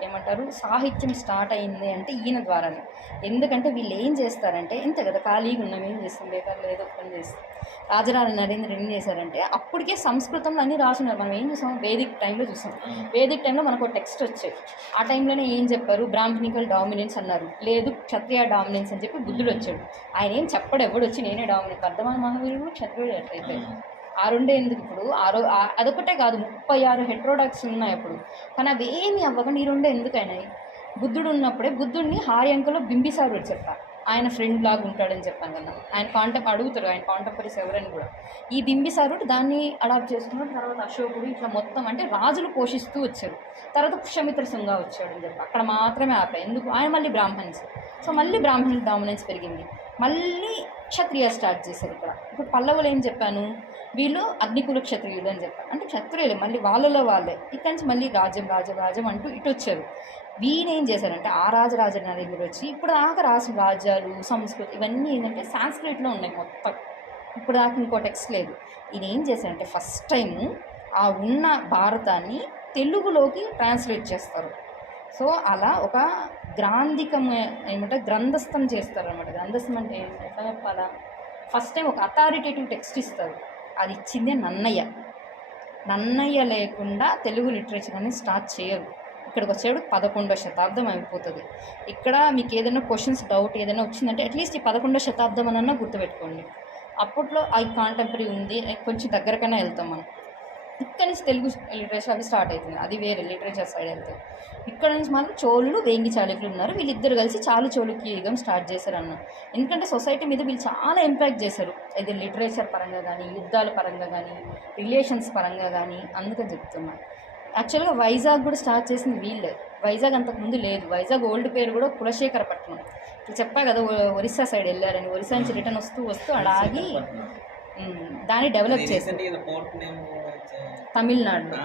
ఏమంటారు సాహిత్యం స్టార్ట్ అయింది అంటే ఈయన ద్వారానే. ఎందుకంటే వీళ్ళు ఏం చేస్తారంటే ఇంత కదా ఖాళీగా ఉన్నాం, ఏం చేస్తాం, బేకార్లో ఏదో పని చేస్తాం. రాజరాజ నరేంద్ర ఏం చేశారంటే అప్పటికే సంస్కృతంలో అన్నీ రాసున్నారు. మనం ఏం చూసాం, వేదిక్ టైంలో చూసాం. వేదిక్ టైంలో మనకు ఒక టెక్స్ట్ వచ్చాయి. ఆ టైంలోనే ఏం చెప్పారు, బ్రాహ్మణికల్ డామినెన్స్ అన్నారు, లేదు క్షత్రియ డామినెన్స్ అని చెప్పి బుద్ధుడు వచ్చాడు. ఆయన ఏం చెప్పడు, ఎవడు వచ్చి నేనే డామినెన్స్, వర్ధమాన మహావీరుడు క్షత్రియుడు అట్లయితే ఆ రెండే ఎందుకు ఇప్పుడు అదొకటే కాదు 36 హెట్రోడాక్స్ ఉన్నాయి అప్పుడు, కానీ అవి ఏమి అవ్వకుండా ఈ రెండే ఎందుకైనాయి. బుద్ధుడు ఉన్నప్పుడే బుద్ధుడిని హార్యంకలో బింబిసారుడు చెప్పారు, ఆయన ఫ్రెండ్ లాగా ఉంటాడని చెప్పాను కదా. ఆయన అడుగుతారు ఆయన కాంటెంపరీస్ ఎవరని కూడా. ఈ బింబిసారుడు దాన్ని అడాప్ట్ చేసుకున్నాడు. తర్వాత అశోకుడు ఇట్లా మొత్తం అంటే రాజులు పోషిస్తూ వచ్చారు. తర్వాత పుష్యమిత్ర శృంగా వచ్చాడు అని చెప్పి అక్కడ మాత్రమే ఆపాయి. ఎందుకు, ఆయన మళ్ళీ బ్రాహ్మణ్స్. సో మళ్ళీ బ్రాహ్మణుల డామినెన్స్ పెరిగింది. మళ్ళీ క్షత్రియ స్టార్ట్ చేశారు ఇక్కడ. ఇప్పుడు పల్లవులు ఏం చెప్పాను, వీళ్ళు అగ్నికుల క్షత్రియులు అని చెప్పారు, అంటే క్షత్రియులే మళ్ళీ వాళ్ళలో వాళ్ళే. ఇక్కడి నుంచి మళ్ళీ రాజ్యం అంటూ ఇటు వచ్చారు. వీనేం చేశారంటే ఆ రాజరాజ నరేంద్రుడు వచ్చి ఇప్పుడు దాకా రాసిన రాజ్యాలు సంస్కృతి ఇవన్నీ ఏంటంటే సాంస్క్రిట్లో ఉన్నాయి మొత్తం. ఇప్పుడు దాకా ఇంకో టెక్స్ట్ లేదు. ఈయన ఏం చేశారంటే ఫస్ట్ టైము ఆ ఉన్న భారతాన్ని తెలుగులోకి ట్రాన్స్లేట్ చేస్తారు. సో అలా ఒక గ్రాంధికం ఏమంటే గ్రంథస్థం చేస్తారు అనమాట. గ్రంథస్థం అంటే ఎట్లా చెప్పాలా, ఫస్ట్ టైం ఒక అథారిటేటివ్ టెక్స్ట్ ఇస్తారు. అది ఇచ్చిందే నన్నయ్య లేకుండా తెలుగు లిటరేచర్ అనేది స్టార్ట్ చేయరు. ఇక్కడికి వచ్చేడు 11వ శతాబ్దం అయిపోతుంది. ఇక్కడ మీకు ఏదైనా క్వశ్చన్స్ డౌట్ ఏదైనా వచ్చిందంటే అట్లీస్ట్ ఈ 11వ శతాబ్దం అనన్నా గుర్తుపెట్టుకోండి. అప్పట్లో ఆ కాంటెంపరీ ఉంది, కొంచెం దగ్గరకైనా వెళ్తాం మనం. ఇక్కడ నుంచి తెలుగు లిటరేచర్ అది స్టార్ట్ అవుతుంది, అది వేరే లిటరేచర్ సైడ్ వెళ్తుంది. ఇక్కడ నుంచి మనం చోళులు వేంగి చాళుక్యులు ఉన్నారు, వీళ్ళిద్దరు కలిసి చాళుక్య యుగం స్టార్ట్ చేశారు అన్న. ఎందుకంటే సొసైటీ మీద వీళ్ళు చాలా ఇంపాక్ట్ చేశారు, ఇది లిటరేచర్ పరంగా కానీ యుద్ధాల పరంగా కానీ రిలేషన్స్ పరంగా కానీ. అందుకని చెప్తున్నాను. యాక్చువల్గా వైజాగ్ కూడా స్టార్ట్ చేసింది వీళ్ళే. వైజాగ్ అంతకుముందు లేదు. వైజాగ్ ఓల్డ్ పేరు కూడా కులశేఖరపట్నం. ఇప్పుడు చెప్పా కదా ఒరిస్సా సైడ్ వెళ్ళారని, ఒరిస్సా నుంచి రిటర్న్ వస్తూ అలా ఆగి దాన్ని డెవలప్ చేశారు. తమిళనాడులో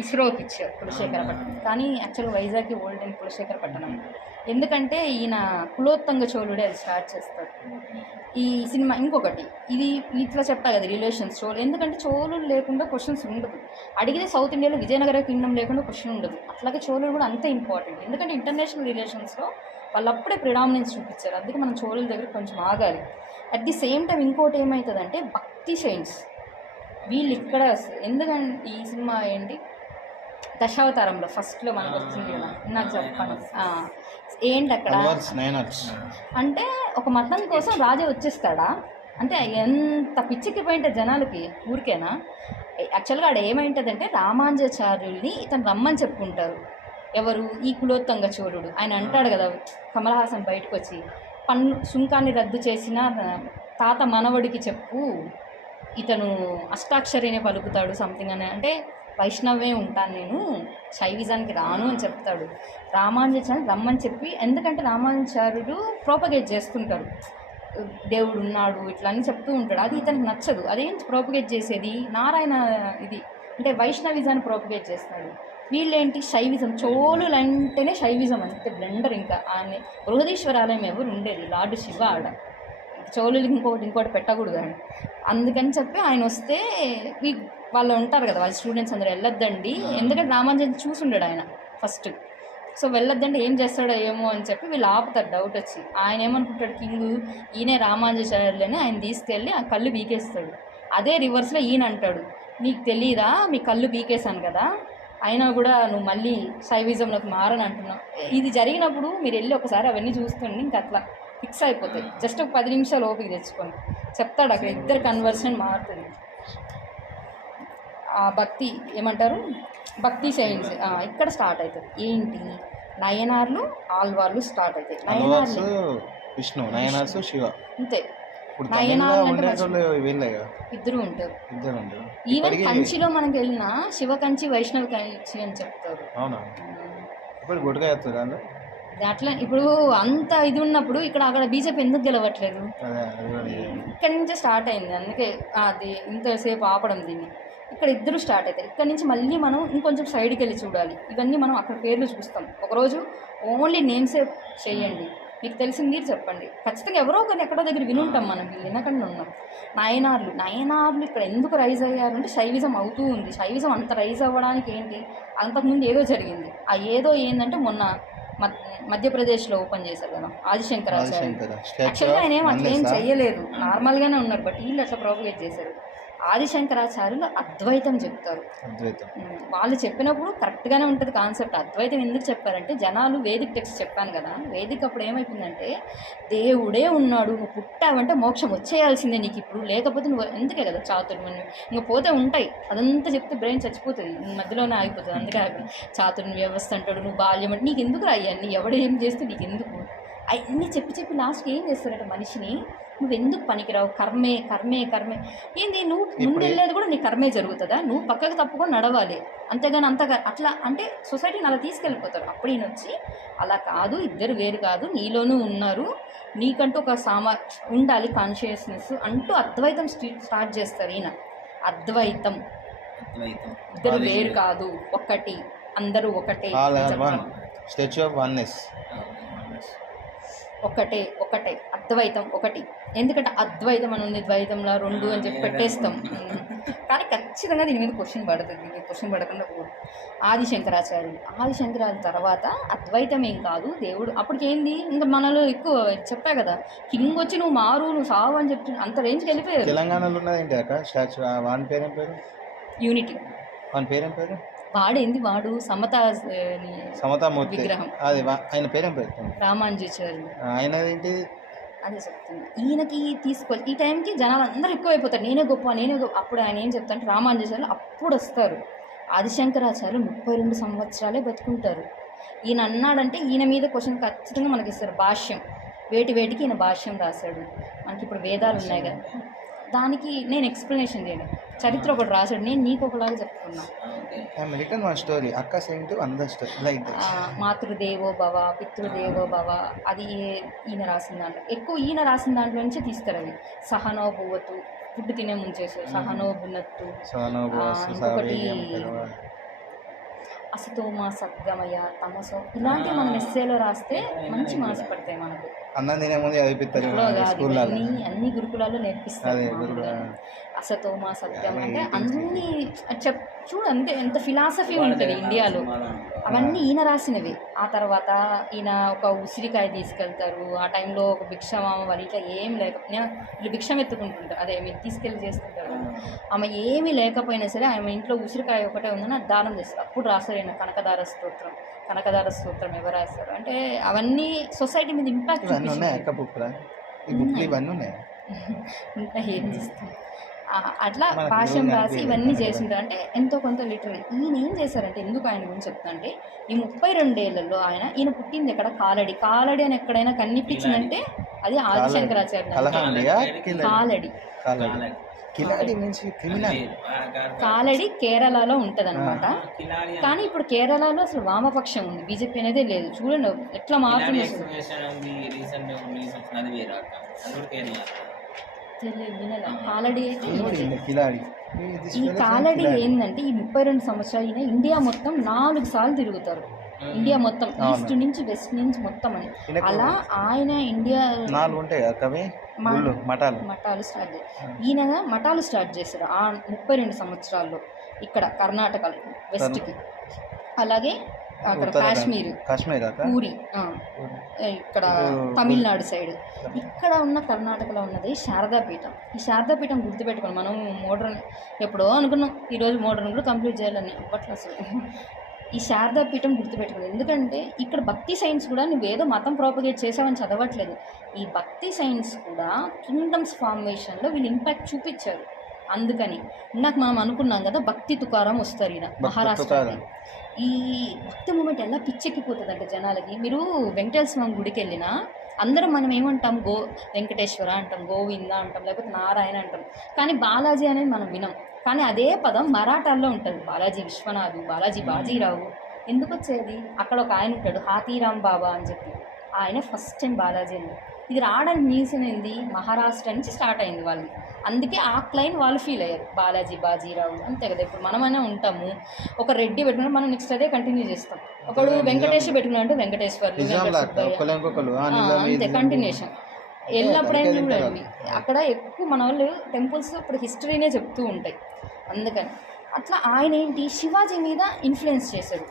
ఇస్రోకి ఇచ్చారు కులశేఖరపట్నం, కానీ యాక్చువల్గా వైజాగ్కి ఓల్డ్ అండ్ కులశేఖరపట్నం. ఎందుకంటే ఈయన కులోత్తంగ చోళుడే అది స్టార్ట్ చేస్తారు ఈ సినిమా. ఇంకొకటి ఇది ఇట్లా చెప్పా కదా రిలేషన్స్ చోళు, ఎందుకంటే చోళులు లేకుండా క్వశ్చన్స్ ఉండదు. అడిగితే సౌత్ ఇండియాలో విజయనగర కింగ్డమ్ లేకుండా క్వశ్చన్ ఉండదు. అట్లాగే చోళులు కూడా అంతే ఇంపార్టెంట్, ఎందుకంటే ఇంటర్నేషనల్ రిలేషన్స్లో వాళ్ళు అప్పుడే ప్రిడామినెన్స్ చూపించారు. అందుకే మనం చోళుల దగ్గర కొంచెం ఆగాలి. అట్ ది సేమ్ టైం ఇంకోటి ఏమవుతుందంటే భక్తి సైన్స్ వీళ్ళు ఇక్కడ. ఎందుకంటే ఈ సినిమా ఏంటి దశావతారంలో ఫస్ట్లో మనకు వస్తుంది కదా, నాకు చెప్పండి ఏంటి అక్కడ అంటే ఒక మతం కోసం రాజే వచ్చేస్తాడా అంటే ఎంత పిచ్చికి పోయింటే జనాలకి ఊరికేనా. యాక్చువల్గా ఆడ ఏమైంటుందంటే రామానుజాచార్యుల్ని ఇతను రమ్మని చెప్పుకుంటారు. ఎవరు, ఈ కులోత్తంగ చోళుడు. ఆయన అంటాడు కదా కమల్ హాసన్ బయటకు వచ్చి, సుంకాన్ని రద్దు చేసిన తాత మనవడికి చెప్పు, ఇతను అష్టాక్షరినే పలుకుతాడు సంథింగ్ అని. అంటే వైష్ణవే ఉంటాను నేను, శైవిజానికి రాను అని చెప్తాడు. రామానుజాచార్యుడు రమ్మని చెప్పి, ఎందుకంటే రామానుజాచార్యుడు ప్రోపగేట్ చేస్తుంటారు, దేవుడు ఉన్నాడు ఇట్లా అని చెప్తూ ఉంటాడు. అది ఇతనికి నచ్చదు. అదేం ప్రోపగేట్ చేసేది నారాయణ ఇది అంటే వైష్ణవిజాన్ని ప్రోపగేట్ చేస్తున్నాడు. వీళ్ళేంటి శైవిజం, చోళులు అంటేనే శైవిజం అంతే బ్లెండర్. ఇంకా ఆయన బృహదీశ్వరాలయం ఎవరు ఉండేది, లార్డ్ శివ ఆడ. చోళులు ఇంకోటి పెట్టకూడదు అని. అందుకని చెప్పి ఆయన వస్తే వాళ్ళు ఉంటారు కదా వాళ్ళ స్టూడెంట్స్ అందరూ వెళ్ళొద్దండి, ఎందుకంటే రామానుజన్ చూసుండాడు ఆయన ఫస్ట్. సో వెళ్ళొద్దంటే ఏం చేస్తాడో ఏమో అని చెప్పి వీళ్ళు ఆపుతారు డౌట్ వచ్చి. ఆయన ఏమనుకుంటాడు కింగ్, ఈయనే రామానుజాచార్యులని ఆయన తీసుకెళ్ళి ఆ కళ్ళు పీకేస్తాడు. అదే రివర్స్లో ఈయన అంటాడు, నీకు తెలీదా మీ కళ్ళు పీకేశాను కదా, అయినా కూడా నువ్వు మళ్ళీ శైవిజంలోకి మారని అంటున్నావు. ఇది జరిగినప్పుడు మీరు వెళ్ళి ఒకసారి అవన్నీ చూస్తుండి ఇంకా అట్లా ఫిక్స్ అయిపోతాయి. జస్ట్ ఒక 10 నిమిషాలు ఓపిక తెచ్చుకొని చెప్తాడు, అక్కడ ఇద్దరు కన్వర్షన్ మారుతుంది. భక్తి ఏమంటారు, భక్తి సైన్స్ ఇక్కడ స్టార్ట్ అవుతుంది. ఏంటి, నయనార్లు ఆల్వార్లు స్టార్ట్ అవుతాయి. నయనార్లు విష్ణు, నయనార్సు శివ, అంతే. ఇప్పుడు నయనాలు తమిళ్లో అంటే ఉండేటోళ్ళు వీళ్ళే కదా, ఇద్దరు ఉంటారు. ఇద్దరు ఉంటారు. ఈవెన్ ఇప్పటికీ కంచిలో మనకి వెళ్ళినా శివ కంచి వైష్ణవ కంచి అని చెప్తారు. అవునా? ఇప్పుడు గుడిగా చేస్తారు వాళ్ళు. అట్లా ఇప్పుడు అంత ఇది ఉన్నప్పుడు ఇక్కడ అక్కడ బీజేపీ ఎందుకు గెలవట్లేదు? అదే అది కూడా నిజమే. ఇక్కడ నుంచే స్టార్ట్ అయింది, అందుకే అది ఇంతసేపు ఆపడం దీన్ని. ఇక్కడ ఇద్దరు స్టార్ట్ అవుతారు. ఇక్కడ నుంచి మళ్ళీ మనం ఇంకొంచెం సైడ్కి వెళ్ళి చూడాలి. ఇవన్నీ మనం అక్కడ పేర్లు చూస్తాం. ఒకరోజు ఓన్లీ నేమ్సే చేయండి, మీకు తెలిసింది మీరు చెప్పండి. ఖచ్చితంగా ఎవరో ఒకరిని ఎక్కడో దగ్గర వినుంటాం, మనం వీళ్ళు వినకుండా ఉన్నాం. నయనార్లు ఇక్కడ ఎందుకు రైజ్ అయ్యారు అంటే శైవిజం అవుతూ ఉంది. శైవిజం అంత రైజ్ అవ్వడానికి ఏంటి, అంతకుముందు ఏదో జరిగింది. ఆ ఏదో ఏంటంటే మొన్న మధ్యప్రదేశ్లో ఓపెన్ చేశారు కదా ఆదిశంకరాచార్య. యాక్చువల్గా ఆయన అట్లేం చెయ్యలేదు, నార్మల్గానే ఉన్నారు. బట్ వీళ్ళు అట్లా ప్రాపగేట్ చేశారు. ఆదిశంకరాచార్యులు అద్వైతం చెప్తారు. వాళ్ళు చెప్పినప్పుడు కరెక్ట్గానే ఉంటుంది కాన్సెప్ట్. అద్వైతం ఎందుకు చెప్పారంటే జనాలు వేదిక్ టెక్స్ట్ చెప్పాను కదా, వేదిక్ అప్పుడు ఏమైపోయిందంటే దేవుడే ఉన్నాడు, నువ్వు పుట్టావంటే మోక్షం వచ్చేయాల్సిందే నీకు ఇప్పుడు, లేకపోతే నువ్వు ఎందుకే కదా చాతుర్యం నువ్వు పోతే ఉంటాయి. అదంతా చెప్తే బ్రెయిన్ చచ్చిపోతుంది, మధ్యలోనే ఆగిపోతుంది. అందుకే చాతుర్య వ్యవస్థ అంటాడు, నువ్వు బాల్యం అంటే నీకు ఎందుకు అయ్యాన్ని, ఎవడు ఏం చేస్తే నీకు ఎందుకు అన్నీ చెప్పి లాస్ట్కి ఏం చేస్తారంటే మనిషిని నువ్వు ఎందుకు పనికిరావు, కర్మే కర్మే కర్మే ఏంది, నువ్వు ముందు వెళ్ళేది కూడా నీ కర్మే జరుగుతుందా, నువ్వు పక్కకు తప్పుకొని నడవాలి, అంతేగాని అట్లా అంటే సొసైటీని అలా తీసుకెళ్ళిపోతారు. అప్పుడు ఈయన వచ్చి అలా కాదు, ఇద్దరు వేరు కాదు, నీలోనూ ఉన్నారు, నీకంటూ ఒక ఉండాలి కాన్షియస్నెస్ అంటూ అద్వైతం స్టార్ట్ చేస్తారు ఈయన. అద్వైతం ఇద్దరు వేరు కాదు, ఒక్కటి, అందరూ ఒకటే, స్టాచ్యూ ఆఫ్ వన్నెస్ ఒకటే అద్వైతం ఒకటి. ఎందుకంటే అద్వైతం అని ఉంది, ద్వైతంలో రెండు అని చెప్పి పెట్టేస్తాం. కానీ ఖచ్చితంగా దీని మీద క్వశ్చన్ పడుతుంది. దీనికి క్వశ్చన్ పడకుండా కూడా ఆదిశంకరాచార్యుల తర్వాత అద్వైతం ఏం కాదు దేవుడు. అప్పటికి ఏంది ఇంకా మనలో ఎక్కువ చెప్పా కదా, కింగ్ వచ్చి నువ్వు మారు నువ్వు సావు అని చెప్తు అంత రేంజ్కి వెళ్ళిపోయారు. తెలంగాణలో ఉన్నదేంటి అక్క స్టాచ్యూ, వాని పేరేం పేరు? యూనిటీ. వాని పేరేం పేరు? వాడు సమతామూర్తి విగ్రహం. అది ఆయన పేరేం పేరు? రామానుజాచార్యులు. ఆయనదేంటి? అదే చెప్తున్నా, ఈయనకి తీసుకొచ్చి ఈ టైంకి జనాలు అందరూ ఎక్కువైపోతారు, నేనే గొప్ప. అప్పుడు ఆయన ఏం చెప్తారంటే రామానుజాచార్యులు అప్పుడు వస్తారు. ఆదిశంకరాచార్యులు 32 సంవత్సరాలే బతుకుంటారు. ఈయన అన్నాడంటే ఈయన మీద క్వశ్చన్ ఖచ్చితంగా మనకి ఇస్తారు. భాష్యం వేటికి ఈయన భాష్యం రాశాడు. మనకి ఇప్పుడు వేదాలు ఉన్నాయి కదా, దానికి నేను ఎక్స్ప్లెనేషన్ చేయను. చరిత్ర ఒకటి రాశాడు, నేను నీకు ఒకలాగా చెప్తున్నా. అమెరికన్ వన్ స్టోరీ అక్క same to another story like మాతృదేవో భవ పితృదేవో భవ, అది ఈయన రాసిన దాంట్లో ఎక్కువ, ఈయన రాసిన దాంట్లో నుంచే తీస్తారు అవి. సహనో భువతు, ఫుడ్ తినే ముంచేసు, సహనో భునత్తు, ఇంకొకటి అసతోమా సద్గమయ తమసో, ఇలాంటివి మనం ఎస్సేలో రాస్తే మంచి మార్క్స్ పడతాయి మనకు. అన్నం తినే ముందు చదివిస్తారు అన్ని గురుకులాల్లో నేర్పిస్తారు. అసతోమా సత్యం అంటే అన్ని చూడు అంటే ఎంత ఫిలాసఫీ ఉంటుంది ఇండియాలో. అవన్నీ ఈయన రాసినవి. ఆ తర్వాత ఈయన ఒక ఉసిరికాయ తీసుకెళ్తారు. ఆ టైంలో ఒక భిక్షమామ వాళ్ళ ఇంట్లో ఏం లేకపోయినా వీళ్ళు భిక్షం ఎత్తుకుంటుంటారు, అదే మీరు తీసుకెళ్ళి చేస్తుంటారు. ఆమె ఏమీ లేకపోయినా సరే ఆమె ఇంట్లో ఉసిరికాయ ఒకటే ఉందని అది దానం చేస్తారు. అప్పుడు రాస్తారు ఈయన కనకదార స్తోత్రం ఎవరు రాస్తారు అంటే అవన్నీ సొసైటీ మీద ఇంపాక్ట్ ఇంకా ఏం చేస్తాం. అట్లా భాష్యం రాసి ఇవన్నీ చేసింటారు. అంటే ఎంతో కొంత లిటరరీ. ఈయన ఏం చేశారంటే, ఎందుకు ఆయన గురించి చెప్తా అంటే, ఈ 32 ఏళ్లలో ఈయన పుట్టింది ఎక్కడ, కాలడి అని ఎక్కడైనా కనిపించిందంటే అది ఆదిశంకరాచార్య. కాలడి కేరళలో ఉంటుంది అనమాట. కానీ ఇప్పుడు కేరళలో అసలు వామపక్షం ఉంది, బీజేపీ అనేదే లేదు. చూడండి ఎట్లా మారుతుంది. కాలడి అయితే ఈ కాలడి ఏంటంటే ఈ 32 సంవత్సరాలు ఈయన ఇండియా మొత్తం 4 సార్లు తిరుగుతారు. ఇండియా మొత్తం ఈస్ట్ నుంచి వెస్ట్ నుంచి మొత్తం అని. అలా ఆయన ఇండియా మఠాలు స్టార్ట్ చేశారు. ఈయన మఠాలు స్టార్ట్ చేశారు ఆ 32 సంవత్సరాల్లో. ఇక్కడ కర్ణాటక వెస్ట్కి, అలాగే అక్కడ కాశ్మీర్, పూరి, ఇక్కడ తమిళనాడు సైడ్, ఇక్కడ ఉన్న కర్ణాటకలో ఉన్నది శారదాపీఠం. ఈ శారదాపీఠం గుర్తుపెట్టుకోండి. మనం మోడర్న్ ఎప్పుడో అనుకున్నాం, ఈరోజు మోడర్న్ కూడా కంప్లీట్ చేయాలని అప్పట్లో అసలు. ఈ శారదాపీఠం గుర్తుపెట్టుకోండి. ఎందుకంటే ఇక్కడ భక్తి సైన్స్ కూడా నువ్వేదో మతం ప్రాపగేట్ చేసావని చదవట్లేదు. ఈ భక్తి సైన్స్ కూడా కింగ్డమ్స్ ఫార్మేషన్లో వీళ్ళు ఇంపాక్ట్ చూపించారు. అందుకని ఇందాక మనం అనుకున్నాం కదా, భక్తి తుకారం వస్తారు ఈయన మహారాష్ట్ర. ఈ భక్తి మూమెంట్ ఎలా పిచ్చెక్కిపోతుంది అంటే జనాలకి. మీరు వెంకటేశ్వర స్వామి గుడికి వెళ్ళినా అందరం మనం ఏమంటాం వెంకటేశ్వర అంటాం, గోవింద అంటాం, లేకపోతే నారాయణ అంటాం. కానీ బాలాజీ అనేది మనం వినం. కానీ అదే పదం మరాఠాల్లో ఉంటుంది, బాలాజీ విశ్వనాథ్, బాలాజీ బాజీరావు. ఎందుకు వచ్చేది? అక్కడ ఒక ఆయన ఉంటాడు హాతీరామ్ బాబా అని చెప్పి, ఆయన ఫస్ట్ టైం బాలాజీ అని. ఇది రావడానికి మ్యూజియం ఏంది, మహారాష్ట్ర నుంచి స్టార్ట్ అయింది వాళ్ళు. అందుకే ఆ క్లైన్ వాళ్ళు ఫీల్ అయ్యారు, బాలాజీ బాజీరావు. అంతే కదా, ఇప్పుడు మనమైనా ఉంటాము, ఒక రెడ్డి పెట్టుకున్నా మనం నెక్స్ట్ అదే కంటిన్యూ చేస్తాం. ఒకడు వెంకటేశ్వర పెట్టుకున్నా అంటే వెంకటేశ్వర్లు, అంతే కంటిన్యూషన్. ఎల్లప్పుడైనా చూడండి అక్కడ ఎక్కువ మన వాళ్ళు టెంపుల్స్ ఇప్పుడు హిస్టరీనే చెప్తూ ఉంటాయి. అందుకని అట్లా ఆయన ఏంటి శివాజీ మీద ఇన్ఫ్లుయెన్స్ చేశాడు.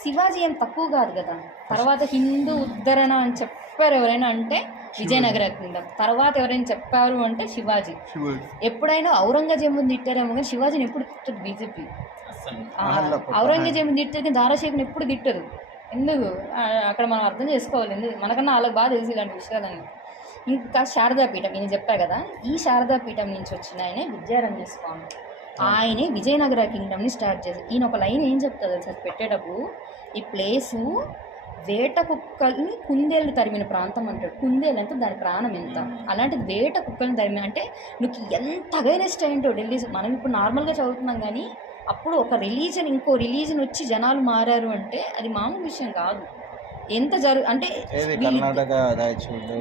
శివాజీ ఏం తక్కువ కాదు కదా. తర్వాత హిందూ ఉద్ధరణ అని చెప్పారు ఎవరైనా అంటే విజయనగర కింగ్డమ్. తర్వాత ఎవరైనా చెప్పారు అంటే శివాజీ. ఎప్పుడైనా ఔరంగజేబుని తిట్టారేమో కానీ శివాజీని ఎప్పుడు తిట్టదు బీజేపీ. ఔరంగజేబుని తిట్టేది దారాషేఖుని ఎప్పుడు తిట్టదు. ఎందుకు అక్కడ మనం అర్థం చేసుకోవాలి, ఎందుకు మనకన్నా వాళ్ళకి బాగా తెలిసి ఇలాంటి విషయాలన్నీ. ఇంకా శారదాపీఠం నేను చెప్పా కదా, ఈ శారదాపీఠం నుంచి వచ్చిన ఆయనే విద్యారణ్య స్వామి. ఆయనే విజయనగర కింగ్డమ్ని స్టార్ట్ చేశారు. ఈయన ఒక లైన్ ఏం చెప్తుంది సార్ పెట్టేటప్పుడు, ఈ ప్లేసు వేట కుక్కల్ని కుందేళ్ళు తరిమిన ప్రాంతం అంటాడు. కుందేలు అంటే దాని ప్రాణం ఎంత, అలాంటిది వేట కుక్కల్ని తరిమిన అంటే నువ్వు ఎంత అగైనెస్ట్ అయ్యింటో ఢిల్లీ. మనం ఇప్పుడు నార్మల్గా చదువుతున్నాం కానీ అప్పుడు ఒక రిలీజన్ ఇంకో రిలీజన్ వచ్చి జనాలు మారారు అంటే అది మామూలు విషయం కాదు. ఎంత అంటే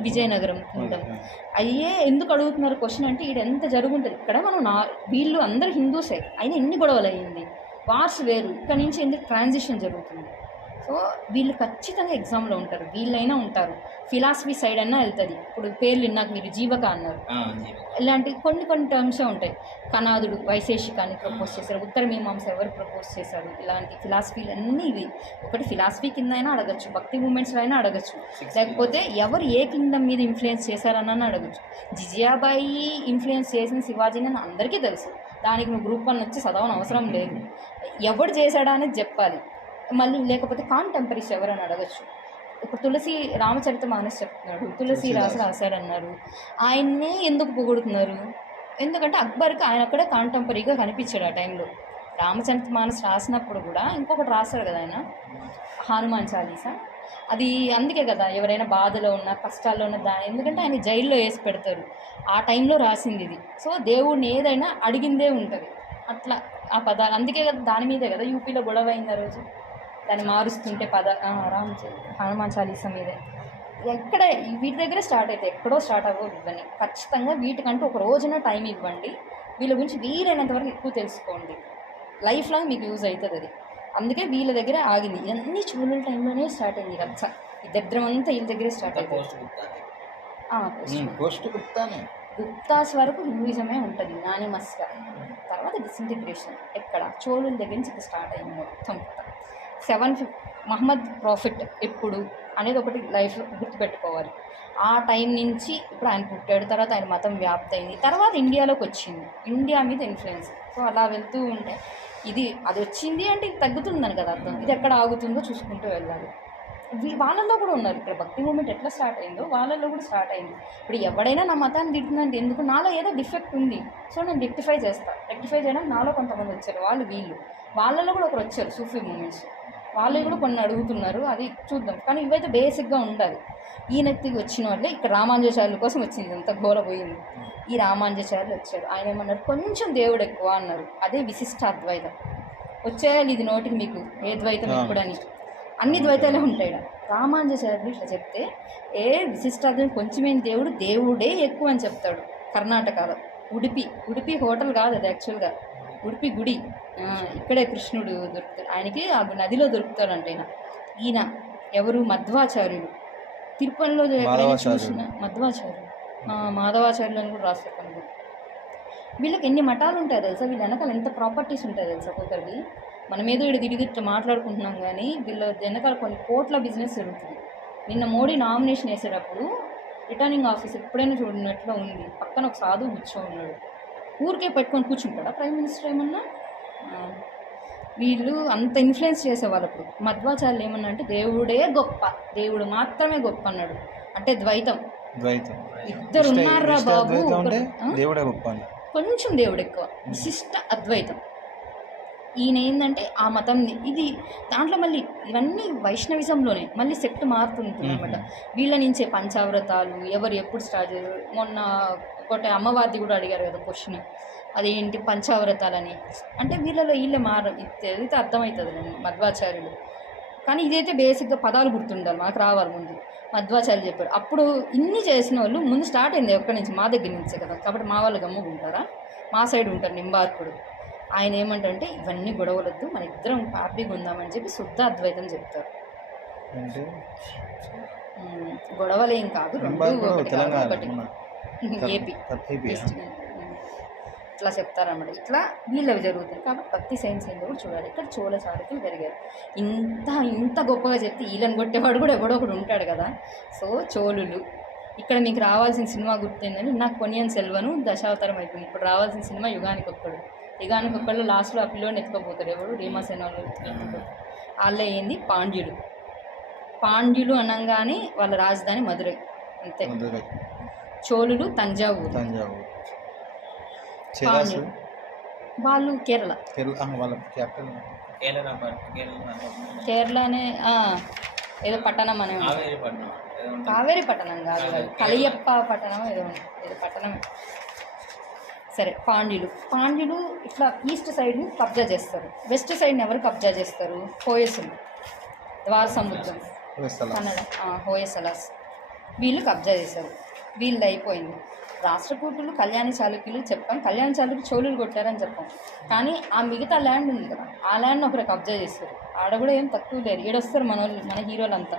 విజయనగరం కింగ్డమ్ అయ్యే ఎందుకు అడుగుతున్నారు క్వశ్చన్ అంటే ఈడ ఎంత జరుగుతుంది ఇక్కడ. మనం వీళ్ళు అందరు హిందూసే అయినా ఎన్ని గొడవలు అయ్యింది, వార్స్ వేరు, ఇక్కడ నుంచి ఎందుకు ట్రాన్సిషన్ జరుగుతుంది. సో వీళ్ళు ఖచ్చితంగా ఎగ్జామ్లో ఉంటారు, వీళ్ళైనా ఉంటారు. ఫిలాసఫీ సైడ్ అన్నా వెళ్తుంది. ఇప్పుడు పేర్లు విన్నాక మీరు జీవక అన్నారు, ఇలాంటి కొన్ని టర్మ్సే ఉంటాయి. కనాదుడు వైశేషికాన్ని ప్రపోజ్ చేశారు, ఉత్తర మీమాంస ఎవరు ప్రపోజ్ చేశారు, ఇలాంటి ఫిలాసఫీలు అన్నీ ఇవి. ఒకటి ఫిలాసఫీ కింద అయినా అడగచ్చు, భక్తి మూమెంట్స్లో అయినా అడగచ్చు, లేకపోతే ఎవరు ఏ కింగ్డమ్ మీద ఇన్ఫ్లుయెన్స్ చేశారన్న అడగచ్చు. జిజియాబాయి ఇన్ఫ్లుయెన్స్ చేసిన శివాజీని అని అందరికీ తెలుసు, దానికి నువ్వు గ్రూప్ 1 వచ్చి చదవని అవసరం లేదు. ఎవడు చేశాడా అనేది చెప్పాలి. మళ్ళీ లేకపోతే కాంటెంపరీస్ ఎవరని అడగచ్చు. ఇప్పుడు తులసి రామచరిత మానస్ చెప్తున్నాడు, తులసి రాశాడన్నారు. ఆయన్నే ఎందుకు పొగుడుతున్నారు? ఎందుకంటే అక్బర్కి ఆయన అక్కడే కాంటెంపరీగా కనిపించాడు ఆ టైంలో. రామచరిత మానస్ రాసినప్పుడు కూడా ఇంకొకటి రాశాడు కదా ఆయన, హనుమాన్ చాలీసా. అది అందుకే కదా ఎవరైనా బాధలో ఉన్న కష్టాల్లో ఉన్న దాని, ఎందుకంటే ఆయన జైల్లో వేసి పెడతారు, ఆ టైంలో రాసింది ఇది. సో దేవుడిని ఏదైనా అడిగిందే ఉంటుంది అట్లా ఆ పదాలు. అందుకే కదా దాని మీదే కదా యూపీలో గొడవ అయింది ఆ రోజు, దాన్ని మారుస్తుంటే హనుమాన్ చాలీసా మీదే. ఎక్కడ వీటి దగ్గర స్టార్ట్ అయితే ఎక్కడో స్టార్ట్ అవ్వవు ఇవన్నీ. ఖచ్చితంగా వీటికంటూ ఒక రోజున టైం ఇవ్వండి, వీళ్ళ గురించి వీలైనంత వరకు ఎక్కువ తెలుసుకోండి, లైఫ్ లాంగ్ మీకు యూజ్ అవుతుంది అది. అందుకే వీళ్ళ దగ్గర ఆగింది. ఇవన్నీ చోళుల టైంలోనే స్టార్ట్ అయింది రచ్చ, ఈ దరిద్రం అంతా వీళ్ళ దగ్గరే స్టార్ట్ అవుతుంది. గుప్తాస్ వరకు హిందూయిజమే ఉంటుంది యునానిమస్గా. తర్వాత డిసింటిగ్రేషన్ ఎక్కడ చోళుల దగ్గర నుంచి స్టార్ట్ అయింది మొత్తం. 750 మహమ్మద్ ప్రాఫిట్ ఎప్పుడు అనేది ఒకటి లైఫ్లో గుర్తుపెట్టుకోవాలి. ఆ టైం నుంచి ఇప్పుడు ఆయన పుట్టాడు, తర్వాత ఆయన మతం వ్యాప్తి అయింది, తర్వాత ఇండియాలోకి వచ్చింది, ఇండియా మీద ఇన్ఫ్లుయెన్స్. సో అలా వెళ్తూ ఉంటే అది వచ్చింది అంటే ఇది తగ్గుతుందని కదా అర్థం. ఇది ఎక్కడ ఆగుతుందో చూసుకుంటూ వెళ్ళాలి. వాళ్ళల్లో కూడా ఉన్నారు. ఇక్కడ భక్తి మూమెంట్ ఎట్లా స్టార్ట్ అయిందో వాళ్ళల్లో కూడా స్టార్ట్ అయింది. ఇప్పుడు ఎవడైనా నా మతాన్ని తిడుతుందంటే ఎందుకు, నాలో ఏదో డిఫెక్ట్ ఉంది, సో నేను రెక్టిఫై చేయడానికి నాలో కొంతమంది వచ్చారు, వాళ్ళల్లో కూడా ఒకరు వచ్చారు సూఫీ మూమెంట్స్, వాళ్ళు కూడా కొన్ని అడుగుతున్నారు, అది చూద్దాం. కానీ ఇవైతే బేసిక్గా ఉండాలి. ఈయనెత్తికి వచ్చిన వాళ్ళే ఇక్కడ రామానుజాచార్యుల కోసం వచ్చింది, అంత ఘోర పోయింది. ఈ రామానుజాచార్యులు వచ్చారు, ఆయన ఏమన్నారు, కొంచెం దేవుడు ఎక్కువ అన్నారు, అదే విశిష్ట అద్వైతం. వచ్చేయాలి ఇది నోటికి మీకు, ఏ ద్వైతం ఎప్పుడని, అన్ని ద్వైతాలే ఉంటాయి. రామానుజాచార్యులు ఇట్లా చెప్తే విశిష్టాద్వైతం కొంచెమేం దేవుడే ఎక్కువ అని చెప్తాడు. కర్ణాటకలో ఉడిపి హోటల్ కాదు అది, యాక్చువల్గా ఉడిపి గుడి, ఇక్కడే కృష్ణుడు దొరుకుతాడు, ఆయనకి ఆ నదిలో దొరుకుతాడంట. ఈయన ఎవరు, మధ్వాచార్యులు, తిరుపతిలో చూసిన మాధవాచార్యులు అని కూడా రాస్తారు. వీళ్ళకి ఎన్ని మఠాలు ఉంటాయి తెలుసా, వీళ్ళ వెనకాల ఎంత ప్రాపర్టీస్ ఉంటాయి తెలుసా కొందరికి. మనం ఏదో ఇట్లా మాట్లాడుకుంటున్నాం కానీ వీళ్ళ వెనకాల కొన్ని కోట్ల బిజినెస్ జరుగుతుంది. నిన్న మోడీ నామినేషన్ వేసేటప్పుడు రిటర్నింగ్ ఆఫీసర్ ఎప్పుడైనా చూడనట్లు ఉంది, పక్కన ఒక సాధువు కూర్చోన్నాడు, ఊరికే పెట్టుకొని కూర్చుంటాడా ప్రైమ్ మినిస్టర్ ఏమన్నా. వీళ్ళు అంత ఇన్ఫ్లుయెన్స్ చేసేవాళ్ళు. అప్పుడు మధ్వాచార్యులు ఏమన్నా అంటే దేవుడే గొప్ప, దేవుడు మాత్రమే గొప్ప అన్నాడు. అంటే ద్వైతం ఇద్దరు ఉన్నారా బాబు, దేవుడే గొప్ప, కొంచెం దేవుడు ఎక్కువ, విశిష్ట అద్వైతం. ఈయన ఏంటంటే ఆ మతం ఇది దాంట్లో మళ్ళీ ఇవన్నీ వైష్ణవిజంలోనే మళ్ళీ సెక్ట్ మారుతుంటుంది అనమాట. వీళ్ళ నుంచే పంచావ్రతాలు ఎవరు ఎప్పుడు స్టార్ట్ చేశారు. మొన్న ఒకటి అమ్మవారిది కూడా అడిగారు కదా క్వశ్చన్, అదేంటి పంచావ్రతాలని. అంటే వీళ్ళలో వీళ్ళే చదివితే అర్థమవుతుంది మధ్వాచార్యులు. కానీ ఇదైతే బేసిక్గా పదాలు గుర్తుండాలి, మనకు రావాలి ముందు. మధ్వాచార్యులు చెప్పాడు. అప్పుడు ఇన్ని చేసిన వాళ్ళు ముందు స్టార్ట్ అయింది ఎక్కడి నుంచి, మా దగ్గర నుంచే కదా. కాబట్టి మా వాళ్ళు గమ్ముగా ఉంటారా, మా సైడ్ ఉంటారు నింబార్కుడు. ఆయన ఏమంటే ఇవన్నీ గొడవలొద్దు, మన ఇద్దరం హ్యాపీగా ఉందామని చెప్పి శుద్ధ అద్వైతం చెప్తారు. అంటే గొడవలేం కాదు, రెండు ఒకటి కాదు, తెలంగాణ ఒకటి ఏపీ ఏపీ ఇట్లా చెప్తారన్నమాట. ఇట్లా వీళ్ళవి జరుగుతుంది. కాబట్టి భక్తి సైన్స్ ఏందో కూడా చూడాలి. ఇక్కడ చోళ చారుకులు పెరిగారు. ఇంత గొప్పగా చెప్తే వీళ్ళని కొట్టేవాడు కూడా ఎవడో ఒకడు ఉంటాడు కదా. సో చోళులు. ఇక్కడ మీకు రావాల్సిన సినిమా గుర్తుందని, నాకు పొన్నియిన్ సెల్వను దశావతారం అయిపోయింది. ఇప్పుడు రావాల్సిన సినిమా యుగానికి ఒక్కడు. యుగానికి ఒక్కళ్ళు లాస్ట్లో ఆ పిల్లోని ఎత్తుకోపోతారు. ఎవరు రీమాసేన వాళ్ళు. వాళ్ళే ఏంది పాండ్యులు. పాండ్యులు అనగానే వాళ్ళ రాజధాని మధురై, అంతే. చోళులు తంజావూరు. పాండ్యులు వాళ్ళు కేరళ. కేరళనే ఏదో పట్టణం అనే కావేరి పట్టణం కాదు, కలియప్ప పట్టణం ఏదో పట్టణమే. సరే, పాండ్యులు ఇట్లా ఈస్ట్ సైడ్ని కబ్జా చేస్తారు. వెస్ట్ సైడ్ని ఎవరు కబ్జా చేస్తారు? హోయసులు, ద్వార సముద్రం, కన్నడ హోయసలాస్. వీళ్ళు కబ్జా చేశారు. వీళ్ళు అయిపోయింది. రాష్ట్రకూటులు, కళ్యాణ చాళుక్యులు చెప్పాం. కళ్యాణ చాళుక్యులు చోళులు కొట్టారని చెప్పాం. కానీ ఆ మిగతా ల్యాండ్ ఉంది కదా, ఆ ల్యాండ్ని ఒకరు కబ్జా చేస్తారు. ఆడ కూడా ఏం తక్కువ లేరు. ఈడొస్తారు మన హీరోలంతా.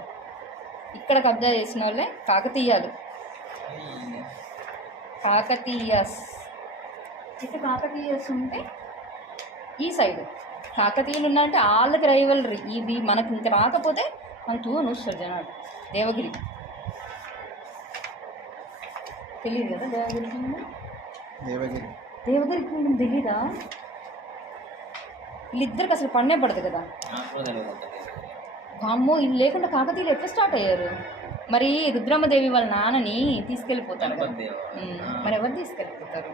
ఇక్కడ కబ్జా చేసిన వాళ్ళే కాకతీయాలు. కాకతీయస్ ఇటు కాకతీయస్ ఉంటే ఈ సైడ్ కాకతీయులు ఉన్నాయంటే వాళ్ళకి రైవలరీ. ఇది మనకి ఇంక రాకపోతే మన టూని వస్తారు జనాలు. దేవగిరి తెలియదు కదా, దేవగిరి కింగ్డమ్ తెలీదా? వీళ్ళిద్దరికి అసలు పన్నే పడదు కదా. అమ్మో, ఇది లేకుండా కాకతీయులు ఎట్లా స్టార్ట్ అయ్యారు? మరి రుద్రమ్మదేవి వాళ్ళ నాన్నని తీసుకెళ్ళిపోతారు కదా. మరి ఎవరు తీసుకెళ్ళిపోతారు?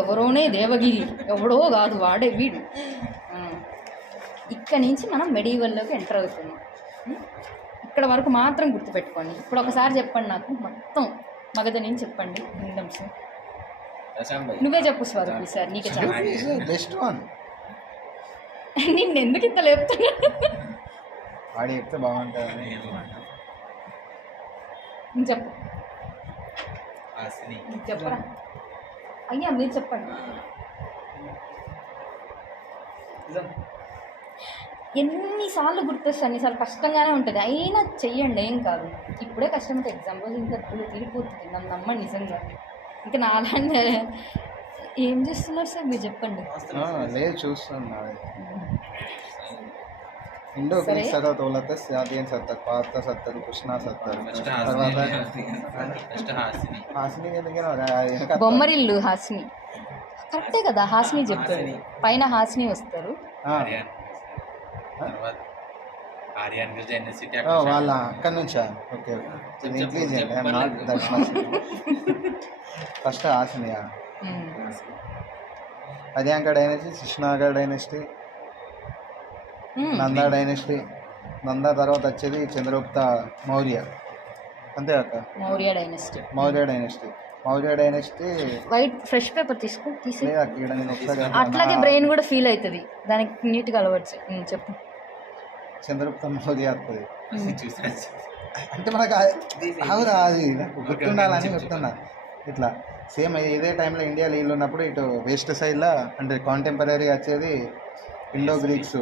ఎవరోనే దేవగిరి, ఎవడో కాదు, వాడే వీడు. ఇక్కడ నుంచి మనం మెడివల్లోకి ఎంటర్ అవుతున్నాం. ఇక్కడ వరకు మాత్రం గుర్తుపెట్టుకోండి. ఇప్పుడు ఒకసారి చెప్పండి నాకు మొత్తం మగధ నుంచి చెప్పండి కింగ్డమ్స్. నువ్వే చెప్పు స్వరూప్ సార్, నీకే చెప్పు. నిన్ను ఎందుకు ఇంత లేపుతున్నా? ఆడి చెప్తే బాగుంటుంది. చెప్పు, చెప్పరా అయ్యా, మీరు చెప్పండి. ఎన్నిసార్లు గుర్తొస్తే అన్నిసార్లు కష్టంగానే ఉంటుంది. అయినా చెయ్యండి, ఏం కాదు. ఇప్పుడే కష్టమైతే ఎగ్జామ్ రోజు ఇంకా డబ్బులు తీరిపోతుంది. నన్ను నమ్మండి నిజంగా. ఇంకా నాలాంటి ఏం చేస్తున్నారు సార్ మీరు చెప్పండి. లేదు, చూస్తున్నా. ఇండో గ్రీక్ తర్వాత వాళ్ళతో సాదియన్ సత్తారు, పాత సత్తారు, కృష్ణ సత్తారు. తర్వాత హాసిని ఎందుకైనా బొమ్మరిల్లు హాసిని కరెక్టే కదా. హాసిని చెప్పారు, పైన హాసిని వస్తారు. వాళ్ళ అక్కడి నుంచా? ఓకే, నాట్ దర్శన. ఫస్ట్ హాసినియా, హర్యాంక డైనస్టీ, కృష్ణాగర్ డైనస్టీ, నందా డైనస్టీ. నందా తర్వాత వచ్చేది చంద్రగుప్త మౌర్య, అంతే అక్క. Maurya dynasty. Maurya dynasty. White fresh paper తీసి నేను ఒకసారి అట్లాగే బ్రెయిన్ కూడా ఫీల్ అవుతుంది, దానికి నీట్గా అలవచ్చు. చెప్పు. చంద్రగుప్త మౌర్య వస్తుంది. అంటే మనకు అవురా, అది గుర్తుండాలని చెప్తున్నా. ఇట్లా సేమ్ ఇదే టైంలో ఇండియా లీల్ ఉన్నప్పుడు ఇటు వెస్ట్ సైడ్లో అంటే కాంటెంపరీ వచ్చేది Indo Greeks,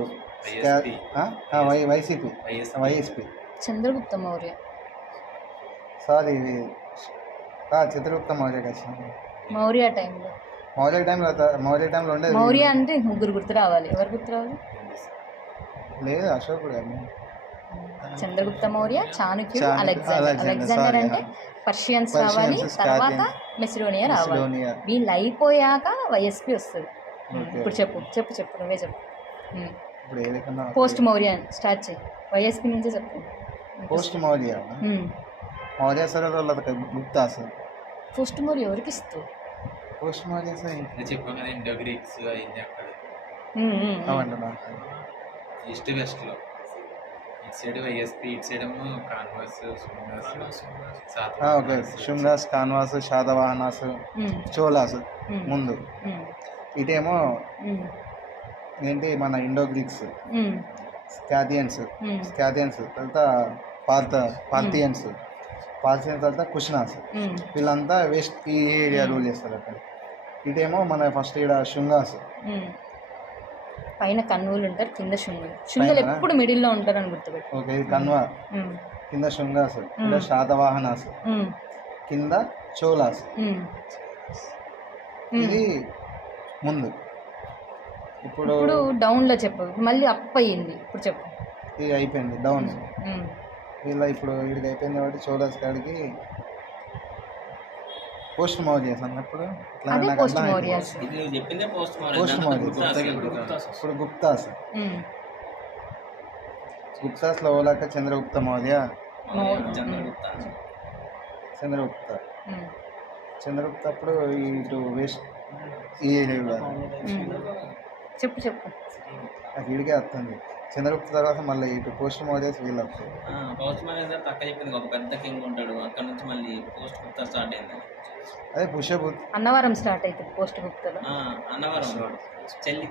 YSP. Chandragupta Maurya, sorry, Chitragupta Maurya కదా. మౌర్య టైంలో ఉండేది. మౌర్య అంటే ముగ్గురు గుర్తు రావాలి. ఎవరు గుర్తు రావాలి? లేదు, అశోకుడు గారు. చంద్రగుప్త మౌర్య, చాణుక్యుడు, అలెగ్జాండర్ అంటే పర్షియన్స్ రావాలి. తర్వాత మెసిడోనియా రావాలి. వీళ్ళు అయిపోయాక వైఎస్పీ వస్తుంది. ఇప్పుడు చెప్పు నువ్వే చెప్పు. పోస్ట్ మౌర్య స్టార్ట్ చేయి. వైఎస్పీ నుంచే చెప్పు. పోస్ట్ మౌర్య సరే గుప్తా సార్. పోస్ట్ మౌర్య ఎవరికి ఇస్తావు? పోస్ట్ మౌర్య చెప్పాను కదా, ఇండో గ్రీక్స్ అయింది అక్కడ. అవంటున్నా. ఈస్ట్ వెస్ట్లో ఇటు సైడ్ వైఎస్పీ, ఇటు సైడ్ ఏమో కాన్వాస్, శుంగాస్, ఓకే. శుంగాస్, కాన్వాస్, శాతవాహనాస్, చోళాస్ ముందు. ఇటేమో ఏంటి మన ఇండో గ్రీక్స్, స్కాథియన్స్ తర్వాత పార్థియన్స్ తర్వాత కుష్నాస్. వీళ్ళంతా వెస్ట్ ఈ ఏరియా రూల్ చేస్తారు అక్కడ. ఇటేమో మన ఫస్ట్ ఇక్కడ శుంగాస్. పైన కన్నువులు ఉంటారు, కింద శుంగలు ఎప్పుడు మిడిల్లో ఉంటారు అని గుర్తుపెట్టు. ఓకే, ఇది కన్వా, కింద శుంగాస్, ఇక్కడ శాతవాహనాస్, కింద చోళాస్. ఇది ముందు. ఇప్పుడు ఇప్పుడు డౌన్ లో చెప్పు, మళ్ళీ అప్ అయ్యింది. ఇప్పుడు చెప్పు. ఇది అయిపోయింది డౌన్. వీళ్ళ ఇప్పుడు వీడికి అయిపోయింది కాబట్టి చోళాస్ కాడికి పోస్ట్ మౌర్యస్ అన్నప్పుడు అదే పోస్ట్ మౌర్యస్. ఇది నువ్వు చెప్పిందే పోస్ట్ పోస్ట్ మౌర్యస్. ఇప్పుడు గుప్తాస్. గుప్తాస్లో ఓలాక చంద్రగుప్త మౌర్య, చంద్రగుప్త అప్పుడు ఇటు వెస్ట్ ఈ ఏరియా చెప్పు నాకు ఇడికే వస్తుంది. చంద్రగుప్త తర్వాత మళ్ళీ ఇటు పోస్ట్ మౌర్యస్ వీళ్ళు వస్తారు. పోస్ట్ మ్యారేజ్ తక్క చెప్పింది, ఒక పెద్ద కింగ్ ఉంటాడు, అక్కడ నుంచి మళ్ళీ పోస్ట్ గుప్తా స్టార్ట్ అయింది. అదే పుష్యభూత్. అన్నవరం స్టార్ట్ అవుతుంది పోస్ట్ గుప్తలో. అన్నవరం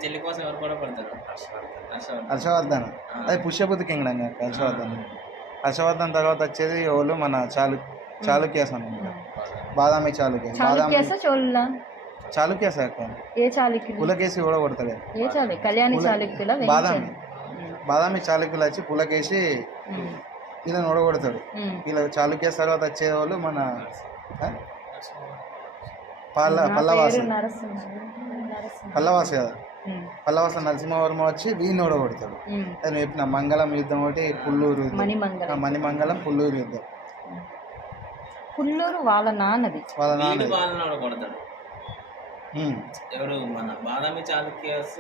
చెల్లి కోసం ఎవరు కూడా పడతారు, హర్షవర్ధన్. అదే పుష్యభూత్ కింగ్డమ్ హర్షవర్ధన్ తర్వాత వచ్చేది ఎవరు మన చాళుక్యాస్ అన్నమాట. బాదామి చాళుక్యాస్. చాళుక్యాస్ ఏ చాళుక్యులు? పులకేసి కూడా కొడతాడు. ఏ చాళుక్య? కళ్యాణి చాళుక్యుల. బాదామి చాళుక్యులు వచ్చి పులకేసి వీళ్ళని ఓడగొడతాడు. వీళ్ళ చాళుక్యాస్ తర్వాత వచ్చే వాళ్ళు మన పల్లవాసు కదా. పల్లవాస నరసింహవర్మ వచ్చి వీడిని ఓడగొడతాడు. నేను చెప్పిన మంగళం యుద్ధం ఒకటి, పుల్లూరు మణిమంగళం పుల్లూరు యుద్ధం. పుల్లూరు వాళ్ళ నాన్నది. వాళ్ళని కొడతాడు. ఎవరు మన బాదామి చాళుక్యాస్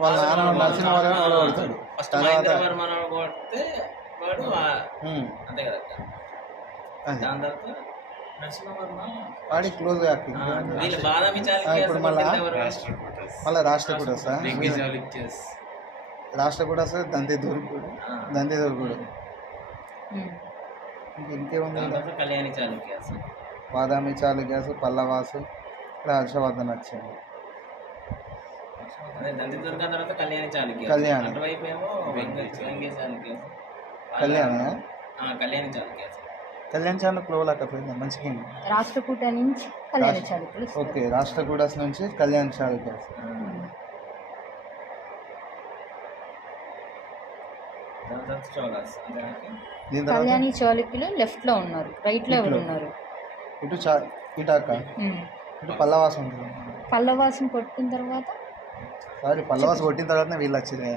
వాళ్ళ నాన్న నరసింహవర్మ ఓడగొడతాడు. ఫస్ట్ మహేంద్రవర్మ కొడితే వాడు అంతే కదా. దాని తర్వాత వాడి క్లోజ్ ఇప్పుడు మళ్ళీ రాష్ట్రకూట సార్ దంతి దొరుకుడు ఇంకేముంది. కళ్యాణి చాళుక్యాస్, బాదామి చాళుక్యాస్, పల్లవాసు, ఇక్కడ హర్షవర్ధన్ వచ్చింది. దంతి దుర్గ తర్వాత కళ్యాణి చాళుక్యాస్. అటువైపు ఏమో కళ్యాణి చాళుక్యాస్. కళ్యాణ్ చాళుక్యులు పోయింది మంచి కింగ్. రాష్ట్రకూట నుంచి కళ్యాణి చాళుక్యులు. ఓకే, రాష్ట్రకూట నుంచి కళ్యాణ్ చాళుక్యాస్. కళ్యాణి చాళుక్యులు లెఫ్ట్ లో ఉన్నారు, రైట్ లో ఎవరు ఉన్నారు? ఇటు పల్లవాసం ఉంటుంది. పల్లవాసం కొట్టిన తర్వాత పల్లవాసం కొట్టిన తర్వాత వీళ్ళు వచ్చింది.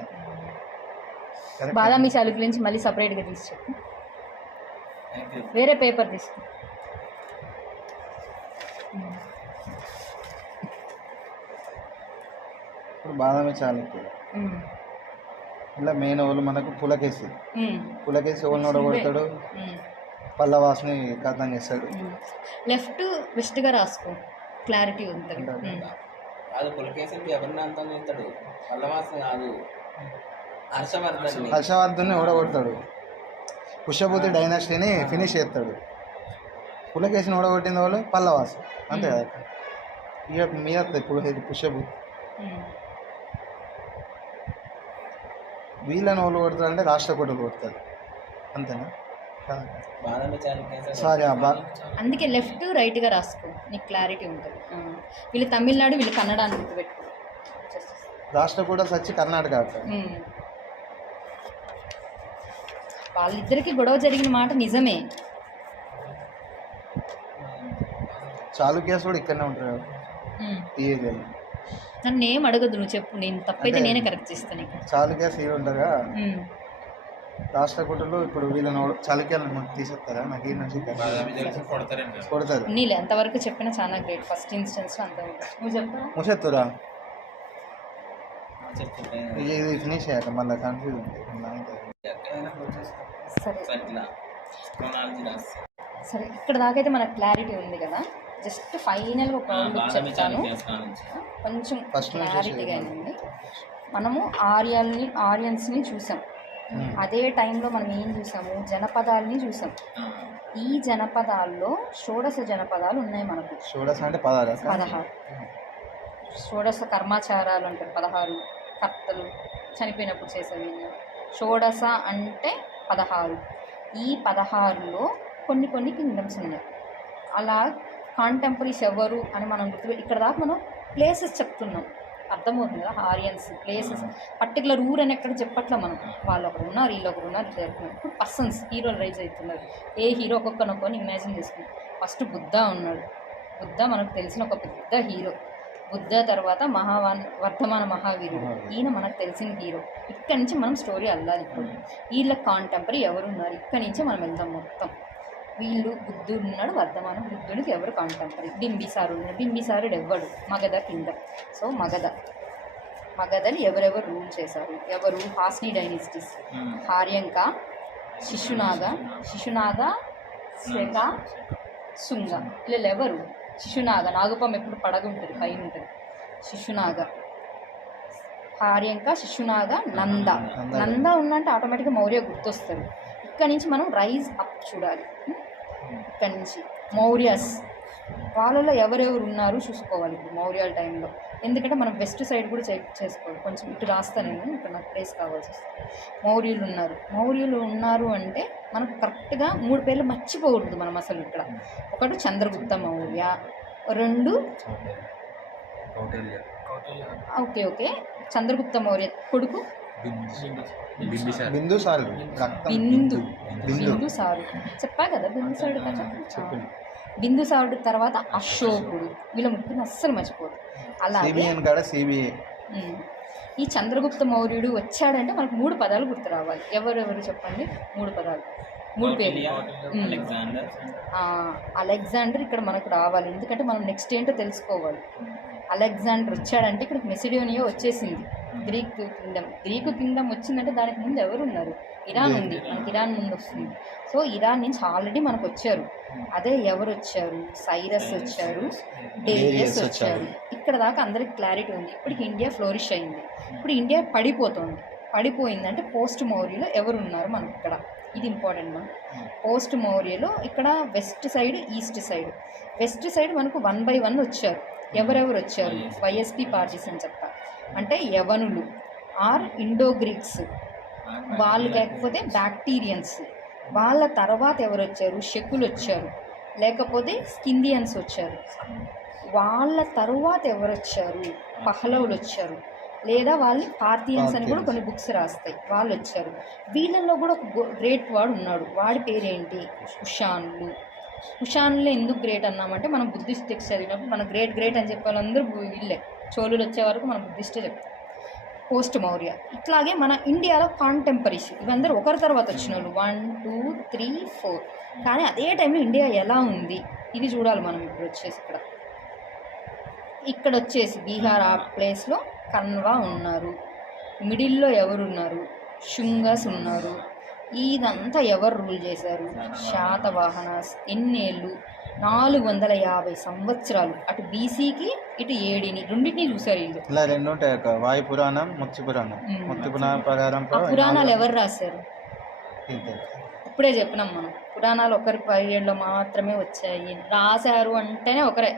బాదామి చాళుక్యుల నుంచి మళ్ళీ సపరేట్గా తీసి చెప్పు. వేరే పేపర్ తీసుకో. ఇప్పుడు బాదామి చాళుక్యులు ఇలా మెయిన్ వాళ్ళు మనకు పులకేసి ఓళ్ళని ఓడగొడతాడు, పల్లవాసుని కథం చేస్తాడు. లెఫ్ట్ వెస్ట్గా రాసుకో, క్లారిటీ ఉంటుంది. అది పులకేసి ఎవరిని అంతం చేస్తాడు, పల్లవాసు కాదు, హర్షవర్ధన్ని ఓడగొడతాడు. పుష్యభూతి డైనాసిటీని ఫినిష్ చేస్తాడు. పులకేసిని ఓడగొట్టిన వాళ్ళు పల్లవాసు, అంతే కదా. ఇక మీద ఇప్పుడు పుష్యభూతి. వీళ్ళని వాళ్ళు కొడతారంటే రాష్ట్రకూటలు కొడతారు, అంతేనా? సారీ అందుకే లెఫ్ట్ రైట్గా రాసుకో, నీకు క్లారిటీ ఉంటుంది. వీళ్ళు తమిళనాడు, వీళ్ళు కన్నడ అని గుర్తుపెట్టుకో. రాష్ట్రకూట వచ్చి కర్ణాటక. వాళ్ళిద్దరికి గొడవ జరిగిన మాట నిజమే. చాళుక్యాస్ కూడా ఇక్కడనే ఉంటారు ఈ ఏరియాలో. నన్ను ఏం అడగదు, నువ్వు చెప్పు, నేను తప్పైతే నేనే కరెక్ట్ చేస్తాను నీకు. చాళుక్యాస్ ఇక్కడ ఉంటారుగా, రాష్ట్రకూటలు ఇప్పుడు వీళ్ళని చాళుక్యాలను తీసేస్తారా? నాకు ఈ నుంచి కొడతారు. నీళ్ళు ఎంతవరకు చెప్పినా చాలా గ్రేట్. ఫస్ట్ ఇన్స్టెన్స్ అంత నువ్వు చెప్తారా? ముసెత్తురా ఇది ఫినిష్ అయ్యాక మళ్ళీ కన్ఫ్యూజ్ ఉంది. సరే, ఇక్కడ దాకైతే మనకు క్లారిటీ ఉంది కదా. జస్ట్ ఫైనల్గా ఒక లుక్ చెప్తాను, కొంచెం క్లారిటీగా ఉంది. మనము ఆర్యన్స్ని చూసాం. అదే టైంలో మనం ఏం చూసాము, జనపదాలని చూసాం. ఈ జనపదాల్లో షోడశ జనపదాలు ఉన్నాయి మనకు. షోడశ అంటే 16. షోడశ కర్మాచారాలు అంటారు, 16 కర్తలు చనిపోయినప్పుడు చేసేవి. షోడశ అంటే 16. ఈ 16లో కొన్ని కింగ్డమ్స్ ఉన్నాయి. అలా కాంటెంపరీస్ ఎవరు అని మనం ఇక్కడ దాకా మనం ప్లేసెస్ చెప్తున్నాం, అర్థమవుతుంది కదా. ఆరియన్స్ ప్లేసెస్ పర్టికులర్ ఊరు అని ఎక్కడ చెప్పట్లే మనం. వాళ్ళు ఒకరు ఉన్నారు, వీళ్ళు ఒకరు ఉన్నారు, ఇట్లా చెప్తున్నారు. ఇప్పుడు పర్సన్స్ హీరోలు రైజ్ అవుతున్నారు. ఏ హీరో ఒక్కొక్కనొక్కని ఇమాజిన్ చేసుకున్నాం. ఫస్ట్ బుద్ధ ఉన్నాడు. బుద్ధ మనకు తెలిసిన ఒక పెద్ద హీరో. బుద్ధ తర్వాత వర్ధమాన మహావీరుడు, ఈయన మనకు తెలిసిన హీరో. ఇక్కడి నుంచి మనం స్టోరీ అల్లాలి. ఇప్పుడు వీళ్ళ కాంటెంపరీ ఎవరున్నారు, ఇక్కడి నుంచే మనం వెళ్దాం మొత్తం. వీళ్ళు బుద్ధుడు ఉన్నాడు, వర్ధమాన బుద్ధుడికి ఎవరు కాంటెంపరీ. బింబిసారుడు ఉన్నాడు. బింబిసారుడు ఎవ్వడు, మగధ కింగ్డమ్. సో మగధని ఎవరెవరు రూల్ చేశారు, ఎవరు హాస్ని డైనిస్టీస్, హార్యంక, శిశునాగ, శక, శుంగ. వీళ్ళు ఎవరు? శిశునాగ, నాగుపం ఎప్పుడు పడగుంటుంది, పైన ఉంటుంది. శిశునాగ, హార్యంక, శిశునాగ, నంద ఉన్నంటే ఆటోమేటిక్గా మౌర్య గుర్తొస్తారు. ఇక్కడ నుంచి మనం రైజ్ అప్ చూడాలి. ఇక్కడ నుంచి మౌర్యస్, వాళ్ళలో ఎవరెవరు ఉన్నారు చూసుకోవాలి ఇప్పుడు మౌర్యాల టైంలో. ఎందుకంటే మనం వెస్ట్ సైడ్ కూడా చేసుకోవాలి. కొంచెం ఇటు రాస్తా నేను, ఇక్కడ నాకు ప్లేస్ కావాల్సి వస్తుంది. మౌర్యులు ఉన్నారు అంటే మనకు కరెక్ట్గా 3 పేర్లు మర్చిపోకూడదు మనం అసలు ఇక్కడ. ఒకటి చంద్రగుప్త మౌర్య, 2 ఓకే చంద్రగుప్త మౌర్య కొడుకు బిందుసారుడు. చెప్పా కదా బిందుసారుడు కదా. బిందుసారుడు తర్వాత అశోకుడు. వీళ్ళ ముగ్గురు అస్సలు మర్చిపోదు. అలాగే ఈ చంద్రగుప్త మౌర్యుడు వచ్చాడంటే మనకు 3 పదాలు గుర్తు రావాలి. ఎవరెవరు చెప్పండి? 3 పదాలు, 3 పేర్లు. అలెగ్జాండర్ ఇక్కడ మనకు రావాలి, ఎందుకంటే మనం నెక్స్ట్ ఏంటో తెలుసుకోవాలి. అలెగ్జాండర్ వచ్చాడంటే ఇక్కడ మెసిడోనియా వచ్చేసింది. గ్రీకు కింగ్డమ్ వచ్చిందంటే దానికి ముందు ఎవరు ఉన్నారు? ఇరాన్ ఉంది. మనకి ఇరాన్ ముందు వస్తుంది. సో ఇరాన్ నుంచి ఆల్రెడీ మనకు వచ్చారు. అదే ఎవరు వచ్చారు? సైరస్ వచ్చారు, డేరియస్ వచ్చారు. ఇక్కడ దాకా అందరికి క్లారిటీ ఉంది. ఇప్పటికి ఇండియా ఫ్లోరిష్ అయింది. ఇప్పుడు ఇండియా పడిపోయిందంటే పోస్ట్ మౌర్యలో ఎవరు ఉన్నారు మనకి ఇక్కడ? ఇది ఇంపార్టెంట్. మనం పోస్ట్ మౌర్యలో ఇక్కడ west side, east side. West side మనకు 1 by 1 వచ్చారు. ఎవరెవరు వచ్చారు? వైఎస్పీ పార్టీస్ అని చెప్పారు. అంటే యవనులు ఆర్ ఇండో గ్రీక్స్, వాళ్ళు లేకపోతే బ్యాక్టీరియన్స్. వాళ్ళ తర్వాత ఎవరు వచ్చారు? శకులు వచ్చారు, లేకపోతే స్కిందియన్స్ వచ్చారు. వాళ్ళ తరువాత ఎవరు వచ్చారు? పహలవులు వచ్చారు, లేదా వాళ్ళని పార్థియన్స్ అని కూడా కొన్ని బుక్స్ రాస్తాయి. వాళ్ళు వచ్చారు. వీళ్ళల్లో కూడా ఒక గ్రేట్ వాడు ఉన్నాడు. వాడి పేరేంటి? కుషాన్లు ఎందుకు గ్రేట్ అన్నామంటే మనం బుద్ధిస్ట్ టెక్స్ట్ చదివినప్పుడు మన గ్రేట్ అని చెప్పే వాళ్ళందరూ వీళ్ళే. చోళులు వచ్చే వరకు మనం బుద్ధిస్టే చెప్తాం. పోస్ట్ మౌర్య. ఇట్లాగే మన ఇండియాలో కాంటెంపరీస్ ఇవందరూ ఒకరి తర్వాత వచ్చిన వాళ్ళు 1, 2, 3, 4. కానీ అదే టైంలో ఇండియా ఎలా ఉంది ఇది చూడాలి మనం. ఇప్పుడు వచ్చేసి ఇక్కడ వచ్చేసి బీహార్ ఆ ప్లేస్లో కన్వా ఉన్నారు. మిడిల్లో ఎవరున్నారు? శుంగస్ ఉన్నారు. ఇదంతా ఎవరు రూల్ చేశారు? శాతవాహనాస్. ఎన్నేళ్ళు? 450 సంవత్సరాలు. అటు బీసీకి ఇటు ఏడిని రెండింటినీ చూసారు వీళ్ళు. ఇలా 2 ఉంటాయి, వాయు పురాణం, ముత్య పురాణం. ముత్య పురాణం ప్రకారం పురాణాలు ఎవరు రాశారు? ఇప్పుడే చెప్పినాం మనం. పురాణాలు ఒకరి పీరియడ్లో మాత్రమే వచ్చాయి. రాశారు అంటేనే ఒకరే,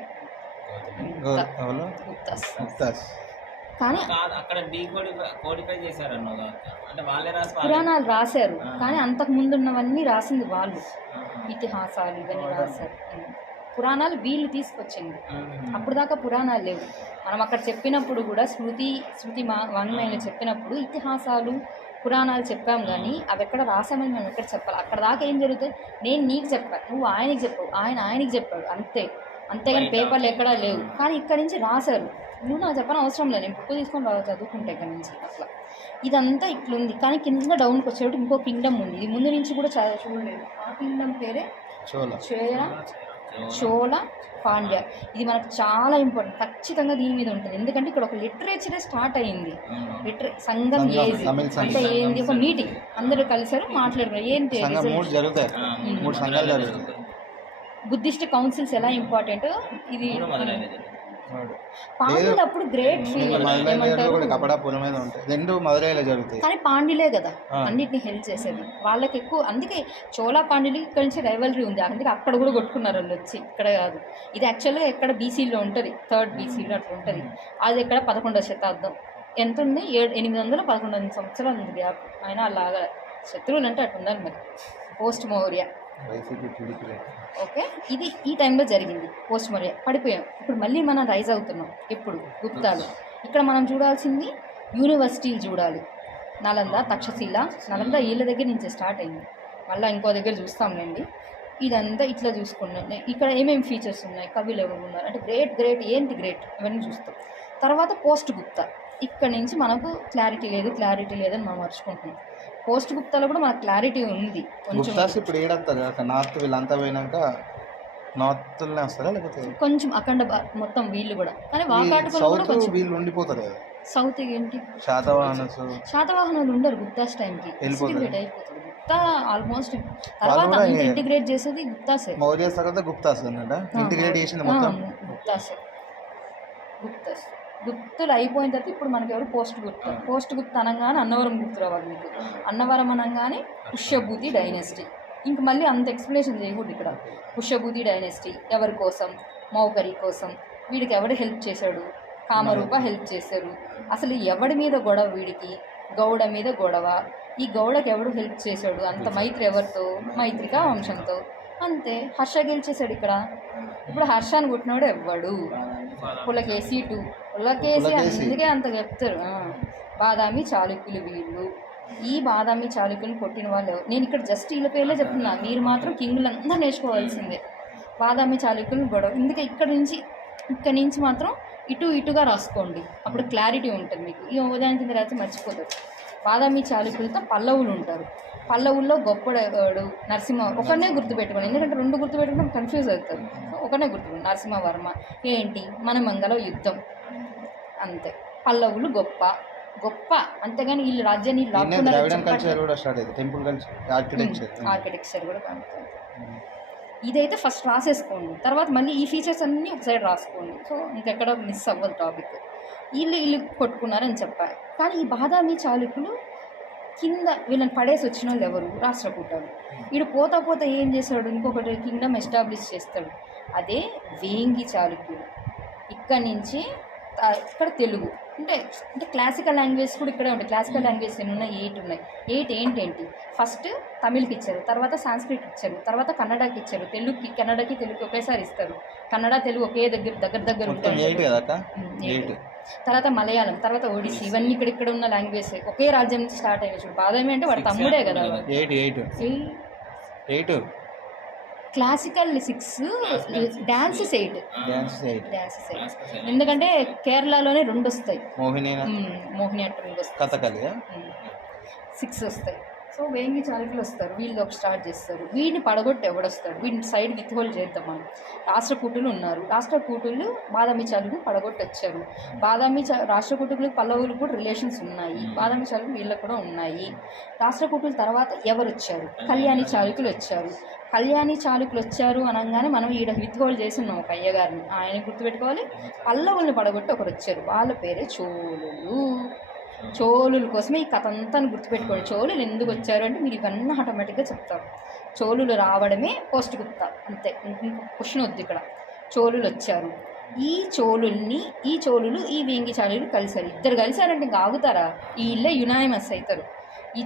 గుప్తాస్. కానీ అక్కడ కోడిఫై చేశారు అన్నది. అంటే వాళ్ళే పురాణాలు రాశారు, కానీ అంతకు ముందు ఉన్నవన్నీ రాసింది వాళ్ళు. ఇతిహాసాలు ఇవన్నీ రాశారు. పురాణాలు వీళ్ళు తీసుకొచ్చింది. అప్పుడు దాకా పురాణాలు లేవు. మనం అక్కడ చెప్పినప్పుడు కూడా శృతి వాంగ్మయంలో చెప్పినప్పుడు ఇతిహాసాలు పురాణాలు చెప్పాం, కానీ అవి ఎక్కడ రాసామని మనం ఎక్కడ చెప్పాలి. అక్కడ దాకా ఏం జరుగుతుంది? నేను నీకు చెప్పాను, నువ్వు ఆయనకి చెప్పావు, ఆయనకి చెప్పాడు, అంతేగాని పేపర్లు ఎక్కడా లేవు. కానీ ఇక్కడి నుంచి రాశారు. నువ్వు నాకు చెప్పని అవసరం లేదు, నేను బుక్ తీసుకొని చదువుకుంటే ఇక్కడ నుంచి. అట్లా ఇదంతా ఇట్లుంది. కానీ కింద డౌన్కి వచ్చేటప్పుడు ఇంకో కింగ్డమ్ ఉంది. ఇది ముందు నుంచి కూడా చూడలేదు. ఆ కింగ్డమ్ పేరే చోళ పాండ్య. ఇది మనకు చాలా ఇంపార్టెంట్. ఖచ్చితంగా దీని మీద ఉంటుంది. ఎందుకంటే ఇక్కడ ఒక లిటరేచరే స్టార్ట్ అయ్యింది. సంఘం ఏది అంటే ఏంది? ఒక మీటింగ్, అందరూ కలిసారు, మాట్లాడుకున్నారు. ఏంటి బుద్ధిస్ట్ కౌన్సిల్స్ ఎలా ఇంపార్టెంట్ ఇది వాడు. పాండ్యులు అప్పుడు గ్రేట్ ఫీల్ మధురైలో ఏమంటారు కూడా కపడా పొలం మీద ఉంటాయి, రెండు మధురైలో జరుగుతాయి. కానీ పాండ్యులే కదా ఆ. అన్నిటిని హెల్ప్ చేసేది వాళ్ళకి ఎక్కువ. అందుకే చోళా పాండ్యులు ఇక్కడ నుంచి రైవలరీ ఉంది, అందుకే అక్కడ కూడా కొట్టుకున్నారు వాళ్ళు వచ్చి, ఇక్కడ కాదు. ఇది యాక్చువల్గా ఎక్కడ బీసీలో ఉంటుంది, 3rd BCలో అట్లా ఉంటుంది. అది ఎక్కడ 11వ శతాబ్దం ఎంత ఉంది, 800-1100 సంవత్సరాలు ఉంది గ్యాప్. అయినా అలాగా శత్రువులు అంటే అట్లా ఉండాలి మరి. పోస్ట్ మౌర్య, వైసీపీ టీడీపీ లేదు. ఓకే, ఇది ఈ టైంలో జరిగింది. పోస్ట్ మౌర్య పడిపోయాం, ఇప్పుడు మళ్ళీ మనం రైజ్ అవుతున్నాం. ఎప్పుడు గుప్తాలు. ఇక్కడ మనం చూడాల్సింది యూనివర్సిటీలు చూడాలి. నలంద, తక్షశిల, నలంద వీళ్ళ దగ్గర నుంచి స్టార్ట్ అయింది, మళ్ళీ ఇంకో దగ్గర చూస్తాంలేండి. ఇదంతా ఇట్లా చూసుకున్నాం. ఇక్కడ ఏమేమి ఫీచర్స్ ఉన్నాయి, కవులు ఎవరు ఉన్నారు అంటే గ్రేట్ ఏంటి గ్రేట్ ఇవన్నీ చూస్తాం. తర్వాత పోస్ట్ గుప్తా, ఇక్కడ నుంచి మనకు క్లారిటీ లేదని మనం మర్చుకుంటున్నాం. పోస్ట్ గుప్తాలో కూడా మనకు క్లారిటీ ఉంది కొంచెం. గుప్తాస్ ఇప్పుడు ఏడొస్తారు అక్కడ నార్త్, వీళ్ళంతా పోయినాక నార్త్లోనే వస్తారా లేకపోతే కొంచెం అఖండ మొత్తం వీళ్ళు కూడా, కానీ వాకాటుకులు కూడా సౌత్ కొంచెం. వీళ్ళు ఉండిపోతారు కదా, సౌత్ ఏంటి శాతవాహనస్ శాతవాహనులు ఉండరు గుప్తాస్ టైంకి, వెళ్ళిపోతారు. డిస్ట్రిబ్యూట్ అయిపోతుంది గుప్తా ఆల్మోస్ట్. వాళ్ళు తర్వాత కూడా అంత ఇంటిగ్రేట్ చేసేది గుప్తాసే. మౌర్య తర్వాత గుప్తాస్ అన్నట ఇంటిగ్రేట్ చేసింది మొత్తం. గుప్తాసే. గుప్తులు అయిపోయిన తర్వాత ఇప్పుడు మనకి ఎవరు పోస్ట్ గుప్త అనగానే అన్నవరం గుర్తు రావాలి మీకు. అన్నవరం అనగానే పుష్యభూతి డైనెస్టీ. ఇంక మళ్ళీ అంత ఎక్స్ప్లెనేషన్ చేయకూడదు ఇక్కడ. పుష్యభూతి డైనెస్టీ ఎవరి కోసం, మౌకరి కోసం. వీడికి ఎవడు హెల్ప్ చేశాడు, కామరూప హెల్ప్ చేశారు. అసలు ఎవడి మీద గొడవ వీడికి, గౌడ మీద గొడవ. ఈ గౌడకి ఎవడు హెల్ప్ చేశాడు, అంత మైత్రి ఎవరితో, మైత్రిక వంశంతో. అంతే, హర్ష గెలిచేశాడు ఇక్కడ. ఇప్పుడు హర్షాన్ని కొట్టినవాడు ఎవ్వడు, పులకేసి అందుకే అంత చెప్తారు. బాదామి చాళుక్యులు వీళ్ళు. ఈ బాదామి చాళుక్యులు కొట్టిన వాళ్ళు నేను ఇక్కడ జస్ట్ వీళ్ళ పేర్లే చెప్తున్నా, మీరు మాత్రం కింగులు అందరూ నేర్చుకోవాల్సిందే. బాదామి చాళుక్యులు గొడవ. అందుకే ఇక్కడి నుంచి మాత్రం ఇటుగా రాసుకోండి, అప్పుడు క్లారిటీ ఉంటుంది మీకు. ఈ ఉదయం కింద రాసి మర్చిపోతారు. బాదామి చాళుక్యులతో పల్లవులు ఉంటారు. పల్లవుల్లో గొప్పవాడు నరసింహ. ఒకనే గుర్తుపెట్టుకోండి, ఎందుకంటే 2 గుర్తుపెట్టుకుంటే కన్ఫ్యూజ్ అవుతారు. ఒకనే గుర్తుపెట్టుకోండి, నరసింహవర్మ ఏంటి, మన మంగళ యుద్ధం అంతే. పల్లవులు గొప్ప అంతేగాని వీళ్ళు రాజ్యాన్ని కల్చర్ కూడా స్టార్ట్ అయింది, టెంపుల్ కల్చర్, ఆర్కిటెక్చర్ కూడా కలుగుతుంది. ఇదైతే ఫస్ట్ రాసేసుకోండి, తర్వాత మళ్ళీ ఈ ఫీచర్స్ అన్నీ ఒక సైడ్ రాసుకోండి. సో ఇంకెక్కడ మిస్ అవ్వదు టాపిక్. వీళ్ళు కొట్టుకున్నారని చెప్పారు. కానీ ఈ బాదామి చాళుక్యులు కింద వీళ్ళని పడేసి వచ్చిన వాళ్ళు ఎవరు, రాష్ట్రకూటాలు. వీడు పోతా ఏం చేశాడు, ఇంకొకటి కింగ్డమ్ ఎస్టాబ్లిష్ చేస్తాడు. అదే వేంగి చాళుక్యులు. ఇక్కడి నుంచి ఇక్కడ తెలుగు అంటే క్లాసికల్ లాంగ్వేజ్ కూడా ఇక్కడే ఉంటాయి. క్లాసికల్ లాంగ్వేజ్ ఎన్ని ఉన్నాయి, 8 ఉన్నాయి. 8 ఏంటేంటి, ఫస్ట్ తమిళ్కి ఇచ్చారు, తర్వాత సాంస్క్రిట్ ఇచ్చారు, తర్వాత కన్నడకి ఇచ్చారు. కన్నడకి తెలుగుకి ఒకేసారి ఇస్తారు. కన్నడ తెలుగు ఒకే దగ్గర ఉంటాయి. తర్వాత మలయాళం, తర్వాత ఒడిస్సీ, ఇవన్నీ ఇక్కడ ఉన్న లాంగ్వేజ్ ఒకే రాజ్యం నుంచి స్టార్ట్ అయినాయి. చూడు, బాదామి అంటే వాడు తమ్ముడే కదా. 8 క్లాసికల్ 6, డాన్సెస్ 8. ఎందుకంటే కేరళలోనే 2 వస్తాయి, మోహినియాట్టం వస్తాయి, కథకళి 6 వస్తాయి. సో వేంగి చాళుక్యులు వస్తారు, వీళ్ళు ఒక స్టార్ట్ చేస్తారు. వీడిని పడగొట్టి ఎవడొస్తాడు, వీడిని సైడ్ విత్హోల్ చేద్దాం మనం. రాష్ట్రకూటులు ఉన్నారు, రాష్ట్రకూటులు బాదామి చాళుక్యులు పడగొట్టి వచ్చారు. రాష్ట్రకూటులు పల్లవులు కూడా రిలేషన్స్ ఉన్నాయి, బాదామి చాళుక్యులు వీళ్ళకు కూడా ఉన్నాయి. రాష్ట్రకూటుల తర్వాత ఎవరు వచ్చారు, కళ్యాణి చాళుక్యులు వచ్చారు. కళ్యాణి చాళుక్యులు వచ్చారు అనగానే మనం ఈడ విత్హోల్డ్ చేసి ఉన్నాం ఒక అయ్యగారిని, ఆయన గుర్తుపెట్టుకోవాలి. పల్లవుల్ని పడగొట్టి ఒకరు వచ్చారు, వాళ్ళ పేరే చోళుల కోసమే ఈ కథ అంతా గుర్తుపెట్టుకోండి. చోళులు ఎందుకు వచ్చారు అంటే మీరు ఇవన్నీ ఆటోమేటిక్గా చెప్తారు. చోళులు రావడమే పోస్ట్ గుప్తా, అంతే. క్వశ్చన్ వద్దు ఇక్కడ. చోళులు వచ్చారు, ఈ చోళులు ఈ వేంగి చాళులు కలిశారు. ఇద్దరు కలిశారంటే ఇంకా ఆగుతారా, ఈ ఇల్లే యునానిమస్ అవుతారు. ఈ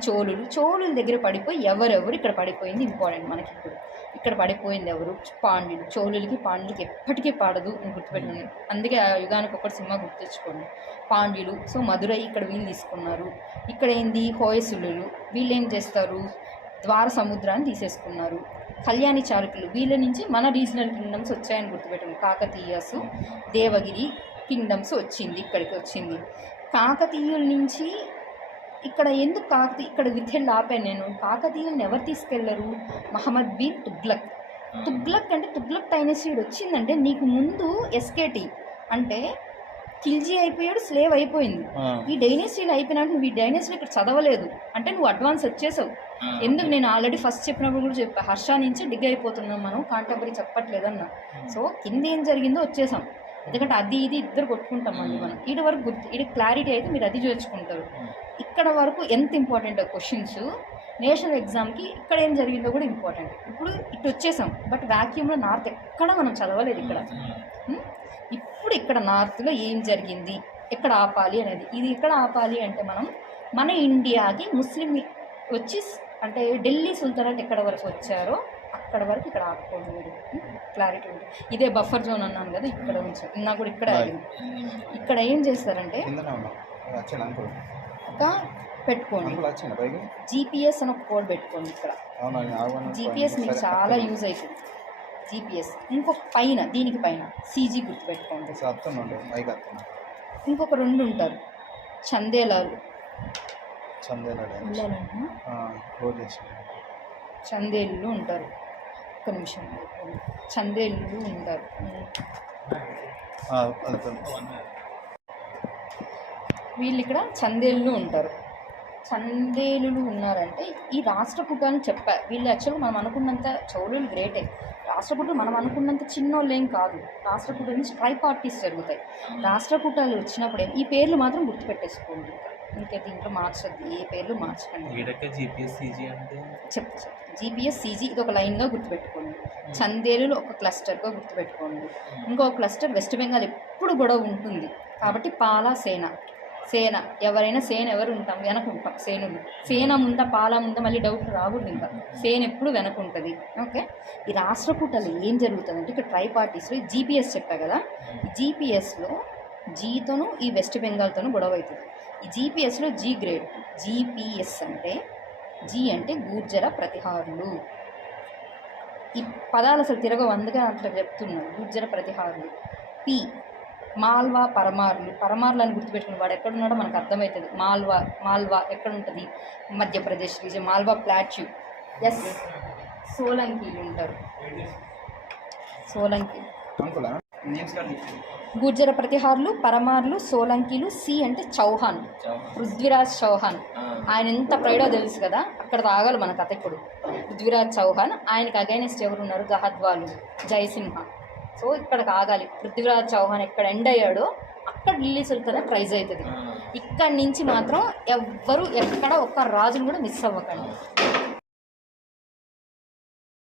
చోళుల దగ్గర పడిపోయి ఎవరెవరు ఇక్కడ పడిపోయింది ఇంపార్టెంట్ మనకి. ఇక్కడ పడిపోయింది ఎవరు, పాండ్యులు. పాండ్యులకి ఎప్పటికీ పాడదు అని గుర్తుపెట్టుకోండి. అందుకే ఆ యుగానికి ఒకటి సినిమా గుర్తు తెచ్చుకోండి. పాండ్యులు. సో మధురై ఇక్కడ వీళ్ళు తీసుకున్నారు. ఇక్కడ ఏంది, హోయసులు. వీళ్ళు ఏం చేస్తారు, ద్వార సముద్రాన్ని తీసేసుకున్నారు. కళ్యాణి చాళుక్యులు, వీళ్ళ నుంచి మన రీజనల్ కింగ్డమ్స్ వచ్చాయని గుర్తుపెట్టుకోండి. కాకతీయస్, దేవగిరి కింగ్డమ్స్ ఇక్కడికి వచ్చింది. కాకతీయుల నుంచి ఇక్కడ ఎందుకు ఇక్కడ విత్హెల్డ్ ఆపాను నేను. కాకతీయుల్ని ఎవరు తీసుకెళ్లరు, మహమ్మద్ బిన్ తుగ్లక్ అంటే తుగ్లక్ డైనెస్టీ వచ్చిందంటే నీకు ముందు ఎస్కేటి అంటే ఖిల్జీ అయిపోయాడు, స్లేవ్ అయిపోయింది. ఈ డైనెస్టీలు అయిపోయినట్టు నువ్వు ఈ డైనెస్టీలు ఇక్కడ చదవలేదు అంటే నువ్వు అడ్వాన్స్ వచ్చేసావు. ఎందుకు నేను ఆల్రెడీ ఫస్ట్ చెప్పినప్పుడు కూడా చెప్పా, హర్ష నుంచి డిగ్ అయిపోతున్నాం మనం, కాంటెంపరీ చెప్పట్లేదన్నా. సో కింద ఏం జరిగిందో వచ్చేసాం. ఎందుకంటే అది ఇది ఇద్దరు కొట్టుకుంటాం మళ్ళీ మనం ఇటు వరకు గుర్తు ఇది క్లారిటీ అయితే మీరు అది చేర్చుకుంటారు. ఇక్కడ వరకు ఎంత ఇంపార్టెంట్ క్వశ్చన్స్ నేషనల్ ఎగ్జామ్కి ఇక్కడ ఏం జరిగిందో కూడా ఇంపార్టెంట్. ఇప్పుడు ఇటు వచ్చేసాం, బట్ వ్యాక్యూమ్లో నార్త్ ఎక్కడ మనం చదవలేదు ఇక్కడ. ఇప్పుడు ఇక్కడ నార్త్లో ఏం జరిగింది, ఎక్కడ ఆపాలి అనేది. ఇది ఎక్కడ ఆపాలి అంటే మనం మన ఇండియాకి ముస్లిం వచ్చి అంటే ఢిల్లీ సుల్తానట్ ఎక్కడ వరకు వచ్చారో అక్కడ వరకు ఇక్కడ ఆపుకోండి మీరు. క్లారిటీ ఉంటుంది. ఇదే బఫర్ జోన్ అన్నాను కదా, ఇక్కడ ఉంచాం. నా కూడా ఇక్కడ ఆగింది. ఇక్కడ ఏం చేస్తారంటే ఒక పెట్టుకోండి, జీపీఎస్ అని ఒక కోడ్ పెట్టుకోండి. ఇక్కడ జీపీఎస్ మీకు చాలా యూజ్ అవుతుంది. జీపీఎస్ ఇంకొక పైన దీనికి పైన సీజీ గుర్తుపెట్టుకోండి. ఇంకొక 2 ఉంటారు, చందేలాలు. చందేళ్ళు ఉంటారు. ఒక్క నిమిషం, చందేళ్ళు ఉంటారు. వీళ్ళు ఇక్కడ చందేళ్ళు ఉంటారు. చందేలు ఉన్నారంటే ఈ రాష్ట్రకూటాన్ని చెప్పారు వీళ్ళు. యాక్చువల్గా మనం అనుకున్నంత చౌలులు గ్రేటే. రాష్ట్రకూటాలు మనం అనుకున్నంత చిన్నోళ్ళు ఏం కాదు. రాష్ట్రకూటాల నుంచి ట్రై పార్టీస్ జరుగుతాయి. రాష్ట్రకూటాలు వచ్చినప్పుడు ఈ పేర్లు మాత్రం గుర్తుపెట్టేసుకోండి. ఇంకా దీంట్లో మార్చద్దు, ఏ పేర్లు మార్చకండి. చెప్తా జీపీఎస్ సీజీ ఇది ఒక లైన్గా గుర్తుపెట్టుకోండి. చందేలు ఒక క్లస్టర్గా గుర్తుపెట్టుకోండి. ఇంకొక క్లస్టర్ వెస్ట్ బెంగాల్ ఎప్పుడు గొడవ ఉంటుంది కాబట్టి పాలా సేన. సేన ఎవరైనా సేన ఎవరు ఉంటాం వెనకుంటాం. సేనులు సేన ముందా పాలా ముందా మళ్ళీ డౌట్ రాకూడదు. ఇంకా సేన ఎప్పుడు వెనకుంటుంది. ఓకే, ఈ రాష్ట్రకూటలు ఏం జరుగుతుందంటే ఇక్కడ ట్రై పార్టీస్లో జీపీఎస్ చెప్పా కదా, ఈ జీపీఎస్లో జీతోను ఈ వెస్ట్ బెంగాల్తోనూ గొడవ అవుతుంది. ఈ జీపీఎస్లో జీ గ్రేడ్. జీపీఎస్ అంటే జీ అంటే గూర్జర ప్రతిహారులు. ఈ పదాలు అసలు తిరగవు, అందుకే అట్లా చెప్తున్నాను. గూర్జర ప్రతిహారులు. పి మాల్వా పరమార్లు. పరమార్లు అని గుర్తుపెట్టుకుని వాడు ఎక్కడున్నాడో మనకు అర్థమవుతుంది. మాల్వా ఎక్కడ ఉంటుంది, Madhya Pradesh region. Malwa plateau. Yes, సోలంకీలు ఉంటారు. సోలంకి గుర్జర ప్రతిహారులు, పరమార్లు, సోలంకీలు. సి అంటే చౌహాన్, పృథ్వీరాజ్ చౌహాన్. ఆయన ఎంత ప్రైడో తెలుసు కదా, అక్కడ తాగాలి మన కథ. ఇప్పుడు పృథ్వీరాజ్ చౌహాన్, ఆయనకు అగైనెస్ట్ ఎవరు ఉన్నారు, గహద్వాలు, జయసింహ. సో ఇక్కడికి ఆగాలి. పృథ్వీరాజ్ చౌహాన్ ఎక్కడ ఎండ్ అయ్యాడో అక్కడ ఢిల్లీ సుల్తాన్ ప్రైజ్ అవుతుంది. ఇక్కడి నుంచి మాత్రం ఎవ్వరు ఎక్కడ ఒక్క రాజును కూడా మిస్ అవ్వకండి.